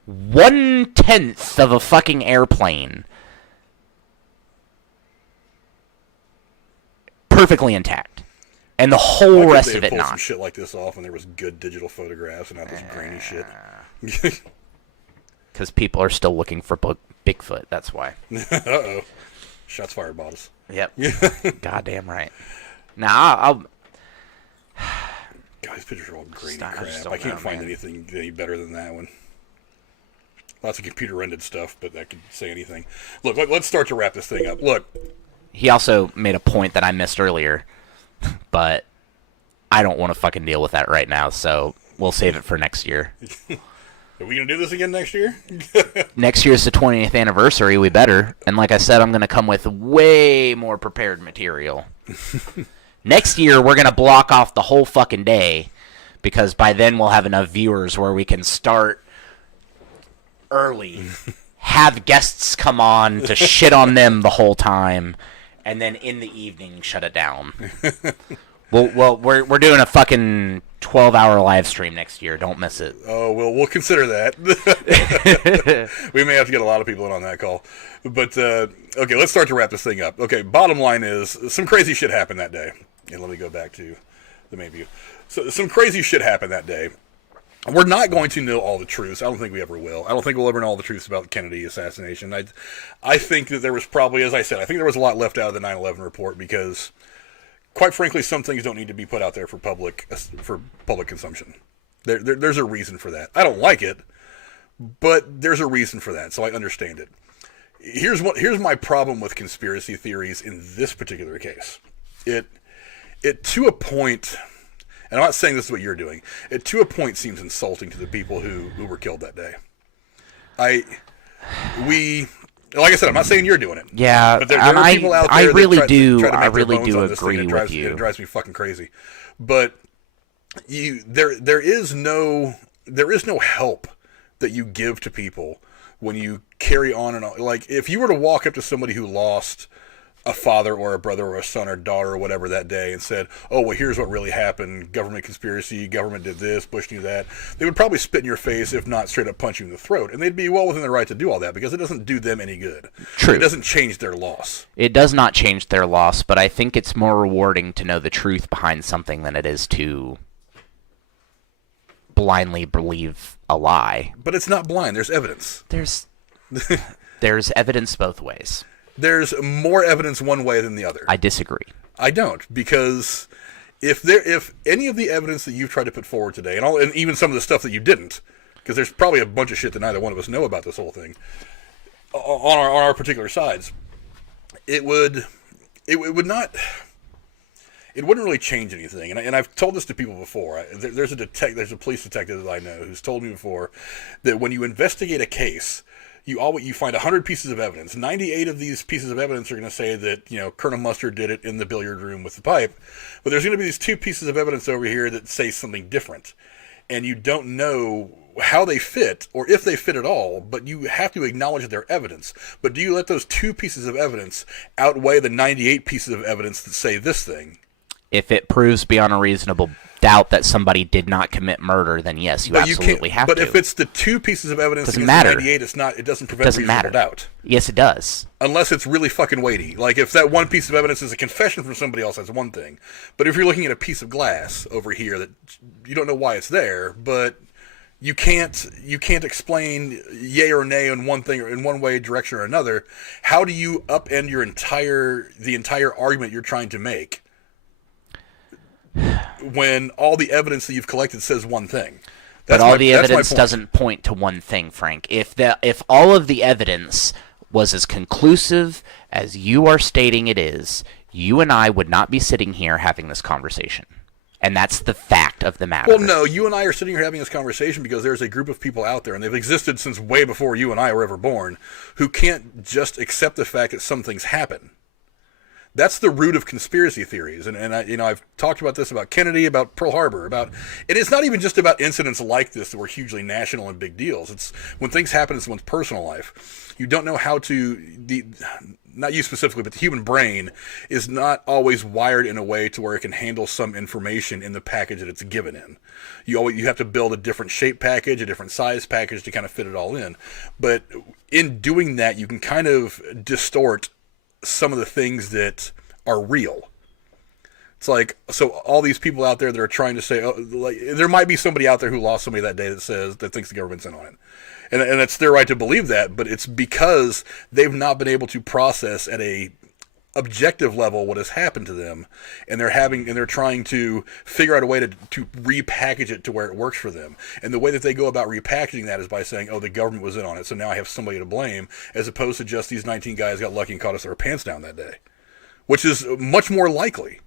1/10 of a fucking airplane perfectly intact, and the whole rest of it not. Some shit like this off when there was good digital photographs and not this grainy shit. Because people are still looking for Bigfoot. That's why. Uh-oh. Shots fired, bottles. Yep. Goddamn right. Now, God, these pictures are all grainy crap. I can't find anything any better than that one. Lots of computer-rendered stuff, but that could say anything. Look, let's start to wrap this thing up. Look. He also made a point that I missed earlier, but I don't want to fucking deal with that right now, so we'll save it for next year. Are we going to do this again next year? Next year's the 20th anniversary, we better. And like I said, I'm going to come with way more prepared material. Next year, we're going to block off the whole fucking day, because by then we'll have enough viewers where we can start early, have guests come on to shit on them the whole time, and then in the evening shut it down. Well, we're doing a fucking 12-hour live stream next year. Don't miss it. Oh, well, we'll consider that. We may have to get a lot of people in on that call. But, okay, let's start to wrap this thing up. Okay, bottom line is, some crazy shit happened that day. And let me go back to the main view. So, some crazy shit happened that day. We're not going to know all the truths. I don't think we ever will. I don't think we'll ever know all the truths about the Kennedy assassination. I think that there was probably, as I said, I think there was a lot left out of the 9/11 report because, quite frankly, some things don't need to be put out there for public consumption. There's a reason for that. I don't like it, but there's a reason for that, so I understand it. Here's my problem with conspiracy theories in this particular case. It to a point, and I'm not saying this is what you're doing, it to a point seems insulting to the people who were killed that day. Like I said, I'm not saying you're doing it. Yeah, but there are people out there I really do agree with you. It drives me fucking crazy. But there is no help that you give to people when you carry on and on. Like, if you were to walk up to somebody who lost a father or a brother or a son or daughter or whatever that day and said, oh, well, here's what really happened, government conspiracy, government did this, Bush knew that, they would probably spit in your face, if not straight up punch you in the throat. And they'd be well within their right to do all that because it doesn't do them any good. True. It doesn't change their loss. It does not change their loss, but I think it's more rewarding to know the truth behind something than it is to blindly believe a lie. But it's not blind. There's evidence. There's evidence both ways. There's more evidence one way than the other. I disagree. I don't, because if any of the evidence that you've tried to put forward today, and even some of the stuff that you didn't, because there's probably a bunch of shit that neither one of us know about this whole thing, on our particular sides, it wouldn't really change anything. And I've told this to people before. There's a police detective that I know who's told me before that when you investigate a case, you find 100 pieces of evidence. 98 of these pieces of evidence are going to say that, Colonel Mustard did it in the billiard room with the pipe. But there's going to be these 2 pieces of evidence over here that say something different. And you don't know how they fit, or if they fit at all, but you have to acknowledge that they're evidence. But do you let those 2 pieces of evidence outweigh the 98 pieces of evidence that say this thing? If it proves beyond a reasonable doubt that somebody did not commit murder, then yes, you absolutely have to. But if it's the 2 pieces of evidence doesn't against matter. the 98, it doesn't prevent reasonable doubt. Yes, it does. Unless it's really fucking weighty. Like, if that one piece of evidence is a confession from somebody else, that's one thing. But if you're looking at a piece of glass over here that you don't know why it's there, but you can't explain yay or nay in one thing or in one way, direction or another, how do you upend the entire argument you're trying to make when all the evidence that you've collected says one thing? But all the evidence doesn't point to one thing, Frank. If all of the evidence was as conclusive as you are stating it is, you and I would not be sitting here having this conversation. And that's the fact of the matter. Well, no, you and I are sitting here having this conversation because there's a group of people out there, and they've existed since way before you and I were ever born, who can't just accept the fact that some things happen. That's the root of conspiracy theories, and I've talked about this, about Kennedy, about Pearl Harbor, and it's not even just about incidents like this that were hugely national and big deals. It's when things happen in someone's personal life. You don't know how to, not you specifically, but the human brain is not always wired in a way to where it can handle some information in the package that it's given in. You have to build a different shape package, a different size package to kind of fit it all in. But in doing that, you can kind of distort some of the things that are real. It's like, so all these people out there that are trying to say, there might be somebody out there who lost somebody that day that thinks the government's in on it. And it's their right to believe that, but it's because they've not been able to process at a objective level what has happened to them, and they're trying to figure out a way to repackage it to where it works for them. And the way that they go about repackaging that is by saying, oh, the government was in on it, so now I have somebody to blame, as opposed to just these 19 guys got lucky and caught us with our pants down that day, which is much more likely.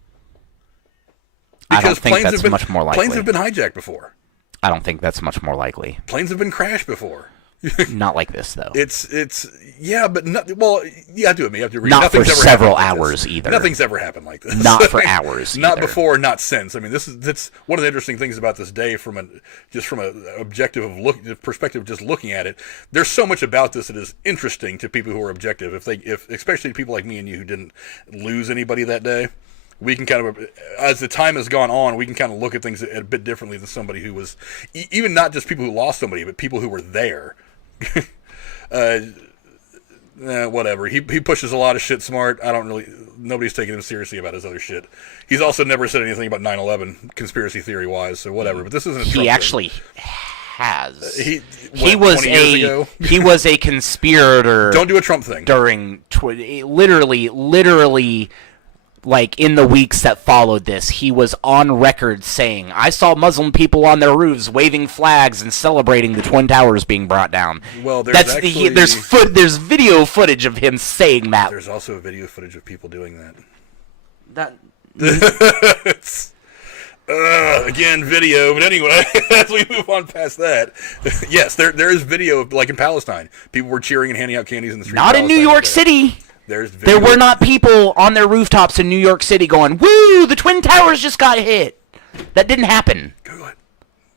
I don't think that's much more likely. Planes have been hijacked before. I don't think that's much more likely. Planes have been crashed before. Not like this, though. It's yeah, but not, well, you have to admit, you have to read. Not for several hours either. Nothing's ever happened like this. Not for hours. Not either. before, not since. I mean, that's one of the interesting things about this day from an objective perspective, just looking at it. There's so much about this that is interesting to people who are objective. If especially people like me and you who didn't lose anybody that day. We can kind of, as the time has gone on, we can kind of look at things a bit differently than somebody who was, even not just people who lost somebody, but people who were there. Whatever. He pushes a lot of shit smart. Nobody's taking him seriously about his other shit. He's also never said anything about 9/11 conspiracy theory wise, so whatever. But this isn't a Trump He actually thing. Has. He was a conspirator. Don't do a Trump thing. During literally. Like, in the weeks that followed this, he was on record saying, I saw Muslim people on their roofs waving flags and celebrating the Twin Towers being brought down. Well, there's there's video footage of him saying that. There's also video footage of people doing that. Again, video, but anyway, as we move on past that, yes, there is video, like in Palestine. People were cheering and handing out candies in the street. Not in New York City. There were not people on their rooftops in New York City going, woo, the Twin Towers just got hit. That didn't happen. Google it.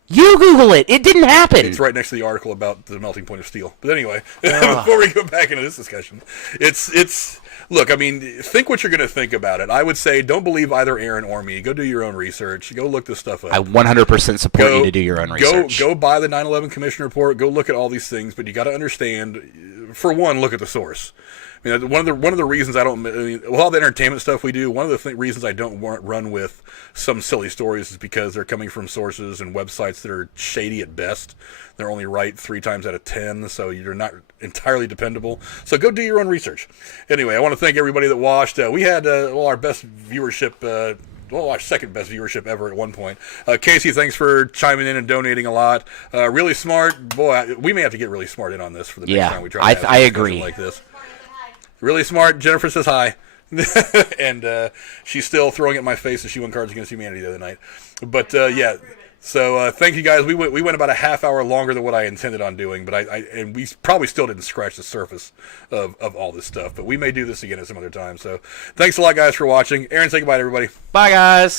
You Google it. It didn't happen. It's right next to the article about the melting point of steel. But anyway, before we go back into this discussion, it's look, I mean, think what you're going to think about it. I would say don't believe either Aaron or me. Go do your own research. Go look this stuff up. I 100% support you to do your own research. Go buy the 9/11 Commission report. Go look at all these things. But you got to understand, for one, look at the source. I mean, one of the reasons I don't, with all the entertainment stuff we do, one of the reasons I don't run with some silly stories is because they're coming from sources and websites that are shady at best. They're only right 3 times out of 10, so you're not entirely dependable. So go do your own research. Anyway, I want to thank everybody that watched. We had our best viewership. Our second best viewership ever at one point. Casey, thanks for chiming in and donating a lot. Really smart. Boy, we may have to get really smart in on this for the next time we try to have I agree. like this. Really smart. Jennifer says hi. And she's still throwing at my face as she won Cards Against Humanity the other night. But, yeah. So thank you guys. We went about a half hour longer than what I intended on doing, but and we probably still didn't scratch the surface of all this stuff. But we may do this again at some other time. So thanks a lot, guys, for watching. Aaron, say goodbye to everybody. Bye, guys.